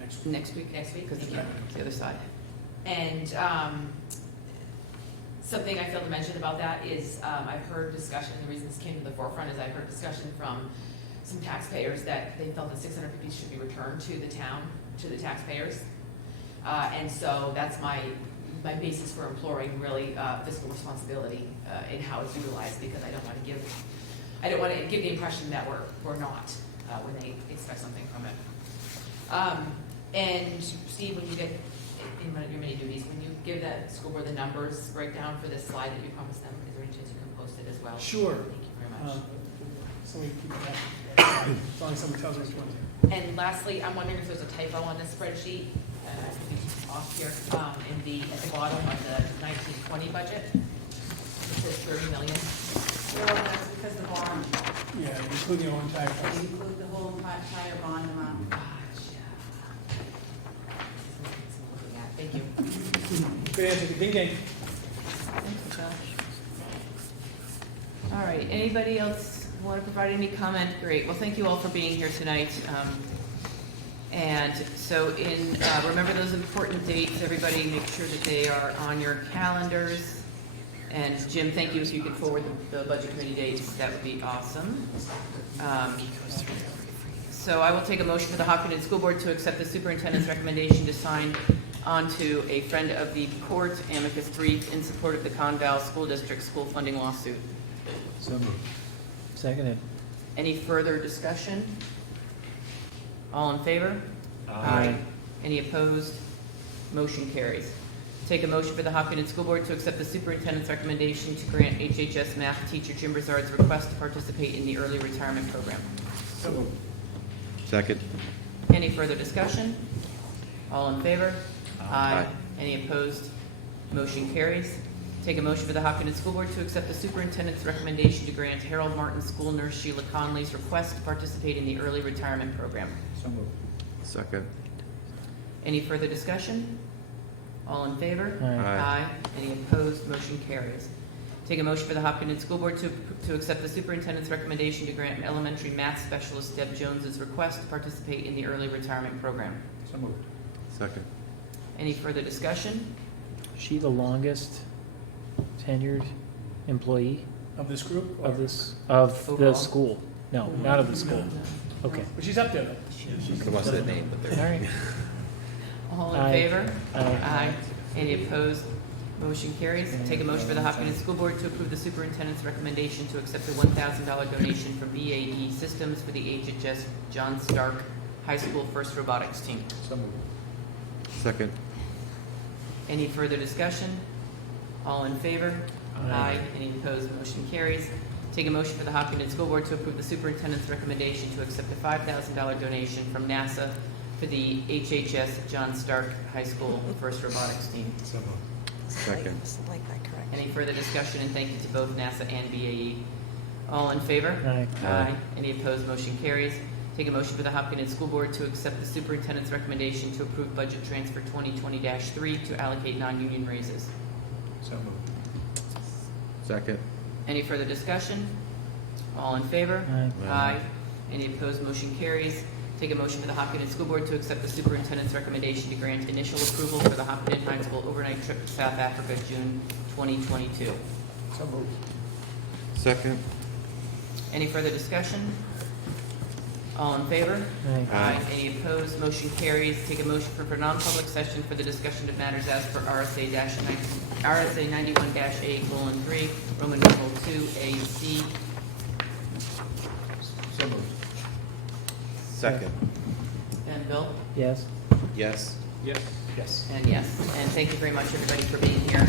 Next week. next week. Because it's the other side. And something I failed to mention about that is I've heard discussion, the reason this came to the forefront is I've heard discussion from some taxpayers that they felt that 650 should be returned to the town, to the taxpayers. And so that's my basis for imploring really fiscal responsibility in how it's utilized, because I don't want to give the impression that we're not when they expect something from it. And Steve, when you get in one of your many duties, when you give that school board the numbers breakdown for this slide that you promised them, is there any chance you can post it as well? Sure. Thank you very much. Somebody keep that. As long as someone tells me which one. And lastly, I'm wondering if there's a typo on this spreadsheet, I could be off here, at the bottom of the 1920 budget. It says 30 million. Well, that's because the bond, Yeah, including your own tax. they include the whole entire bond amount. Gotcha. Thank you. Good answer. Ding ding. Thanks, Josh. All right, anybody else want to provide any comment? Great, well, thank you all for being here tonight. And so remember those important dates, everybody make sure that they are on your calendars. And Jim, thank you, if you could forward the budget committee dates, that would be awesome. So I will take a motion for the Hopkinton School Board to accept the superintendent's recommendation to sign onto a friend of the court amicus brief in support of the Conval School District school funding lawsuit. So moved. Seconded. Any further discussion? All in favor? Aye. Any opposed? Motion carries. Take a motion for the Hopkinton School Board to accept the superintendent's recommendation to grant HHS math teacher Jim Brazard's request to participate in the early retirement program. So moved. Second. Any further discussion? All in favor? Aye. Any opposed? Motion carries. Take a motion for the Hopkinton School Board to accept the superintendent's recommendation to grant Harold Martin School Nurse Sheila Conley's request to participate in the early retirement program. So moved. Second. Any further discussion? All in favor? Aye. Any opposed? Motion carries. Take a motion for the Hopkinton School Board to accept the superintendent's recommendation to grant elementary math specialist Deb Jones's request to participate in the early retirement program. So moved. Second. Any further discussion? Is she the longest tenured employee Of this group? of or- this, of the Overall? school? No, not of the school. Okay. But she's up there, though. I could have wanted the name, but All there. right. All in Aye. favor? Aye. Any opposed? Motion carries. Take a motion for the Hopkinton School Board to approve the superintendent's recommendation to accept a $1,000 donation from BAE Systems for the HHS John Stark High School First Robotics Team. So moved. Second. Any further discussion? All in favor? Aye. Any opposed? Motion carries. Take a motion for the Hopkinton School Board to approve the superintendent's recommendation to accept a $5,000 donation from NASA for the HHS John Stark High School First Robotics Team. So moved. Second. Any further discussion? And thank you to both NASA and BAE. All in favor? Aye. Any opposed? Motion carries. Take a motion for the Hopkinton School Board to accept the superintendent's recommendation to approve budget transfer 2020-3 to allocate non-union raises. So moved. Second. Any further discussion? All in favor? Aye. Any opposed? Motion carries. Take a motion for the Hopkinton School Board to accept the superintendent's recommendation to grant initial approval for the Hopkinton High School overnight trip to South Africa, June 2022. So moved. Second. Any further discussion? All in favor? Aye. Any opposed? Motion carries. Take a motion for non-public session for the discussion of matters as per RSA 91-A:3, Roman numeral 2AC. So moved. Second. And Bill? Yes. Yes. Yes. Yes. And yes. And thank you very much, everybody, for being here.